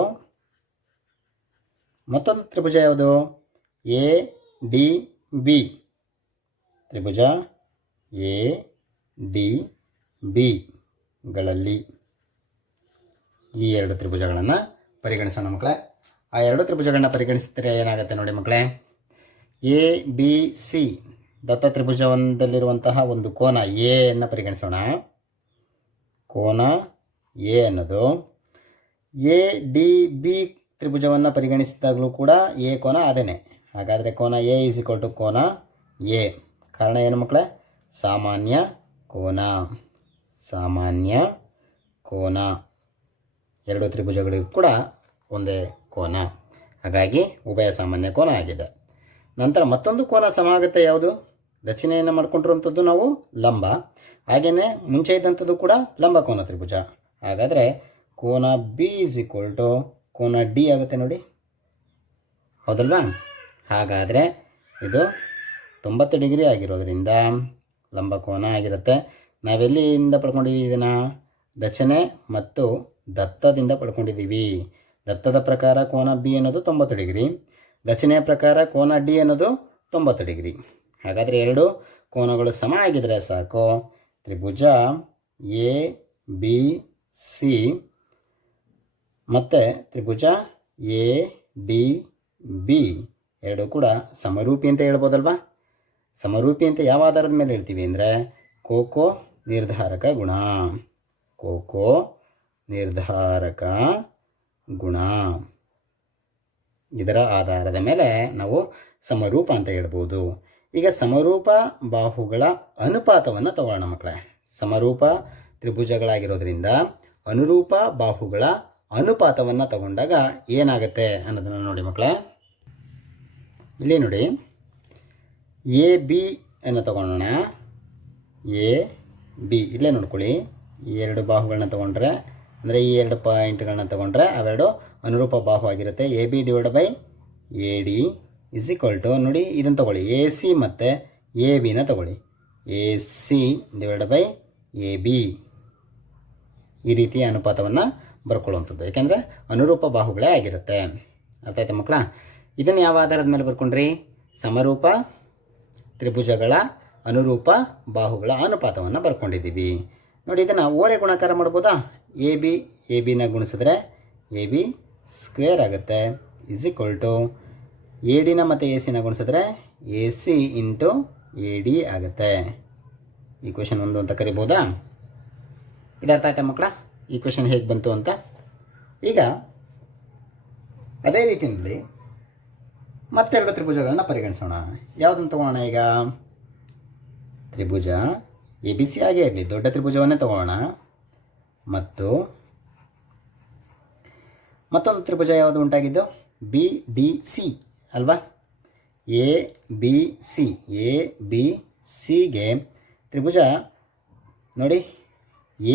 ಮತ್ತೊಂದು ತ್ರಿಭುಜ ಯಾವುದು? A D B. ತ್ರಿಭುಜ ಎ ಡಿ ಬಿಗಳಲ್ಲಿ ಈ ಎರಡು ತ್ರಿಭುಜಗಳನ್ನು ಪರಿಗಣಿಸೋಣ ಮಕ್ಕಳೇ. ಆ ಎರಡು ತ್ರಿಭುಜಗಳನ್ನ ಪರಿಗಣಿಸಿದರೆ ಏನಾಗುತ್ತೆ ನೋಡಿ ಮಕ್ಕಳೇ. ಎ ಬಿ ಸಿ ದತ್ತ ತ್ರಿಭುಜದಲ್ಲಿರುವಂತಹ ಒಂದು ಕೋನ ಎ ಅನ್ನು ಪರಿಗಣಿಸೋಣ. ಕೋನ ಎ ಅನ್ನೋದು ಎ ಡಿ ಬಿ ತ್ರಿಭುಜವನ್ನು ಪರಿಗಣಿಸಿದಾಗಲೂ ಕೂಡ ಎ ಕೋನ ಅದೇನೆ. ಹಾಗಾದರೆ ಕೋನ ಎ ಈಸ್ ಈಕ್ವಲ್ ಟು ಕೋನ ಎ. ಕಾರಣ ಏನು ಮಕ್ಕಳೇ? ಸಾಮಾನ್ಯ ಕೋನ. ಸಾಮಾನ್ಯ ಕೋನ ಎರಡು ತ್ರಿಭುಜಗಳಿಗೂ ಕೂಡ ಒಂದೇ ಕೋನ, ಹಾಗಾಗಿ ಉಭಯ ಸಾಮಾನ್ಯ ಕೋನ ಆಗಿದೆ. ನಂತರ ಮತ್ತೊಂದು ಕೋನ ಸಮ ಆಗುತ್ತೆ. ಯಾವುದು? ರಚನೆಯನ್ನು ಮಾಡ್ಕೊಂಡಿರುವಂಥದ್ದು ನಾವು ಲಂಬ, ಹಾಗೆಯೇ ಮುಂಚೆ ಇದ್ದಂಥದ್ದು ಕೂಡ ಲಂಬ ಕೋನ ತ್ರಿಭುಜ. ಹಾಗಾದರೆ ಕೋನ ಬಿ ಈಸ್ ಈಕ್ವಲ್ ಟು ಕೋನ ಡಿ ಆಗುತ್ತೆ ನೋಡಿ, ಹೌದಲ್ವಾ? ಹಾಗಾದರೆ ಇದು 90 ಡಿಗ್ರಿ ಆಗಿರೋದ್ರಿಂದ ಲಂಬ ಕೋನ ಆಗಿರುತ್ತೆ. ನಾವೆಲ್ಲಿಂದ ಪಡ್ಕೊಂಡಿದ್ದೀವಿ ಇದನ್ನು? ರಚನೆ ಮತ್ತು ದತ್ತದಿಂದ ಪಡ್ಕೊಂಡಿದ್ದೀವಿ. ದತ್ತದ ಪ್ರಕಾರ ಕೋನ ಬಿ ಅನ್ನೋದು 90 ಡಿಗ್ರಿ, ರಚನೆಯ ಪ್ರಕಾರ ಕೋನ ಡಿ ಅನ್ನೋದು 90 ಡಿಗ್ರಿ. ಹಾಗಾದರೆ ಎರಡು ಕೋನಗಳು ಸಮ ಆಗಿದರೆ ಸಾಕು. ತ್ರಿಭುಜ ಎ ಬಿ ಸಿ ಮತ್ತು ತ್ರಿಭುಜ ಎ ಡಿ ಬಿ ಎರಡು ಕೂಡ ಸಮರೂಪಿ ಅಂತ ಹೇಳ್ಬೋದಲ್ವಾ? ಸಮರೂಪಿ ಅಂತ ಯಾವ ಆಧಾರದ ಮೇಲೆ ಹೇಳ್ತೀವಿ ಅಂದರೆ ಕೋಕೋ ನಿರ್ಧಾರಕ ಗುಣ. ಕೋಕೋ ನಿರ್ಧಾರಕ ಗುಣ, ಇದರ ಆಧಾರದ ಮೇಲೆ ನಾವು ಸಮರೂಪ ಅಂತ ಹೇಳ್ಬೋದು. ಈಗ ಸಮರೂಪ ಬಾಹುಗಳ ಅನುಪಾತವನ್ನು ತಗೊಳ್ಳೋಣ ಮಕ್ಕಳೇ. ಸಮರೂಪ ತ್ರಿಭುಜಗಳಾಗಿರೋದ್ರಿಂದ ಅನುರೂಪ ಬಾಹುಗಳ ಅನುಪಾತವನ್ನು ತಗೊಂಡಾಗ ಏನಾಗುತ್ತೆ ಅನ್ನೋದನ್ನು ನೋಡಿ ಮಕ್ಕಳೇ. ಇಲ್ಲಿ ನೋಡಿ, ಎ ಬಿ ಅನ್ನು ತಗೊಳ್ಳೋಣ. ಎ ಬಿ ಇಲ್ಲೇ ನೋಡ್ಕೊಳ್ಳಿ. ಈ ಎರಡು ಬಾಹುಗಳನ್ನ ತೊಗೊಂಡ್ರೆ, ಅಂದರೆ ಈ ಎರಡು ಪಾಯಿಂಟ್ಗಳನ್ನ ತೊಗೊಂಡ್ರೆ ಅವೆರಡು ಅನುರೂಪ ಬಾಹು ಆಗಿರುತ್ತೆ. A B divide by A D is equal to ನೋಡಿ, ಇದನ್ನು ತೊಗೊಳ್ಳಿ, ಎ ಸಿ ಮತ್ತು ಎ ಬಿನ ತೊಗೊಳ್ಳಿ, A C divide by A B. ಈ ರೀತಿಯ ಅನುಪಾತವನ್ನು ಬರ್ಕೊಳ್ಳುವಂಥದ್ದು, ಯಾಕೆಂದರೆ ಅನುರೂಪ ಬಾಹುಗಳೇ ಆಗಿರುತ್ತೆ. ಅರ್ಥ ಆಯ್ತಾ ಮಕ್ಕಳ? ಇದನ್ನು ಯಾವ ಆಧಾರದ ಮೇಲೆ ಬರ್ಕೊಂಡ್ರಿ? ಸಮರೂಪ ತ್ರಿಭುಜಗಳ ಅನುರೂಪ ಬಾಹುಗಳ ಅನುಪಾತವನ್ನು ಬರ್ಕೊಂಡಿದ್ದೀವಿ. ನೋಡಿ, ಇದನ್ನು ಓರೆ ಗುಣಾಕಾರ ಮಾಡ್ಬೋದಾ? ಎ ಬಿನ ಗುಣಿಸಿದ್ರೆ ಎ ಬಿ ಸ್ಕ್ವೇರ್ ಆಗುತ್ತೆ ಇಸ್ ಈಕ್ವಲ್ ಟು ಎ ಡಿನ ಮತ್ತು ಎ ಸಿನ ಗುಣಿಸಿದ್ರೆ A C into A D ಆಗುತ್ತೆ. ಈಕ್ವೇಷನ್ 1 ಅಂತ ಕರಿಬೋದಾ? ಇದರ್ಥ ಆಯ್ತಾ ಮಕ್ಕಳ? ಈಕ್ವೇಷನ್ ಹೇಗೆ ಬಂತು ಅಂತ. ಈಗ ಅದೇ ರೀತಿಯಲ್ಲಿ ಮತ್ತೆರಡು ತ್ರಿಭುಜಗಳನ್ನ ಪರಿಗಣಿಸೋಣ. ಯಾವುದನ್ನು ತಗೊಳ್ಳೋಣ? ಈಗ ತ್ರಿಭುಜ ಎ ಬಿ ಸಿ ಆಗೇ ಇರಲಿ, ದೊಡ್ಡ ತ್ರಿಭುಜವನ್ನೇ ತಗೊಳ್ಳೋಣ. ಮತ್ತು ಮತ್ತೊಂದು ತ್ರಿಭುಜ ಯಾವುದು ಉಂಟಾಗಿದ್ದು? ಬಿ ಡಿ ಸಿ ಅಲ್ವಾ? ಎ ಬಿ ಸಿಗೆ ತ್ರಿಭುಜ ನೋಡಿ,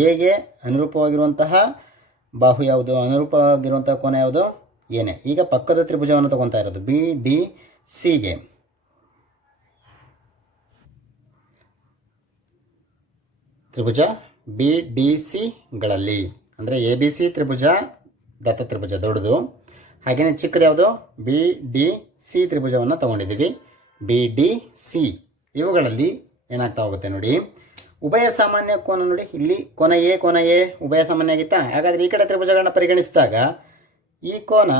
ಎಗೆ ಅನುರೂಪವಾಗಿರುವಂತಹ ಬಾಹು ಯಾವುದು? ಅನುರೂಪವಾಗಿರುವಂತಹ ಕೋನ ಯಾವುದು? ಏನೇ. ಈಗ ಪಕ್ಕದ ತ್ರಿಭುಜವನ್ನು ತಗೊತಾ ಇರೋದು ಬಿ ಡಿ ಸಿಗೆ. ತ್ರಿಭುಜ ಬಿ ಡಿ ಸಿಗಳಲ್ಲಿ ಅಂದರೆ ಎ ಬಿ ಸಿ ತ್ರಿಭುಜ ದತ್ತ ತ್ರಿಭುಜ ದೊಡ್ಡದು, ಹಾಗೆಯೇ ಚಿಕ್ಕದು ಯಾವುದು? ಬಿ ಡಿ ಸಿ ತ್ರಿಭುಜವನ್ನು ತಗೊಂಡಿದ್ದೀವಿ. ಬಿ ಡಿ ಸಿ ಇವುಗಳಲ್ಲಿ ಏನಾಗ್ತಾ ಹೋಗುತ್ತೆ ನೋಡಿ, ಉಭಯ ಸಾಮಾನ್ಯ ಕೋನ ನೋಡಿ, ಇಲ್ಲಿ ಕೋನ ಎ ಉಭಯ ಸಾಮಾನ್ಯ ಆಗಿತ್ತಾ? ಹಾಗಾದರೆ ಈ ಕಡೆ ತ್ರಿಭುಜಗಳನ್ನ ಪರಿಗಣಿಸಿದಾಗ ಈ ಕೋನ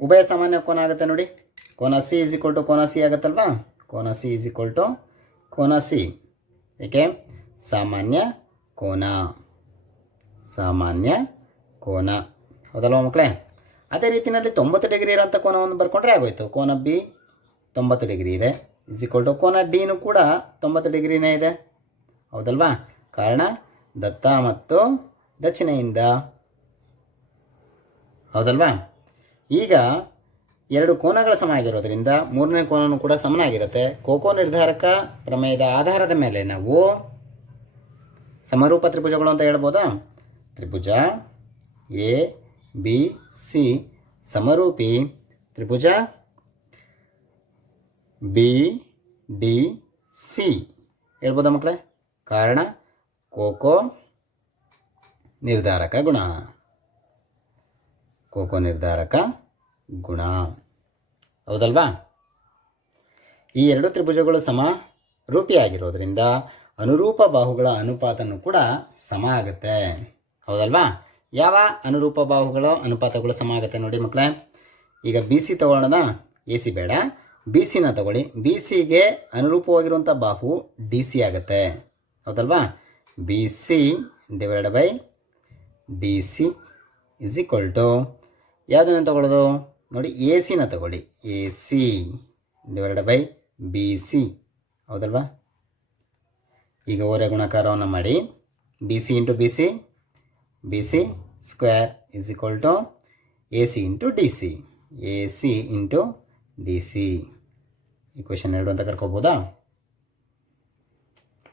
ಉಭಯ ಸಾಮಾನ್ಯ ಕೋನ ಆಗುತ್ತೆ ನೋಡಿ. ಕೋನ ಸಿ ಇಸ್ ಈಕ್ವಲ್ ಟು ಕೋನ ಸಿ ಆಗುತ್ತಲ್ವಾ? ಕೋನ ಸಿ ಇಸ್ ಈಕ್ವಲ್ ಟು ಕೋನ ಸಿ. ಏಕೆ? ಸಾಮಾನ್ಯ ಕೋನ ಹೌದಲ್ವ ಮಕ್ಕಳೇ? ಅದೇ ರೀತಿಯಲ್ಲಿ 90 ಡಿಗ್ರಿ ಇರೋಂಥ ಕೋನವನ್ನು ಬರ್ಕೊಂಡ್ರೆ ಆಗೋಯ್ತು. ಕೋನ ಬಿ 90 ಡಿಗ್ರಿ ಇದೆ ಇಸ್ ಈಕ್ವಲ್ ಟು ಕೋನ ಡಿನೂ ಕೂಡ 90 ಡಿಗ್ರಿನೇ ಇದೆ ಹೌದಲ್ವಾ? ಕಾರಣ ದತ್ತ ಮತ್ತು ದಕ್ಷಿಣೆಯಿಂದ ಹೌದಲ್ವಾ? ಈಗ ಎರಡು ಕೋನಗಳ ಸಮ ಆಗಿರೋದ್ರಿಂದ ಮೂರನೇ ಕೋನನೂ ಕೂಡ ಸಮನಾಗಿರುತ್ತೆ. ಕೋಕೋ ನಿರ್ಧಾರಕ ಪ್ರಮೇಯದ ಆಧಾರದ ಮೇಲೆ ನಾವು ಸಮರೂಪ ತ್ರಿಭುಜಗಳು ಅಂತ ಹೇಳ್ಬೋದಾ? ತ್ರಿಭುಜ ಎ ಬಿ ಸಿ ಸಮರೂಪಿ ತ್ರಿಭುಜ ಬಿ ಡಿ ಸಿ ಹೇಳ್ಬೋದಾ ಮಕ್ಕಳೇ? ಕಾರಣ ಕೋಕೋ ನಿರ್ಧಾರಕ ಗುಣ ಹೌದಲ್ವಾ? ಈ ಎರಡು ತ್ರಿಭುಜಗಳು ಸಮರೂಪಿಯಾಗಿರೋದ್ರಿಂದ ಅನುರೂಪ ಬಾಹುಗಳ ಅನುಪಾತನೂ ಕೂಡ ಸಮ ಆಗುತ್ತೆ ಹೌದಲ್ವಾ? ಯಾವ ಅನುರೂಪ ಬಾಹುಗಳ ಅನುಪಾತಗಳು ಸಮ ಆಗುತ್ತೆ ನೋಡಿ ಮಕ್ಕಳೇ. ಈಗ ಬಿ ಸಿ ತಗೊಳ್ಳೋಣ, ಎ ಸಿ ಬೇಡ, ಬಿ ಸಿನ ತಗೊಳ್ಳಿ. ಬಿ ಸಿಗೆ ಅನುರೂಪವಾಗಿರುವಂಥ ಬಾಹು ಡಿ ಸಿ ಆಗುತ್ತೆ ಹೌದಲ್ವಾ? B C divide by D C is equal to ಯಾವುದನ್ನು ತಗೊಳ್ಳೋದು ನೋಡಿ, ಎ ಸಿನ ತಗೊಳ್ಳಿ. A C divide by B C ಹೌದಲ್ವಾ? ಈಗ ಓರೆ ಗುಣಾಕಾರವನ್ನು ಮಾಡಿ B C into B C square is equal to A C into D C. Equation 2 ಅಂತ ಕರ್ಕೋಬೋದಾ?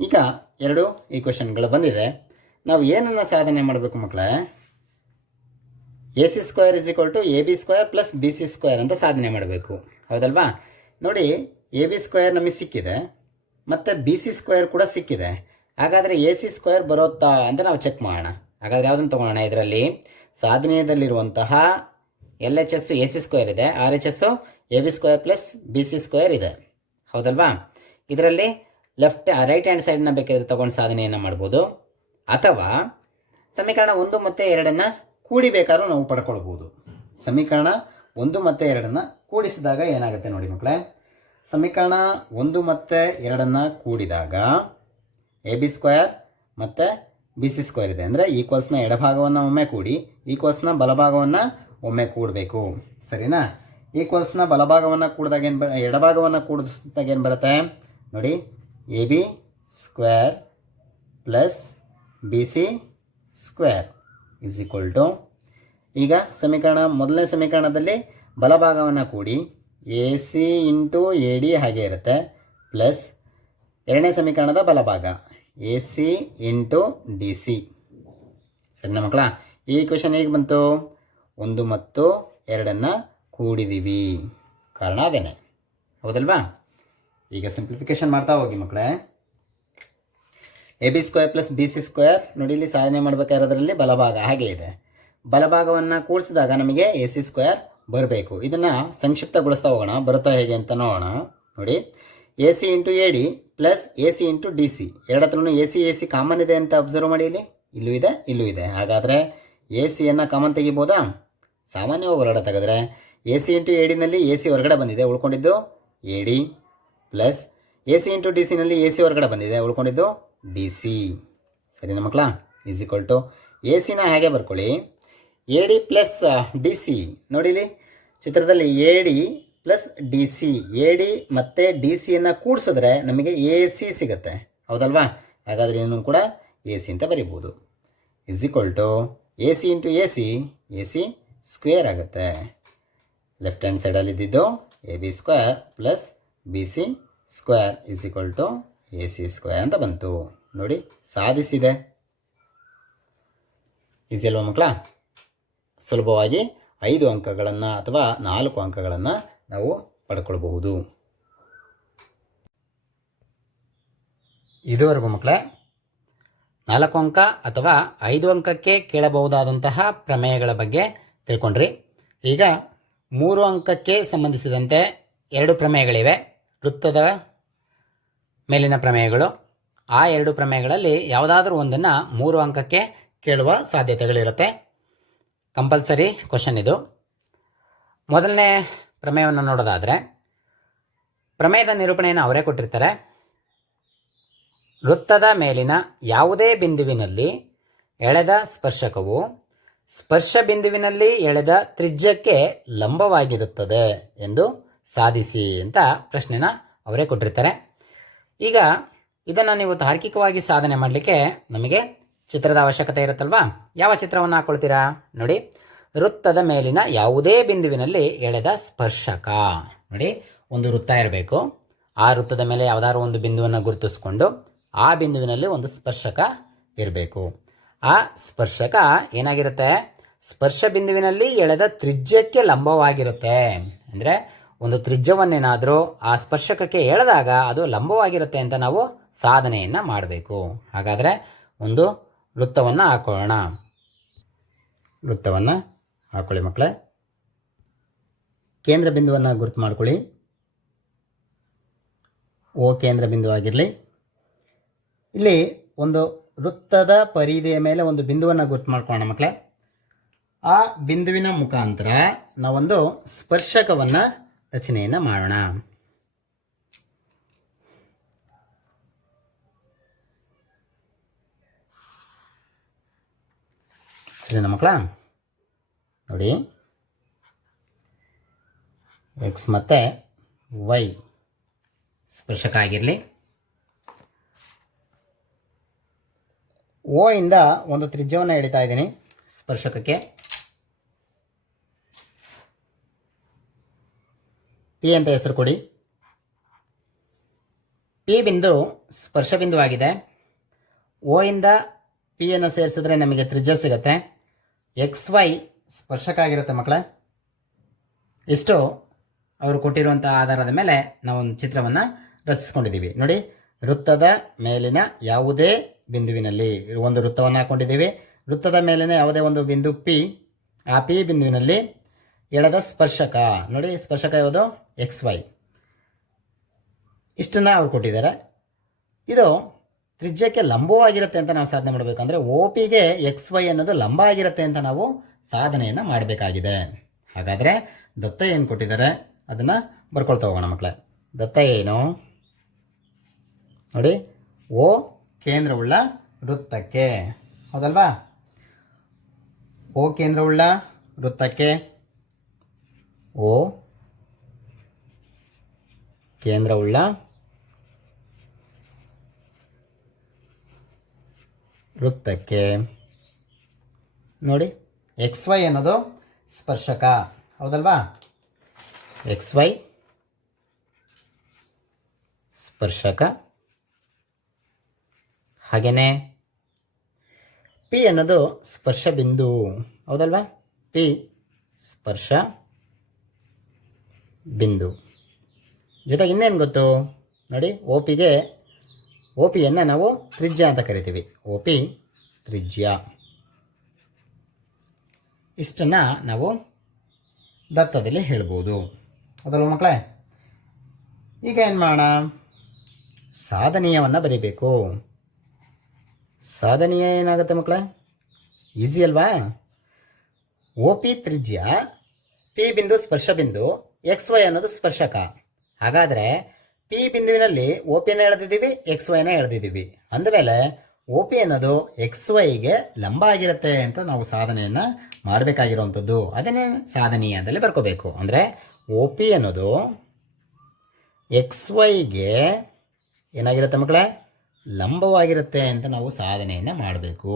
ಈಗ ಎರಡು ಈಕ್ವೇಷನ್ಗಳು ಬಂದಿದೆ. ನಾವು ಏನನ್ನು ಸಾಧನೆ ಮಾಡಬೇಕು ಮಕ್ಕಳೇ? A C square is equal to A B square plus B C square ಅಂತ ಸಾಧನೆ ಮಾಡಬೇಕು ಹೌದಲ್ವಾ? ನೋಡಿ, ಎ ಬಿ ಸ್ಕ್ವೇರ್ ನಮಗೆ ಸಿಕ್ಕಿದೆ ಮತ್ತು ಬಿ ಸಿ ಸ್ಕ್ವೇರ್ ಕೂಡ ಸಿಕ್ಕಿದೆ. ಹಾಗಾದರೆ ಎ ಸಿ ಸ್ಕ್ವೇರ್ ಬರುತ್ತಾ ಅಂತ ನಾವು ಚೆಕ್ ಮಾಡೋಣ. ಹಾಗಾದರೆ ಯಾವುದನ್ನು ತೊಗೊಳ್ಳೋಣ? ಇದರಲ್ಲಿ ಸಾಧನೆಯದಲ್ಲಿರುವಂತಹ L H S A C square ಇದೆ, R H S A B square plus B C square ಇದೆ ಹೌದಲ್ವಾ? ಇದರಲ್ಲಿ ರೈಟ್ ಹ್ಯಾಂಡ್ ಸೈಡನ್ನ ಬೇಕಾದರೆ ತೊಗೊಂಡು ಸಾಧನೆಯನ್ನು ಮಾಡ್ಬೋದು, ಅಥವಾ ಸಮೀಕರಣ 1 ಮತ್ತು 2 ಕೂಡಿ ಬೇಕಾದ್ರೂ ನಾವು ಪಡ್ಕೊಳ್ಬೋದು. ಸಮೀಕರಣ 1 ಮತ್ತು 2 ಕೂಡಿಸಿದಾಗ ಏನಾಗುತ್ತೆ ನೋಡಿ ಮಕ್ಕಳೇ. ಸಮೀಕರಣ 1 ಮತ್ತು 2 ಕೂಡಿದಾಗ ಎ ಬಿ ಸ್ಕ್ವೇರ್ ಮತ್ತು ಬಿ ಸಿ ಸ್ಕ್ವೇರ್ ಇದೆ. ಅಂದರೆ ಈಕ್ವಲ್ಸ್ನ ಎಡಭಾಗವನ್ನು ಒಮ್ಮೆ ಕೂಡಿ ಈಕ್ವಲ್ಸ್ನ ಬಲಭಾಗವನ್ನು ಒಮ್ಮೆ ಕೂಡಬೇಕು, ಸರಿನಾ? ಈಕ್ವಲ್ಸ್ನ ಬಲಭಾಗವನ್ನು ಕೂಡಿದಾಗ ಎಡಭಾಗವನ್ನು ಕೂಡಿದಾಗ ಏನು ಬರುತ್ತೆ ನೋಡಿ, A B square plus B C square is equal to, ಈಗ ಮೊದಲನೇ ಸಮೀಕರಣದಲ್ಲಿ ಬಲಭಾಗವನ್ನು ಕೂಡಿ A C into A D ಹಾಗೆ ಇರುತ್ತೆ, ಪ್ಲಸ್ ಎರಡನೇ ಸಮೀಕರಣದ ಬಲಭಾಗ A C into D C. ಸರಿನಾ ಮಕ್ಕಳ? ಈ ಈಕ್ವೇಷನ್ ಹೇಗೆ ಬಂತು? 1 ಮತ್ತು 2 ಕೂಡಿದ್ದೀವಿ, ಕಾರಣ ಅದೇನೆ ಹೌದಲ್ವಾ? ಈಗ ಸಿಂಪ್ಲಿಫಿಕೇಶನ್ ಮಾಡ್ತಾ ಹೋಗಿ ಮಕ್ಕಳೇ. A B square plus B C square ನೋಡಿ, ಇಲ್ಲಿ ಸಾಧನೆ ಮಾಡಬೇಕಾಗಿರೋದ್ರಲ್ಲಿ ಬಲಭಾಗ ಹಾಗೆ ಇದೆ. ಬಲಭಾಗವನ್ನು ಕೂಡಿಸಿದಾಗ ನಮಗೆ ಎ ಸಿ ಸ್ಕ್ವೇರ್ ಬರಬೇಕು. ಇದನ್ನು ಸಂಕ್ಷಿಪ್ತಗೊಳಿಸ್ತಾ ಹೋಗೋಣ, ಬರುತ್ತಾ ಹೇಗೆ ಅಂತ ನೋಡೋಣ. ನೋಡಿ, A C into A D plus A C into D C, ಎರಡು ಹತ್ರನೂ ಎ ಸಿ ಕಾಮನ್ ಇದೆ ಅಂತ ಅಬ್ಸರ್ವ್ ಮಾಡಿ. ಇಲ್ಲಿ ಇಲ್ಲೂ ಇದೆ, ಇಲ್ಲೂ ಇದೆ. ಹಾಗಾದರೆ ಎ ಸಿಯನ್ನು ಕಾಮನ್ ತೆಗಿಬೋದಾ? ಸಾಮಾನ್ಯವಾಗಿ ಹೊರಗಡೆ ತೆಗೆದ್ರೆ ಎ ಸಿ ಇಂಟು ಎ ಡಿನಲ್ಲಿ ಎ ಸಿ ಹೊರಗಡೆ ಬಂದಿದೆ, ಉಳ್ಕೊಂಡಿದ್ದು A D, plus A C into D ಸಿನಲ್ಲಿ ಎ ಸಿ ಹೊರಗಡೆ ಬಂದಿದೆ, ಉಳ್ಕೊಂಡಿದ್ದು ಡಿ ಸಿ. ಸರಿನಾ ಮಕ್ಕಳ? ಈಸ್ ಈಕ್ವಲ್ ಟು ಎ ಸಿನ ಹಾಗೆ ಬರ್ಕೊಳ್ಳಿ, A D plus D C. ನೋಡಿಲಿ ಚಿತ್ರದಲ್ಲಿ A D plus D C, A D ಮತ್ತು ಡಿ ಸಿಯನ್ನು ಕೂಡಿಸಿದ್ರೆ ನಮಗೆ ಎ ಸಿ ಸಿಗುತ್ತೆ, ಹೌದಲ್ವಾ? ಹಾಗಾದರೆ ಇದನ್ನು ಕೂಡ ಎ ಸಿ ಅಂತ ಬರಿಬೋದು. Is equal to A C into A C square ಆಗುತ್ತೆ. ಲೆಫ್ಟ್ ಹ್ಯಾಂಡ್ ಸೈಡಲ್ಲಿ ಇದ್ದಿದ್ದು A B square plus B C square is equal to A C square ಅಂತ ಬಂತು. ನೋಡಿ, ಸಾಧಿಸಿದೆ. ಈಸಿ ಅಲ್ವಾ ಮಕ್ಕಳ? ಸುಲಭವಾಗಿ 5 ಅಂಕಗಳನ್ನು ಅಥವಾ 4 ಅಂಕಗಳನ್ನು ನಾವು ಪಡ್ಕೊಳ್ಬಹುದು. ಇದುವರೆಗೂ ಮಕ್ಕಳೇ 4 ಅಂಕ ಅಥವಾ 5 ಅಂಕಕ್ಕೆ ಕೇಳಬಹುದಾದಂತಹ ಪ್ರಮೇಯಗಳ ಬಗ್ಗೆ ತಿಳ್ಕೊಂಡ್ರಿ. ಈಗ 3 ಅಂಕಕ್ಕೆ ಸಂಬಂಧಿಸಿದಂತೆ 2 ಪ್ರಮೇಯಗಳಿವೆ, ವೃತ್ತದ ಮೇಲಿನ ಪ್ರಮೇಯಗಳು. ಆ 2 ಪ್ರಮೇಯಗಳಲ್ಲಿ ಯಾವುದಾದ್ರೂ ಒಂದನ್ನು 3 ಅಂಕಕ್ಕೆ ಕೇಳುವ ಸಾಧ್ಯತೆಗಳಿರುತ್ತೆ. ಕಂಪಲ್ಸರಿ ಕ್ವಶನ್ ಇದು. ಮೊದಲನೇ ಪ್ರಮೇಯವನ್ನು ನೋಡೋದಾದರೆ, ಪ್ರಮೇಯದ ನಿರೂಪಣೆಯನ್ನು ಅವರೇ ಕೊಟ್ಟಿರ್ತಾರೆ. ವೃತ್ತದ ಮೇಲಿನ ಯಾವುದೇ ಬಿಂದುವಿನಲ್ಲಿ ಎಳೆದ ಸ್ಪರ್ಶಕವು ಸ್ಪರ್ಶ ಬಿಂದುವಿನಲ್ಲಿ ಎಳೆದ ತ್ರಿಜ್ಯಕ್ಕೆ ಲಂಬವಾಗಿರುತ್ತದೆ ಎಂದು ಸಾಧಿಸಿ ಅಂತ ಪ್ರಶ್ನೆನ ಅವರೇ ಕೊಟ್ಟಿರ್ತಾರೆ. ಈಗ ಇದನ್ನು ನೀವು ತಾರ್ಕಿಕವಾಗಿ ಸಾಧನೆ ಮಾಡಲಿಕ್ಕೆ ನಮಗೆ ಚಿತ್ರದ ಅವಶ್ಯಕತೆ ಇರುತ್ತಲ್ವಾ? ಯಾವ ಚಿತ್ರವನ್ನು ಹಾಕ್ಕೊಳ್ತೀರಾ? ನೋಡಿ, ವೃತ್ತದ ಮೇಲಿನ ಯಾವುದೇ ಬಿಂದುವಿನಲ್ಲಿ ಎಳೆದ ಸ್ಪರ್ಶಕ. ನೋಡಿ, ಒಂದು ವೃತ್ತ ಇರಬೇಕು. ಆ ವೃತ್ತದ ಮೇಲೆ ಯಾವುದಾದ್ರು ಒಂದು ಬಿಂದುವನ್ನು ಗುರುತಿಸ್ಕೊಂಡು ಆ ಬಿಂದುವಿನಲ್ಲಿ ಒಂದು ಸ್ಪರ್ಶಕ ಇರಬೇಕು. ಆ ಸ್ಪರ್ಶಕ ಏನಾಗಿರುತ್ತೆ? ಸ್ಪರ್ಶ ಬಿಂದುವಿನಲ್ಲಿ ಎಳೆದ ತ್ರಿಜ್ಯಕ್ಕೆ ಲಂಬವಾಗಿರುತ್ತೆ. ಅಂದರೆ ಒಂದು ತ್ರಿಜ್ಯವನ್ನೇನಾದರೂ ಆ ಸ್ಪರ್ಶಕಕ್ಕೆ ಎಳೆದಾಗ ಅದು ಲಂಬವಾಗಿರುತ್ತೆ ಅಂತ ನಾವು ಸಾಧನೆಯನ್ನು ಮಾಡಬೇಕು. ಹಾಗಾದರೆ ಒಂದು ವೃತ್ತವನ್ನು ಹಾಕೊಳ್ಳೋಣ. ವೃತ್ತವನ್ನು ಹಾಕೊಳ್ಳಿ ಮಕ್ಕಳೇ. ಕೇಂದ್ರ ಬಿಂದುವನ್ನು ಗುರುತು ಮಾಡ್ಕೊಳ್ಳಿ. ಓ ಕೇಂದ್ರ ಬಿಂದು ಆಗಿರಲಿ. ಇಲ್ಲಿ ಒಂದು ವೃತ್ತದ ಪರಿಧಿಯ ಮೇಲೆ ಒಂದು ಬಿಂದುವನ್ನು ಗುರುತು ಮಾಡ್ಕೊಳ್ಳೋಣ ಮಕ್ಕಳೇ. ಆ ಬಿಂದುವಿನ ಮುಖಾಂತರ ನಾವೊಂದು ಸ್ಪರ್ಶಕವನ್ನು ರಚನೆಯನ್ನು ಮಾಡೋಣ. ಸರಿನಾ ಮಕ್ಕಳ? ನೋಡಿ, ಎಕ್ಸ್ ಮತ್ತು ವೈ ಸ್ಪರ್ಶಕ ಆಗಿರಲಿ. ಓ ಇಂದ ಒಂದು ತ್ರಿಜ್ಯವನ್ನು ಎಳಿತಾ ಇದ್ದೀನಿ ಸ್ಪರ್ಶಕಕ್ಕೆ. ಪಿ ಅಂತ ಹೆಸರು ಕೊಡಿ. ಪಿ ಬಿಂದು ಸ್ಪರ್ಶ ಬಿಂದು ಆಗಿದೆ. ಓ ಇಂದ ಪಿ ಅನ್ನು ಸೇರಿಸಿದ್ರೆ ನಮಗೆ ತ್ರಿಜ್ಯ ಸಿಗುತ್ತೆ. ಎಕ್ಸ್ ವೈ ಸ್ಪರ್ಶಕ ಆಗಿರುತ್ತೆ ಮಕ್ಕಳೇ. ಇಷ್ಟು ಅವರು ಕೊಟ್ಟಿರುವಂಥ ಆಧಾರದ ಮೇಲೆ ನಾವೊಂದು ಚಿತ್ರವನ್ನು ರಚಿಸ್ಕೊಂಡಿದ್ದೀವಿ. ನೋಡಿ, ವೃತ್ತದ ಮೇಲಿನ ಯಾವುದೇ ಬಿಂದುವಿನಲ್ಲಿ ಒಂದು ವೃತ್ತವನ್ನು ಹಾಕ್ಕೊಂಡಿದ್ದೀವಿ. ವೃತ್ತದ ಮೇಲಿನ ಯಾವುದೇ ಒಂದು ಬಿಂದು ಪಿ, ಆ ಪಿ ಬಿಂದುವಿನಲ್ಲಿ ಎಳೆದ ಸ್ಪರ್ಶಕ. ನೋಡಿ, ಸ್ಪರ್ಶಕ ಯಾವುದು? X Y. ಇಷ್ಟನ್ನು ಅವ್ರು ಕೊಟ್ಟಿದ್ದಾರೆ. ಇದು ತ್ರಿಜ್ಯಕ್ಕೆ ಲಂಬವಾಗಿರುತ್ತೆ ಅಂತ ನಾವು ಸಾಧನೆ ಮಾಡಬೇಕಂದ್ರೆ ಓ ಪಿಗೆ ಎಕ್ಸ್ ವೈ ಅನ್ನೋದು ಲಂಬ ಆಗಿರುತ್ತೆ ಅಂತ ನಾವು ಸಾಧನೆಯನ್ನು ಮಾಡಬೇಕಾಗಿದೆ. ಹಾಗಾದರೆ ದತ್ತ ಏನು ಕೊಟ್ಟಿದ್ದಾರೆ ಅದನ್ನು ಬರ್ಕೊಳ್ತಾ ಹೋಗೋಣ ಮಕ್ಕಳೇ. ದತ್ತ ಏನು? ನೋಡಿ, ಓ ಕೇಂದ್ರವುಳ್ಳ ವೃತ್ತಕ್ಕೆ, ಹೌದಲ್ವಾ? ಓ ಕೇಂದ್ರವುಳ್ಳ ವೃತ್ತಕ್ಕೆ, ಓ ಕೇಂದ್ರವುಳ್ಳ ವೃತ್ತಕ್ಕೆ. ನೋಡಿ, ಎಕ್ಸ್ ವೈ ಅನ್ನೋದು ಸ್ಪರ್ಶಕ, ಹೌದಲ್ವಾ? ಎಕ್ಸ್ ವೈ ಸ್ಪರ್ಶಕ. ಹಾಗೆಯೇ ಪಿ ಅನ್ನೋದು ಸ್ಪರ್ಶ ಬಿಂದು, ಹೌದಲ್ವಾ? ಪಿ ಸ್ಪರ್ಶ ಬಿಂದು. ಜೊತೆಗೆ ಇನ್ನೇನು ಗೊತ್ತು? ನೋಡಿ, ಓ ಪಿಯನ್ನು ನಾವು ತ್ರಿಜ್ಯ ಅಂತ ಕರಿತೀವಿ. ಓ ಪಿ ತ್ರಿಜ್ಯ. ಇಷ್ಟನ್ನು ನಾವು ದತ್ತದಲ್ಲಿ ಹೇಳ್ಬೋದು. ಹೌದಲ್ವ ಮಕ್ಕಳೇ? ಈಗ ಏನು ಮಾಡೋಣ, ಸಾಧನೀಯವನ್ನು ಬರೀಬೇಕು. ಸಾಧನೀಯ ಏನಾಗುತ್ತೆ ಮಕ್ಕಳೇ? ಈಸಿ ಅಲ್ವಾ? ಒ ಪಿ ತ್ರಿಜ್ಯ, ಪಿ ಬಿಂದು ಸ್ಪರ್ಶ ಬಿಂದು, ಎಕ್ಸ್ ವೈ ಅನ್ನೋದು ಸ್ಪರ್ಶಕ. ಹಾಗಾದರೆ ಪಿ ಬಿಂದುವಿನಲ್ಲಿ ಒ ಪಿಯನ್ನು ಎಳೆದಿದ್ದೀವಿ, ಎಕ್ಸ್ ವೈನ ಎಳೆದಿದ್ದೀವಿ. ಅಂದಮೇಲೆ ಒ ಪಿ ಅನ್ನೋದು ಎಕ್ಸ್ ವೈಗೆ ಲಂಬ ಆಗಿರುತ್ತೆ ಅಂತ ನಾವು ಸಾಧನೆಯನ್ನು ಮಾಡಬೇಕಾಗಿರುವಂಥದ್ದು. ಅದನ್ನೇ ಸಾಧನೀಯದಲ್ಲಿ ಬರ್ಕೋಬೇಕು. ಅಂದರೆ ಒ ಪಿ ಅನ್ನೋದು ಎಕ್ಸ್ ವೈಗೆ ಏನಾಗಿರುತ್ತೆ ಮಕ್ಕಳೇ? ಲಂಬವಾಗಿರುತ್ತೆ ಅಂತ ನಾವು ಸಾಧನೆಯನ್ನು ಮಾಡಬೇಕು.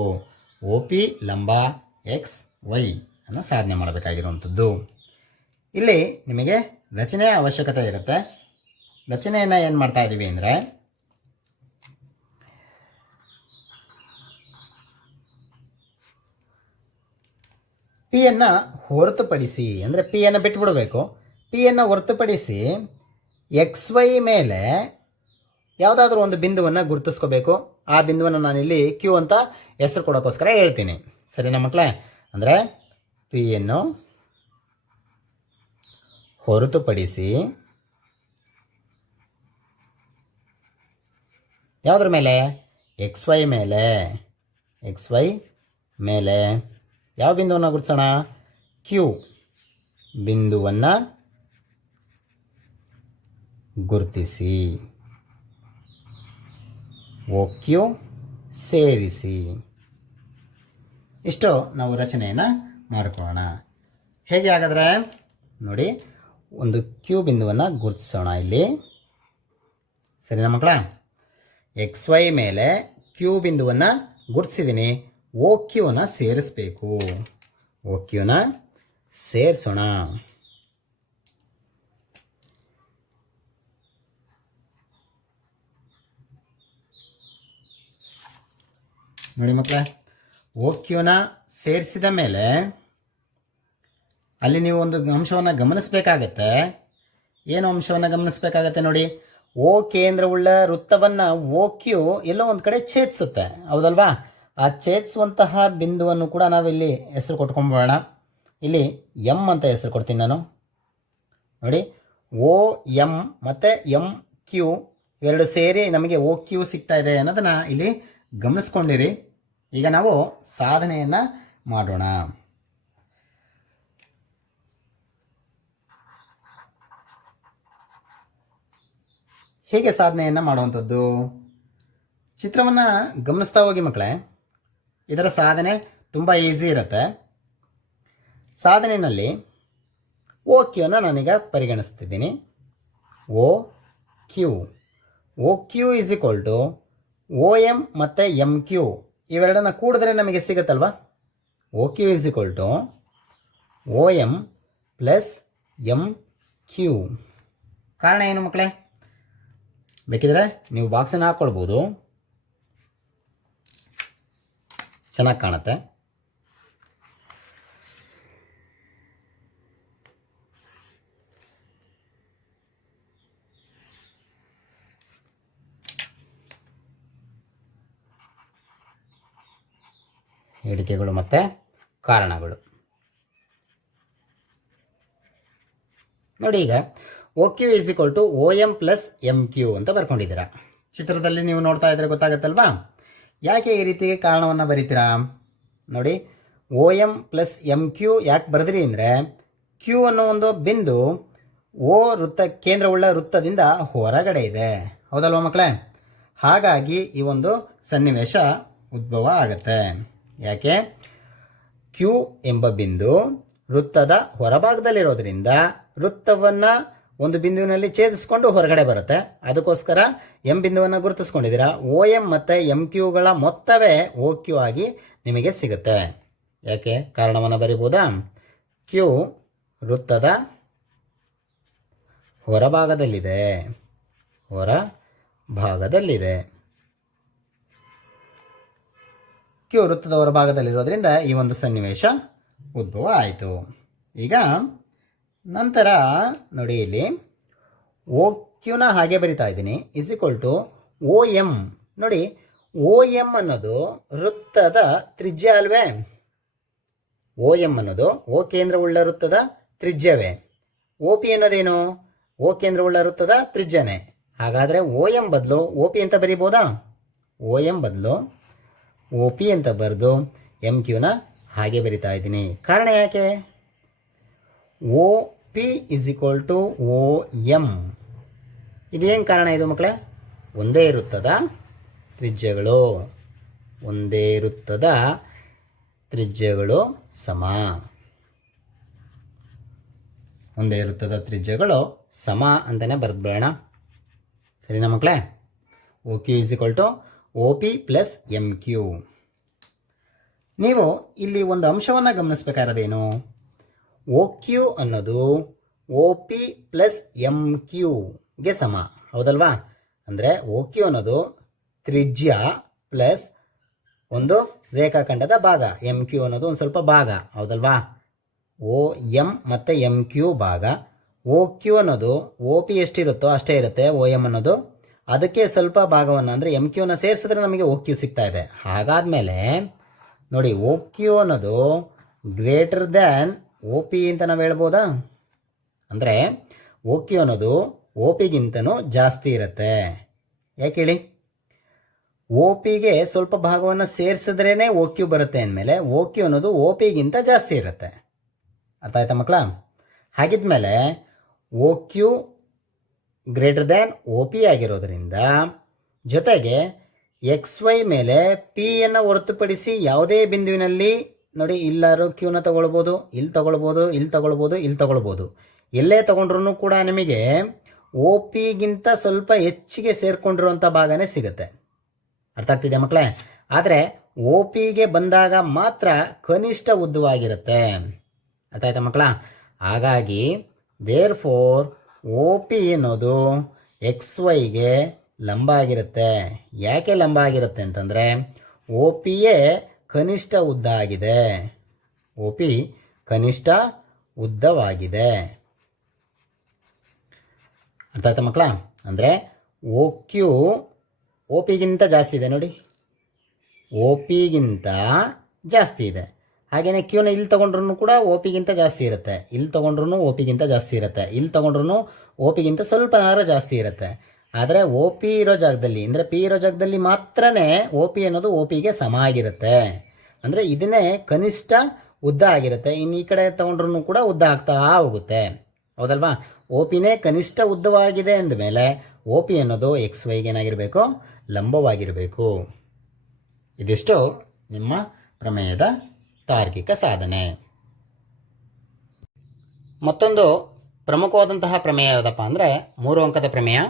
ಒ ಪಿ ಲಂಬ ಎಕ್ಸ್ ವೈ ಅನ್ನು ಸಾಧನೆ ಮಾಡಬೇಕಾಗಿರುವಂಥದ್ದು. ಇಲ್ಲಿ ನಿಮಗೆ ರಚನೆಯ ಅವಶ್ಯಕತೆ ಇರುತ್ತೆ. ರಚನೆಯನ್ನು ಏನು ಮಾಡ್ತಾ ಇದ್ದೀವಿ ಅಂದರೆ, ಪಿಯನ್ನು ಹೊರತುಪಡಿಸಿ, ಅಂದರೆ ಪಿಯನ್ನು ಬಿಟ್ಟುಬಿಡಬೇಕು. ಪಿಯನ್ನು ಹೊರತುಪಡಿಸಿ ಎಕ್ಸ್ ವೈ ಮೇಲೆ ಯಾವುದಾದ್ರೂ ಒಂದು ಬಿಂದುವನ್ನು ಗುರುತಿಸ್ಕೋಬೇಕು. ಆ ಬಿಂದುವನ್ನು ನಾನಿಲ್ಲಿ ಕ್ಯೂ ಅಂತ ಹೆಸರು ಕೊಡೋಕ್ಕೋಸ್ಕರ ಹೇಳ್ತೀನಿ. ಸರಿನಾ ಮಕ್ಕಳೇ? ಅಂದರೆ ಪಿಯನ್ನು ಹೊರತುಪಡಿಸಿ ಯಾವುದ್ರ ಮೇಲೆ? ಎಕ್ಸ್ ವೈ ಮೇಲೆ. ಎಕ್ಸ್ ವೈ ಮೇಲೆ ಯಾವ ಬಿಂದುವನ್ನು ಗುರುತಿಸೋಣ? ಕ್ಯೂ ಬಿಂದುವನ್ನು ಗುರುತಿಸಿ, ಓ ಕ್ಯೂ ಸೇರಿಸಿ. ಇಷ್ಟು ನಾವು ರಚನೆಯನ್ನು ಮಾಡ್ಕೊಳ್ಳೋಣ. ಹೇಗೆ ಹಾಗಾದರೆ ನೋಡಿ, ಒಂದು ಕ್ಯೂ ಬಿಂದುವನ್ನು ಗುರುತಿಸೋಣ ಇಲ್ಲಿ. ಸರಿನಾ ಮಕ್ಕಳ? ಎಕ್ಸ್ ವೈ ಮೇಲೆ ಕ್ಯೂ ಬಿಂದುವನ್ನು ಗುರುತಿಸಿದ್ದೀನಿ. ಓ ಕ್ಯೂನ ಸೇರಿಸಬೇಕು. ಓ ಕ್ಯೂನ ಸೇರಿಸೋಣ. ನೋಡಿ ಮಕ್ಕಳೇ, ಓ ಕ್ಯೂನ ಸೇರಿಸಿದ ಮೇಲೆ ಅಲ್ಲಿ ನೀವು ಒಂದು ಅಂಶವನ್ನು ಗಮನಿಸಬೇಕಾಗತ್ತೆ. ಏನು ಅಂಶವನ್ನು ಗಮನಿಸಬೇಕಾಗತ್ತೆ ನೋಡಿ, ಓ ಕೇಂದ್ರವುಳ್ಳ ವೃತ್ತವನ್ನು ಓ ಕ್ಯೂ ಎಲ್ಲೋ ಒಂದು ಕಡೆ ಛೇದಿಸುತ್ತೆ. ಹೌದಲ್ವಾ? ಆ ಛೇದಿಸುವಂತಹ ಬಿಂದುವನ್ನು ಕೂಡ ನಾವಿಲ್ಲಿ ಹೆಸರು ಕೊಟ್ಕೊಂಬೋಣ. ಇಲ್ಲಿ ಎಮ್ ಅಂತ ಹೆಸರು ಕೊಡ್ತೀನಿ ನಾನು. ನೋಡಿ, ಓ ಎಮ್ ಮತ್ತು ಎಮ್ ಕ್ಯೂ ಇವೆರಡು ಸೇರಿ ನಮಗೆ ಓ ಕ್ಯೂ ಸಿಗ್ತಾ ಇದೆ ಅನ್ನೋದನ್ನು ಇಲ್ಲಿ ಗಮನಿಸ್ಕೊಂಡಿರಿ. ಈಗ ನಾವು ಸಾಧನೆಯನ್ನು ಮಾಡೋಣ. ಹೇಗೆ ಸಾಧನೆಯನ್ನು ಮಾಡುವಂಥದ್ದು? ಚಿತ್ರವನ್ನು ಗಮನಿಸ್ತಾ ಹೋಗಿ ಮಕ್ಕಳೇ. ಇದರ ಸಾಧನೆ ತುಂಬ ಈಸಿ ಇರುತ್ತೆ. ಸಾಧನೆಯಲ್ಲಿ ಓ ಕ್ಯೂನ ನಾನೀಗ ಪರಿಗಣಿಸ್ತಿದ್ದೀನಿ. O Q, O Q is equal to O M ಮತ್ತು ಎಮ್ ಕ್ಯೂ ಇವೆರಡನ್ನ ಕೂಡಿದ್ರೆ ನಮಗೆ ಸಿಗುತ್ತಲ್ವ? O Q is equal to O M plus M Q. ಕಾರಣ ಏನು ಮಕ್ಕಳೇ? ಬೇಕಿದ್ರೆ ನೀವು ಬಾಕ್ಸನ್ನು ಹಾಕ್ಕೊಳ್ಬೋದು, ಚೆನ್ನಾಗಿ ಕಾಣುತ್ತೆ. ಹೇಳಿಕೆಗಳು ಮತ್ತು ಕಾರಣಗಳು ನೋಡಿ. ಈಗ O Q is equal to O M plus M Q ಅಂತ ಬರ್ಕೊಂಡಿದ್ದೀರಾ. ಚಿತ್ರದಲ್ಲಿ ನೀವು ನೋಡ್ತಾ ಇದ್ರೆ ಗೊತ್ತಾಗತ್ತಲ್ವಾ? ಯಾಕೆ ಈ ರೀತಿ ಕಾರಣವನ್ನು ಬರೀತೀರಾ ನೋಡಿ. O M plus M Q ಯಾಕೆ ಬರೆದ್ರಿ ಅಂದರೆ, ಕ್ಯೂ ಅನ್ನೋ ಒಂದು ಬಿಂದು ಓ ವೃತ್ತ ಕೇಂದ್ರವುಳ್ಳ ವೃತ್ತದಿಂದ ಹೊರಗಡೆ ಇದೆ. ಹೌದಲ್ವ ಮಕ್ಕಳೇ? ಹಾಗಾಗಿ ಈ ಒಂದು ಸನ್ನಿವೇಶ ಉದ್ಭವ ಆಗುತ್ತೆ. ಯಾಕೆ? ಕ್ಯೂ ಎಂಬ ಬಿಂದು ವೃತ್ತದ ಹೊರಭಾಗದಲ್ಲಿರೋದ್ರಿಂದ ವೃತ್ತವನ್ನು ಒಂದು ಬಿಂದುವಿನಲ್ಲಿ ಛೇದಿಸ್ಕೊಂಡು ಹೊರಗಡೆ ಬರುತ್ತೆ. ಅದಕ್ಕೋಸ್ಕರ ಎಂ ಬಿಂದುವನ್ನು ಗುರುತಿಸ್ಕೊಂಡಿದ್ದೀರಾ. ಓ ಎಮ್ ಮತ್ತು ಎಮ್ ಕ್ಯೂಗಳ ಮೊತ್ತವೇ ಓ ಕ್ಯೂ ಆಗಿ ನಿಮಗೆ ಸಿಗುತ್ತೆ. ಯಾಕೆ? ಕಾರಣವನ್ನು ಬರಿಬೋದಾ? ಕ್ಯೂ ವೃತ್ತದ ಹೊರಭಾಗದಲ್ಲಿದೆ. ಕ್ಯೂ ವೃತ್ತದ ಹೊರಭಾಗದಲ್ಲಿರೋದ್ರಿಂದ ಈ ಒಂದು ಸನ್ನಿವೇಶ ಉದ್ಭವ ಆಯಿತು. ಈಗ ನಂತರ ನೋಡಿ, ಇಲ್ಲಿ ಓ ಕ್ಯೂನ ಹಾಗೆ ಬರಿತಾ ಇದ್ದೀನಿ. Is equal to O M. ನೋಡಿ, ಓ ಎಮ್ ಅನ್ನೋದು ವೃತ್ತದ ತ್ರಿಜ್ಯ ಅಲ್ವೇ? ಓ ಎಮ್ ಅನ್ನೋದು ಓ ಕೇಂದ್ರವುಳ್ಳ ವೃತ್ತದ ತ್ರಿಜ್ಯವೇ. O P ಅನ್ನೋದೇನು? ಓ ಕೇಂದ್ರವುಳ್ಳ ವೃತ್ತದ ತ್ರಿಜ್ಯನೇ. ಹಾಗಾದರೆ ಓ ಎಂ ಬದಲು ಒ ಪಿ ಅಂತ ಬರೀಬೋದಾ? ಓ ಎಂ ಬದಲು ಒ ಪಿ ಅಂತ ಬರೆದು ಎಮ್ ಕ್ಯೂನ ಹಾಗೆ ಬರಿತಾ ಇದ್ದೀನಿ. ಕಾರಣ ಯಾಕೆ? O P is equal to O M. ಇದೇನು ಕಾರಣ ಇದು ಮಕ್ಕಳೇ? ಒಂದೇ ವೃತ್ತದ ತ್ರಿಜ್ಯಗಳು, ಒಂದೇ ವೃತ್ತದ ತ್ರಿಜ್ಯಗಳು ಸಮ, ಒಂದೇ ವೃತ್ತದ ತ್ರಿಜ್ಯಗಳು ಸಮ ಅಂತಲೇ ಬರೆದ್ಬಿಡೋಣ. ಸರಿನಾ ಮಕ್ಕಳೇ? O Q is equal to O P plus M Q. ನೀವು ಇಲ್ಲಿ ಒಂದು ಅಂಶವನ್ನು ಗಮನಿಸಬೇಕಾದದೇನು? ಒ ಕ್ಯೂ ಅನ್ನೋದು ಒ ಪಿ ಪ್ಲಸ್ ಎಮ್ ಕ್ಯೂಗೆ ಸಮ, ಹೌದಲ್ವಾ? ಅಂದರೆ ಒ ಕ್ಯೂ ಅನ್ನೋದು ತ್ರಿಜ್ಯ ಪ್ಲಸ್ ಒಂದು ರೇಖಾಖಂಡದ ಭಾಗ, ಎಮ್ ಕ್ಯೂ ಅನ್ನೋದು ಒಂದು ಸ್ವಲ್ಪ ಭಾಗ, ಹೌದಲ್ವಾ? ಒ ಎಮ್ ಮತ್ತು ಎಮ್ ಕ್ಯೂ ಭಾಗ. ಒ ಕ್ಯೂ ಅನ್ನೋದು ಒ ಪಿ ಎಷ್ಟಿರುತ್ತೋ ಅಷ್ಟೇ ಇರುತ್ತೆ, ಒ ಎಮ್ ಅನ್ನೋದು ಅದಕ್ಕೆ ಸ್ವಲ್ಪ ಭಾಗವನ್ನು ಅಂದರೆ ಎಮ್ ಕ್ಯೂನ ಸೇರಿಸಿದ್ರೆ ನಮಗೆ ಒ ಕ್ಯೂ ಸಿಗ್ತಾ ಇದೆ. ಹಾಗಾದಮೇಲೆ ನೋಡಿ, ಒ ಕ್ಯೂ ಅನ್ನೋದು ಗ್ರೇಟರ್ ದ್ಯಾನ್ ಒ ಪಿ ಅಂತ ನಾವು ಹೇಳ್ಬೋದಾ? ಅಂದರೆ ಒ ಕ್ಯೂ ಅನ್ನೋದು ಒ ಪಿಗಿಂತನೂ ಜಾಸ್ತಿ ಇರುತ್ತೆ. ಯಾಕೆ ಹೇಳಿ? ಒ ಪಿಗೆ ಸ್ವಲ್ಪ ಭಾಗವನ್ನು ಸೇರಿಸಿದ್ರೇ ಒ ಕ್ಯೂ ಬರುತ್ತೆ ಅಂದಮೇಲೆ ಒ ಕ್ಯೂ ಅನ್ನೋದು ಒ ಪಿಗಿಂತ ಜಾಸ್ತಿ ಇರುತ್ತೆ. ಅರ್ಥ ಆಯ್ತಾ ಮಕ್ಕಳ? ಹಾಗಿದ್ಮೇಲೆ O Q greater than O P ಆಗಿರೋದ್ರಿಂದ ಜೊತೆಗೆ ಎಕ್ಸ್ ವೈ ಮೇಲೆ ಪಿಯನ್ನು ಹೊರತುಪಡಿಸಿ ಯಾವುದೇ ಬಿಂದುವಿನಲ್ಲಿ ನೋಡಿ, ಇಲ್ಲಾರು ಕ್ಯೂನ ತಗೊಳ್ಬೋದು, ಇಲ್ಲಿ ತಗೊಳ್ಬೋದು, ಇಲ್ಲಿ ತಗೊಳ್ಬೋದು, ಇಲ್ಲಿ ತಗೊಳ್ಬೋದು, ಎಲ್ಲೇ ತಗೊಂಡ್ರೂ ಕೂಡ ನಿಮಗೆ ಒ ಪಿಗಿಂತ ಸ್ವಲ್ಪ ಹೆಚ್ಚಿಗೆ ಸೇರಿಕೊಂಡಿರುವಂಥ ಭಾಗನೇ ಸಿಗುತ್ತೆ. ಅರ್ಥ ಆಗ್ತಿದೆ ಮಕ್ಕಳೇ? ಆದರೆ ಒ ಪಿಗೆ ಬಂದಾಗ ಮಾತ್ರ ಕನಿಷ್ಠ ಉದ್ದವಾಗಿರುತ್ತೆ. ಅರ್ಥ ಆಯ್ತಾ ಮಕ್ಕಳ? ಹಾಗಾಗಿ ದೇರ್ ಫೋರ್ ಒ ಪಿ ಅನ್ನೋದು ಎಕ್ಸ್ ವೈಗೆ ಲಂಬ ಆಗಿರುತ್ತೆ. ಯಾಕೆ ಲಂಬ ಆಗಿರುತ್ತೆ ಅಂತಂದರೆ ಒ ಪಿಯೇ ಕನಿಷ್ಠ ಉದ್ದ ಆಗಿದೆ. ಒ ಪಿ ಕನಿಷ್ಠ ಉದ್ದವಾಗಿದೆ. ಅರ್ಥ ಆಯ್ತಾ ಮಕ್ಕಳ? ಅಂದರೆ ಒ ಕ್ಯೂ ಒ ಪಿಗಿಂತ ಜಾಸ್ತಿ ಇದೆ ನೋಡಿ, ಒ ಪಿಗಿಂತ ಜಾಸ್ತಿ ಇದೆ. ಹಾಗೆಯೇ ಕ್ಯೂನ ಇಲ್ಲಿ ತೊಗೊಂಡ್ರೂ ಕೂಡ ಒ ಪಿಗಿಂತ ಜಾಸ್ತಿ ಇರುತ್ತೆ, ಇಲ್ಲಿ ತೊಗೊಂಡ್ರೂ ಒ ಪಿಗಿಂತ ಜಾಸ್ತಿ ಇರುತ್ತೆ, ಇಲ್ಲಿ ತೊಗೊಂಡ್ರೂ ಒ ಪಿಗಿಂತ ಸ್ವಲ್ಪ ಜಾಸ್ತಿ ಇರುತ್ತೆ. ಆದರೆ ಒ ಪಿ ಇರೋ ಜಾಗದಲ್ಲಿ ಅಂದರೆ ಪಿ ಇರೋ ಜಾಗದಲ್ಲಿ ಮಾತ್ರ ಒ ಪಿ ಅನ್ನೋದು ಒ ಪಿಗೆ ಸಮ ಆಗಿರುತ್ತೆ. ಅಂದರೆ ಇದನ್ನೇ ಕನಿಷ್ಠ ಉದ್ದ ಆಗಿರುತ್ತೆ. ಇನ್ನು ಈ ಕಡೆ ತೊಗೊಂಡ್ರೂ ಕೂಡ ಉದ್ದ ಆಗ್ತಾ ಹೋಗುತ್ತೆ, ಹೌದಲ್ವಾ? ಒ ಪಿನೇ ಕನಿಷ್ಠ ಉದ್ದವಾಗಿದೆ ಅಂದಮೇಲೆ ಒ ಪಿ ಅನ್ನೋದು ಎಕ್ಸ್ ವೈಗೆ ಏನಾಗಿರಬೇಕು? ಲಂಬವಾಗಿರಬೇಕು. ಇದಿಷ್ಟು ನಿಮ್ಮ ಪ್ರಮೇಯದ ತಾರ್ಕಿಕ ಸಾಧನೆ. ಮತ್ತೊಂದು ಪ್ರಮುಖವಾದಂತಹ ಪ್ರಮೇಯ ಯಾವುದಪ್ಪ ಅಂದರೆ 3 ಅಂಕದ ಪ್ರಮೇಯ.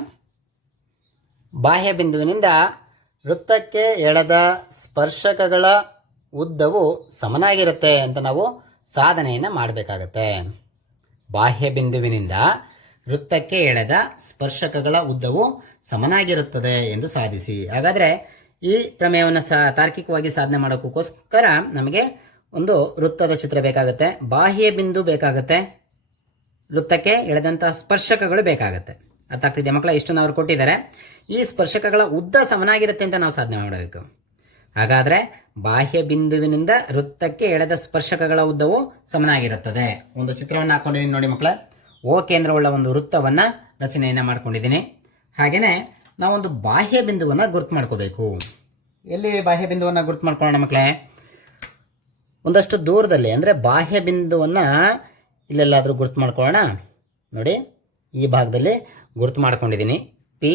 ಬಾಹ್ಯ ಬಿಂದುವಿನಿಂದ ವೃತ್ತಕ್ಕೆ ಎಳೆದ ಸ್ಪರ್ಶಕಗಳ ಉದ್ದವು ಸಮನಾಗಿರುತ್ತೆ ಅಂತ ನಾವು ಸಾಧನೆಯನ್ನು ಮಾಡಬೇಕಾಗತ್ತೆ. ಬಾಹ್ಯ ಬಿಂದುವಿನಿಂದ ವೃತ್ತಕ್ಕೆ ಎಳೆದ ಸ್ಪರ್ಶಕಗಳ ಉದ್ದವು ಸಮನಾಗಿರುತ್ತದೆ ಎಂದು ಸಾಧಿಸಿ. ಹಾಗಾದರೆ ಈ ಪ್ರಮೇಯವನ್ನು ತಾರ್ಕಿಕವಾಗಿ ಸಾಧನೆ ಮಾಡೋಕ್ಕೋಸ್ಕರ ನಮಗೆ ಒಂದು ವೃತ್ತದ ಚಿತ್ರ ಬೇಕಾಗುತ್ತೆ, ಬಾಹ್ಯ ಬಿಂದು ಬೇಕಾಗುತ್ತೆ, ವೃತ್ತಕ್ಕೆ ಎಳೆದಂಥ ಸ್ಪರ್ಶಕಗಳು ಬೇಕಾಗುತ್ತೆ. ಅರ್ಥ ಆಗ್ತಿದೆಯಾ ಮಕ್ಕಳ? ಇಷ್ಟನ್ನು ಅವರು ಕೊಟ್ಟಿದ್ದಾರೆ. ಈ ಸ್ಪರ್ಶಕಗಳ ಉದ್ದ ಸಮನಾಗಿರುತ್ತೆ ಅಂತ ನಾವು ಸಾಧನೆ ಮಾಡಬೇಕು. ಹಾಗಾದರೆ ಬಾಹ್ಯ ಬಿಂದುವಿನಿಂದ ವೃತ್ತಕ್ಕೆ ಎಳೆದ ಸ್ಪರ್ಶಕಗಳ ಉದ್ದವು ಸಮನಾಗಿರುತ್ತದೆ. ಒಂದು ಚಿತ್ರವನ್ನು ಹಾಕ್ಕೊಂಡಿದ್ದೀನಿ ನೋಡಿ ಮಕ್ಕಳ. ಓ ಕೇಂದ್ರವುಳ್ಳ ಒಂದು ವೃತ್ತವನ್ನು ರಚನೆಯನ್ನು ಮಾಡ್ಕೊಂಡಿದ್ದೀನಿ. ಹಾಗೆಯೇ ನಾವೊಂದು ಬಾಹ್ಯ ಬಿಂದುವನ್ನು ಗುರುತು ಮಾಡ್ಕೋಬೇಕು. ಎಲ್ಲಿ ಬಾಹ್ಯ ಬಿಂದುವನ್ನು ಗುರುತು ಮಾಡ್ಕೊಳ್ಳೋಣ ಮಕ್ಕಳೇ? ಒಂದಷ್ಟು ದೂರದಲ್ಲಿ, ಅಂದರೆ ಬಾಹ್ಯ ಬಿಂದುವನ್ನು ಇಲ್ಲೆಲ್ಲಾದರೂ ಗುರುತು ಮಾಡ್ಕೊಳ್ಳೋಣ. ನೋಡಿ, ಈ ಭಾಗದಲ್ಲಿ ಗುರುತು ಮಾಡ್ಕೊಂಡಿದ್ದೀನಿ. ಪಿ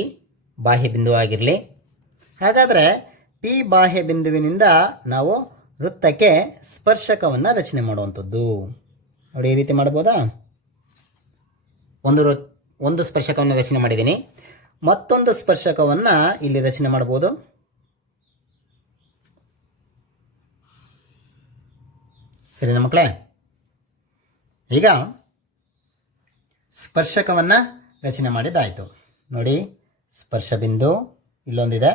ಬಾಹ್ಯ ಬಿಂದು ಆಗಿರಲಿ. ಹಾಗಾದರೆ ಪಿ ಬಾಹ್ಯ ಬಿಂದುವಿನಿಂದ ನಾವು ವೃತ್ತಕ್ಕೆ ಸ್ಪರ್ಶಕವನ್ನು ರಚನೆ ಮಾಡುವಂಥದ್ದು. ನೋಡಿ, ಈ ರೀತಿ ಮಾಡ್ಬೋದಾ? ಒಂದು ಸ್ಪರ್ಶಕವನ್ನು ರಚನೆ ಮಾಡಿದ್ದೀನಿ. ಮತ್ತೊಂದು ಸ್ಪರ್ಶಕವನ್ನು ಇಲ್ಲಿ ರಚನೆ ಮಾಡ್ಬೋದು. ಸರಿನಾ ಮಕ್ಕಳೇ? ಈಗ ಸ್ಪರ್ಶಕವನ್ನು ರಚನೆ ಮಾಡಿದ್ದಾಯಿತು. ನೋಡಿ, ಸ್ಪರ್ಶ ಬಿಂದು ಇಲ್ಲೊಂದಿದೆ,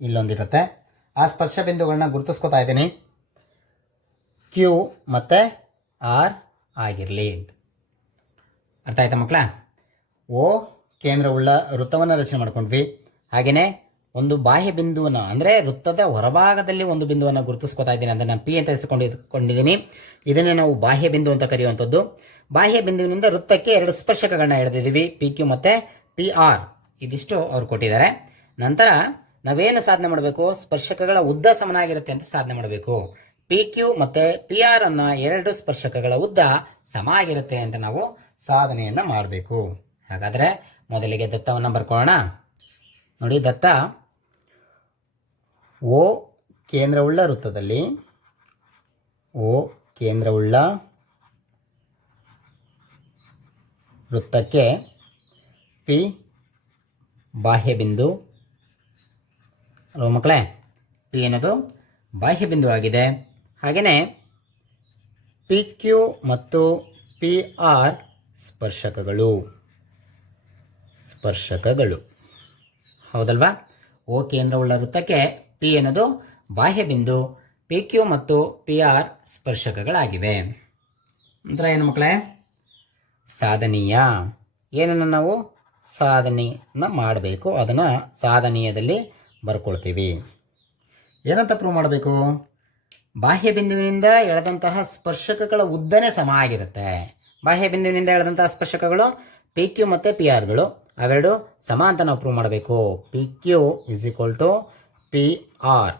ಇಲ್ಲೊಂದಿರುತ್ತೆ. ಆ ಸ್ಪರ್ಶ ಬಿಂದುಗಳನ್ನ ಗುರುತಿಸ್ಕೊತಾ ಇದ್ದೀನಿ. ಕ್ಯೂ ಮತ್ತು ಆರ್ ಆಗಿರಲಿ. ಅರ್ಥ ಆಯ್ತಾ ಮಕ್ಕಳ? ಓ ಕೇಂದ್ರವುಳ್ಳ ವೃತ್ತವನ್ನು ರಚನೆ ಮಾಡ್ಕೊಂಡ್ವಿ. ಹಾಗೆಯೇ ಒಂದು ಬಾಹ್ಯ ಬಿಂದುವನ್ನು, ಅಂದರೆ ವೃತ್ತದ ಹೊರಭಾಗದಲ್ಲಿ ಒಂದು ಬಿಂದುವನ್ನು ಗುರುತಿಸ್ಕೊತಾ ಇದ್ದೀನಿ. ಅಂದರೆ ನಾನು ಪಿ ಅಂತ ಹೆಸರುಕೊಂಡಿದ್ದೀನಿ. ಇದನ್ನೇ ನಾವು ಬಾಹ್ಯ ಬಿಂದು ಅಂತ ಕರೆಯುವಂಥದ್ದು. ಬಾಹ್ಯ ಬಿಂದುವಿನಿಂದ ವೃತ್ತಕ್ಕೆ 2 ಸ್ಪರ್ಶಕಗಳನ್ನ ಹಿಡಿದಿದ್ದೀವಿ, ಪಿ ಕ್ಯೂ ಮತ್ತು ಪಿ ಆರ್. ಇದಿಷ್ಟು ಅವ್ರು ಕೊಟ್ಟಿದ್ದಾರೆ. ನಂತರ ನಾವೇನು ಸಾಧನೆ ಮಾಡಬೇಕು, ಸ್ಪರ್ಶಕಗಳ ಉದ್ದ ಸಮನಾಗಿರುತ್ತೆ ಅಂತ ಸಾಧನೆ ಮಾಡಬೇಕು. ಪಿ ಕ್ಯೂ ಮತ್ತು ಪಿ ಆರ್ ಅನ್ನ 2 ಸ್ಪರ್ಶಕಗಳ ಉದ್ದ ಸಮ ಆಗಿರುತ್ತೆ ಅಂತ ನಾವು ಸಾಧನೆಯನ್ನು ಮಾಡಬೇಕು. ಹಾಗಾದರೆ ಮೊದಲಿಗೆ ದತ್ತವನ್ನು ಬರ್ಕೊಳ್ಳೋಣ. ನೋಡಿ, ದತ್ತ ಓ ಕೇಂದ್ರವುಳ್ಳ ವೃತ್ತದಲ್ಲಿ, ಓ ಕೇಂದ್ರವುಳ್ಳ ವೃತ್ತಕ್ಕೆ ಪಿ ಬಾಹ್ಯ ಬಿಂದು ಅಲ್ವ ಮಕ್ಕಳೇ, ಪಿ ಅನ್ನೋದು ಬಾಹ್ಯ ಬಿಂದು ಆಗಿದೆ. ಹಾಗೆಯೇ ಪಿ ಕ್ಯೂ ಮತ್ತು ಪಿ ಆರ್ ಸ್ಪರ್ಶಕಗಳು, ಹೌದಲ್ವಾ? ಓ ಕೇಂದ್ರವುಳ್ಳ ವೃತ್ತಕ್ಕೆ ಪಿ ಅನ್ನೋದು ಬಾಹ್ಯ ಬಿಂದು, ಪಿ ಕ್ಯೂ ಮತ್ತು ಪಿ ಆರ್ ಸ್ಪರ್ಶಕಗಳಾಗಿವೆ. ನಂತರ ಏನು ಮಕ್ಕಳೇ, ಸಾಧನೀಯ. ಏನನ್ನು ನಾವು ಸಾಧನೆಯನ್ನು ಮಾಡಬೇಕು, ಅದನ್ನು ಸಾಧನೀಯದಲ್ಲಿ ಬರ್ಕೊಳ್ತೀವಿ. ಏನಂತ ಪ್ರೂವ್ ಮಾಡಬೇಕು? ಬಾಹ್ಯ ಬಿಂದುವಿನಿಂದ ಎಳೆದಂತಹ ಸ್ಪರ್ಶಕಗಳ ಉದ್ದನೇ ಸಮ ಆಗಿರುತ್ತೆ. ಬಾಹ್ಯ ಬಿಂದುವಿನಿಂದ ಎಳೆದಂತಹ ಸ್ಪರ್ಶಕಗಳು ಪಿ ಕ್ಯೂ ಮತ್ತು ಪಿ ಆರ್ಗಳು ಅವೆರಡು ಸಮ ಅಂತ ನಾವು ಪ್ರೂವ್ ಮಾಡಬೇಕು. P Q is equal to P R,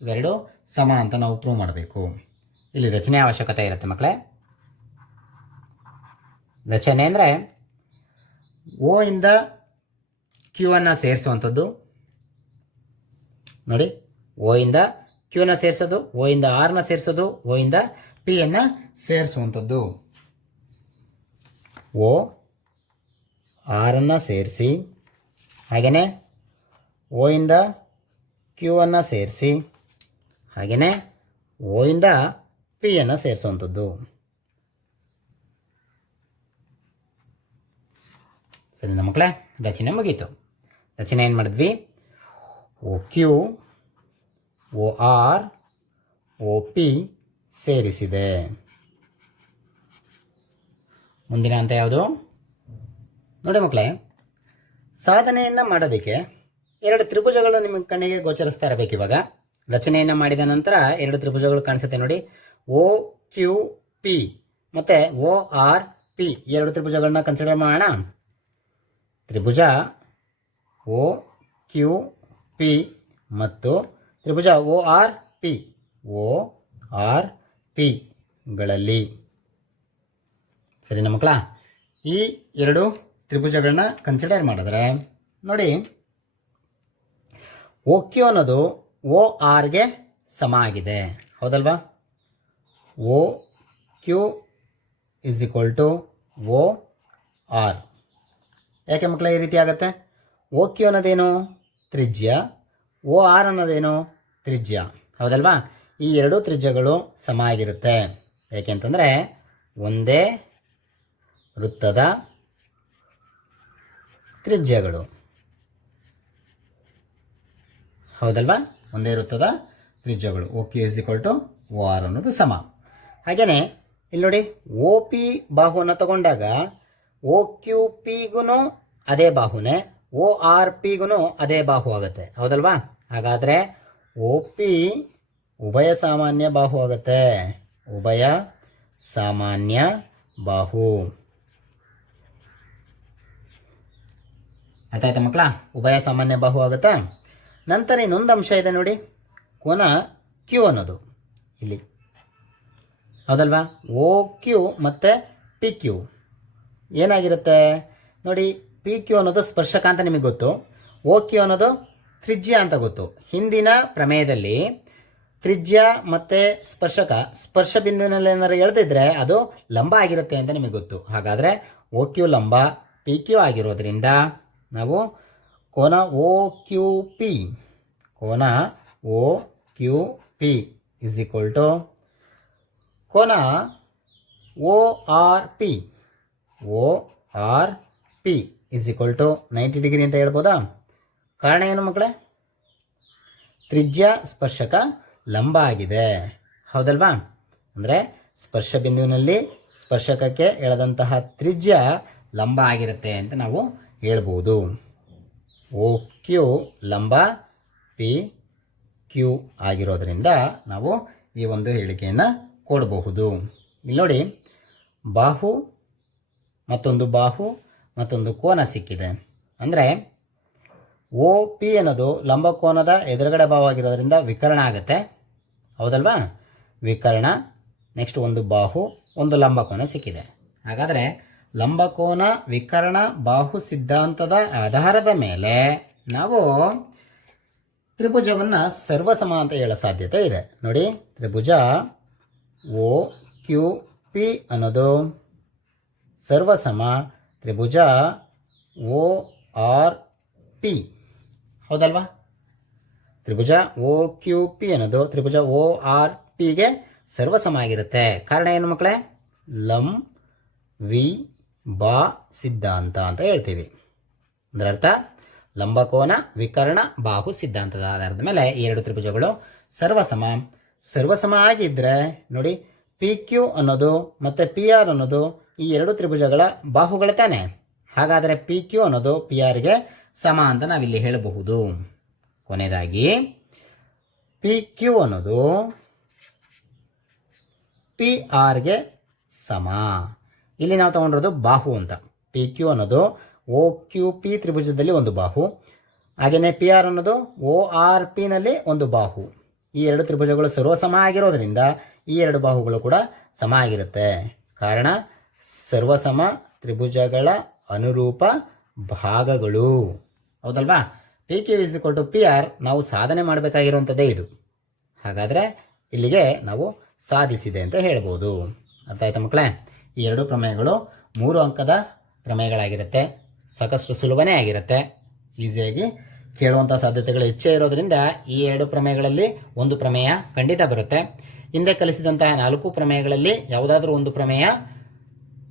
ಇವೆರಡು ಸಮ ಅಂತ ನಾವು ಪ್ರೂವ್ ಮಾಡಬೇಕು. ಇಲ್ಲಿ ರಚನೆ ಅವಶ್ಯಕತೆ ಇರುತ್ತೆ ಮಕ್ಕಳೇ. ರಚನೆ ಅಂದರೆ ಓ ಇಂದ ಕ್ಯೂ ಅನ್ನು ಸೇರಿಸುವಂಥದ್ದು. ನೋಡಿ, ಓ ಇಂದ ಕ್ಯೂನ ಸೇರಿಸೋದು, ಓ ಇಂದ ಆರ್ನ ಸೇರಿಸೋದು, ಓ ಇಂದ ಪಿ ಅನ್ನು ಸೇರಿಸುವಂಥದ್ದು. ಓ ಆರನ್ನು ಸೇರಿಸಿ, ಹಾಗೆಯೇ ಓ ಇಂದ ಕ್ಯೂ ಅನ್ನು ಸೇರಿಸಿ, ಹಾಗೆಯೇ ಓ ಇಂದ ಪಿ ಅನ್ನು ಸೇರಿಸುವಂಥದ್ದು. ಸರಿನಾ ಮಕ್ಕಳೇ? ರಚನೆ ಮುಗೀತು. ರಚನೆ ಏನು ಮಾಡಿದ್ವಿ? O Q, O R, O P ಸೇರಿಸಿದೆ. ಮುಂದಿನ ಹಂತ ಯಾವುದು? ನೋಡಿ ಮಕ್ಕಳೇ, ಸಾಧನೆಯನ್ನು ಮಾಡೋದಕ್ಕೆ 2 ತ್ರಿಭುಜಗಳು ನಿಮ್ಮ ಕಣ್ಣಿಗೆ ಗೋಚರಿಸ್ತಾ ಇರಬೇಕು. ಇವಾಗ ರಚನೆಯನ್ನು ಮಾಡಿದ ನಂತರ 2 ತ್ರಿಭುಜಗಳು ಕಾಣಿಸುತ್ತೆ ನೋಡಿ. ಓ ಕ್ಯೂ ಪಿ ಮತ್ತು ಓ ಆರ್ ಪಿ 2 ತ್ರಿಭುಜಗಳನ್ನ ಕನ್ಸಿಡರ್ ಮಾಡೋಣ. ತ್ರಿಭುಜ ಓ ಕ್ಯೂ ಪಿ ಮತ್ತು ತ್ರಿಭುಜ ಓ ಆರ್ ಪಿಗಳಲ್ಲಿ, ಸರಿನಾ ಮಕ್ಕಳ? ಈ 2 ತ್ರಿಭುಜಗಳನ್ನ ಕನ್ಸಿಡರ್ ಮಾಡಿದ್ರೆ ನೋಡಿ, ಓ ಕ್ಯೂ ಅನ್ನೋದು ಓ ಆರ್ಗೆ ಸಮ ಆಗಿದೆ, ಹೌದಲ್ವಾ? O Q is equal to O R. ಯಾಕೆ ಮಕ್ಕಳ ಈ ರೀತಿ ಆಗುತ್ತೆ? ಓ ಕ್ಯೂ ಅನ್ನೋದೇನು? ತ್ರಿಜ್ಯ. ಓ ಆರ್ ಅನ್ನೋದೇನು? ತ್ರಿಜ್ಯ, ಹೌದಲ್ವಾ? ಈ 2 ತ್ರಿಜ್ಯಗಳು ಸಮ ಆಗಿರುತ್ತೆ. ಯಾಕೆಂತಂದರೆ ಒಂದೇ ವೃತ್ತದ ತ್ರಿಜ್ಯಗಳು, ಹೌದಲ್ವಾ? ಒಂದೇ ವೃತ್ತದ ತ್ರಿಜ್ಯಗಳು. O Q is equal to O R ಅನ್ನೋದು ಸಮ. ಹಾಗೆಯೇ ಇಲ್ಲಿ ನೋಡಿ, ಓ ಪಿ ಬಾಹುವನ್ನು ತಗೊಂಡಾಗ ಓ ಕ್ಯೂ ಪಿಗೂ ಅದೇ ಬಾಹುನೇ, ಓ ಆರ್ ಪಿಗೂ ಅದೇ ಬಾಹು ಆಗುತ್ತೆ, ಹೌದಲ್ವಾ? ಹಾಗಾದರೆ ಓ ಪಿ ಉಭಯ ಸಾಮಾನ್ಯ ಬಾಹು ಆಗುತ್ತೆ. ಉಭಯ ಸಾಮಾನ್ಯ ಬಾಹು. ಅರ್ಥ ಆಯ್ತಾ ಮಕ್ಕಳ? ಉಭಯ ಸಾಮಾನ್ಯ ಬಾಹು ಆಗುತ್ತಾ? ನಂತರ ಇನ್ನೊಂದು ಅಂಶ ಇದೆ ನೋಡಿ, ಕೋನ ಕ್ಯೂ ಅನ್ನೋದು ಇಲ್ಲಿ, ಹೌದಲ್ವಾ? ಓ ಕ್ಯೂ ಮತ್ತು ಪಿ ಕ್ಯೂ ಏನಾಗಿರುತ್ತೆ ನೋಡಿ. ಪಿ ಕ್ಯೂ ಅನ್ನೋದು ಸ್ಪರ್ಶಕ ಅಂತ ನಿಮಗೆ ಗೊತ್ತು, ಓ ಕ್ಯೂ ಅನ್ನೋದು ತ್ರಿಜ್ಯ ಅಂತ ಗೊತ್ತು. ಹಿಂದಿನ ಪ್ರಮೇಯದಲ್ಲಿ ತ್ರಿಜ್ಯ ಮತ್ತು ಸ್ಪರ್ಶ ಬಿಂದುವಿನಲ್ಲಿ ಏನಾದ್ರು ಎಳೆದಿದ್ರೆ ಅದು ಲಂಬ ಆಗಿರುತ್ತೆ ಅಂತ ನಿಮಗೆ ಗೊತ್ತು. ಹಾಗಾದರೆ ಓ ಕ್ಯೂ ಲಂಬ ಪಿ ಕ್ಯೂ ಆಗಿರೋದ್ರಿಂದ ನಾವು ಕೋನ O Q P is equal to ಕೋನ O R P is equal to 90 degree ಅಂತ ಹೇಳ್ಬೋದಾ? ಕಾರಣ ಏನು ಮಕ್ಕಳೇ? ತ್ರಿಜ್ಯ ಸ್ಪರ್ಶಕ ಲಂಬ ಆಗಿದೆ, ಹೌದಲ್ವಾ? ಅಂದರೆ ಸ್ಪರ್ಶ ಬಿಂದುವಿನಲ್ಲಿ ಸ್ಪರ್ಶಕಕ್ಕೆ ಎಳೆದಂತಹ ತ್ರಿಜ್ಯ ಲಂಬ ಆಗಿರುತ್ತೆ ಅಂತ ನಾವು ಹೇಳ್ಬೋದು. ಓ ಕ್ಯೂ ಲಂಬ ಪಿ ಕ್ಯೂ ಆಗಿರೋದ್ರಿಂದ ನಾವು ಈ ಒಂದು ಹೇಳಿಕೆಯನ್ನು ಕೊಡಬಹುದು. ಇಲ್ಲಿ ನೋಡಿ, ಬಾಹು ಮತ್ತೊಂದು ಬಾಹು ಮತ್ತೊಂದು ಕೋನ ಸಿಕ್ಕಿದೆ. ಅಂದರೆ ಒ ಪಿ ಅನ್ನೋದು ಲಂಬಕೋನದ ಎದುರುಗಡೆ ಭಾವವಾಗಿರೋದ್ರಿಂದ ವಿಕರ್ಣ ಆಗುತ್ತೆ, ಹೌದಲ್ವಾ? ವಿಕರ್ಣ. ನೆಕ್ಸ್ಟ್ ಒಂದು ಬಾಹು ಒಂದು ಲಂಬಕೋನ ಸಿಕ್ಕಿದೆ. ಹಾಗಾದರೆ ಲಂಬಕೋನ ವಿಕರ್ಣ ಬಾಹು ಸಿದ್ಧಾಂತದ ಆಧಾರದ ಮೇಲೆ ನಾವು ತ್ರಿಭುಜವನ್ನು ಸರ್ವಸಮ ಅಂತ ಹೇಳೋ ಸಾಧ್ಯತೆ ಇದೆ. ನೋಡಿ, ತ್ರಿಭುಜ ಒ ಕ್ಯೂ ಪಿ ಅನ್ನೋದು ಸರ್ವಸಮ ತ್ರಿಭುಜ ಒ ಆರ್ ಪಿ, ಹೌದಲ್ವಾ? ತ್ರಿಭುಜ ಒ ಕ್ಯೂ ಪಿ ಅನ್ನೋದು ತ್ರಿಭುಜ ಒ ಆರ್ ಪಿಗೆ ಸರ್ವಸಮ ಆಗಿರುತ್ತೆ. ಕಾರಣ ಏನು ಮಕ್ಕಳೇ? ಲಂ ವಿ ಬಾ ಸಿದ್ಧಾಂತ ಅಂತ ಹೇಳ್ತೀವಿ. ಅದರ ಅರ್ಥ ಲಂಬಕೋನ ವಿಕರ್ಣ ಬಾಹು ಸಿದ್ಧಾಂತದ ಆಧಾರದ ಮೇಲೆ ಈ ಎರಡು ತ್ರಿಭುಜಗಳು ಸರ್ವಸಮ. ಸರ್ವಸಮ ಆಗಿದ್ದರೆ ನೋಡಿ, ಪಿ ಕ್ಯೂ ಅನ್ನೋದು ಮತ್ತು ಪಿ ಆರ್ ಅನ್ನೋದು ಈ ಎರಡು ತ್ರಿಭುಜಗಳ ಬಾಹುಗಳು ತಾನೆ. ಹಾಗಾದರೆ ಪಿ ಕ್ಯೂ ಅನ್ನೋದು ಪಿ ಆರ್ಗೆ ಸಮ ಅಂತ ನಾವಿಲ್ಲಿ ಹೇಳಬಹುದು. ಕೊನೆಯದಾಗಿ ಪಿ ಕ್ಯೂ ಅನ್ನೋದು ಪಿ ಆರ್ಗೆ ಸಮ. ಇಲ್ಲಿ ನಾವು ತಗೊಂಡಿರೋದು ಬಾಹು ಅಂತ. ಪಿ ಕ್ಯೂ ಅನ್ನೋದು ಒ ಕ್ಯೂ ಪಿ ತ್ರಿಭುಜದಲ್ಲಿ ಒಂದು ಬಾಹು, ಹಾಗೆಯೇ ಪಿ ಆರ್ ಅನ್ನೋದು ಒ ಆರ್ ಪಿನಲ್ಲಿ ಒಂದು ಬಾಹು. ಈ ಎರಡು ತ್ರಿಭುಜಗಳು ಸರ್ವಸಮ ಆಗಿರೋದ್ರಿಂದ ಈ ಎರಡು ಬಾಹುಗಳು ಕೂಡ ಸಮ ಆಗಿರುತ್ತೆ. ಕಾರಣ ಸರ್ವಸಮ ತ್ರಿಭುಜಗಳ ಅನುರೂಪ ಭಾಗಗಳು, ಹೌದಲ್ವಾ? P Q is equal to P R ನಾವು ಸಾಧನೆ ಮಾಡಬೇಕಾಗಿರುವಂಥದ್ದೇ ಇದು. ಹಾಗಾದರೆ ಇಲ್ಲಿಗೆ ನಾವು ಸಾಧಿಸಿದೆ ಅಂತ ಹೇಳ್ಬೋದು. ಅರ್ಥ ಆಯ್ತಾ ಮಕ್ಕಳೇ? ಈ ಎರಡು ಪ್ರಮೇಯಗಳು 3 ಅಂಕದ ಪ್ರಮೇಯಗಳಾಗಿರುತ್ತೆ. ಸಾಕಷ್ಟು ಸುಲಭನೇ ಆಗಿರುತ್ತೆ. ಈಸಿಯಾಗಿ ಕೇಳುವಂಥ ಸಾಧ್ಯತೆಗಳು ಹೆಚ್ಚೇ ಇರೋದರಿಂದ ಈ ಎರಡು ಪ್ರಮೇಯಗಳಲ್ಲಿ ಒಂದು ಪ್ರಮೇಯ ಖಂಡಿತ ಬರುತ್ತೆ. ಹಿಂದೆ ಕಲಿಸಿದಂತಹ 4 ಪ್ರಮೇಯಗಳಲ್ಲಿ ಯಾವುದಾದ್ರೂ ಒಂದು ಪ್ರಮೇಯ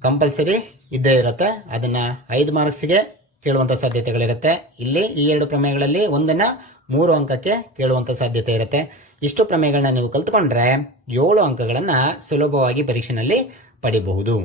ಕಂಪಲ್ಸರಿ ಇದ್ದೇ ಇರುತ್ತೆ. ಅದನ್ನು 5 ಮಾರ್ಕ್ಸ್ಗೆ ಕೇಳುವಂಥ ಸಾಧ್ಯತೆಗಳಿರುತ್ತೆ. ಇಲ್ಲಿ ಈ ಎರಡು ಪ್ರಮೇಯಗಳಲ್ಲಿ ಒಂದನ್ನು 3 ಅಂಕಕ್ಕೆ ಕೇಳುವಂಥ ಸಾಧ್ಯತೆ ಇರುತ್ತೆ. ಇಷ್ಟು ಪ್ರಮೇಯಗಳನ್ನ ನೀವು ಕಲ್ತ್ಕೊಂಡ್ರೆ 7 ಅಂಕಗಳನ್ನು ಸುಲಭವಾಗಿ ಪರೀಕ್ಷೆಯಲ್ಲಿ ಪಡಿಬಹುದು.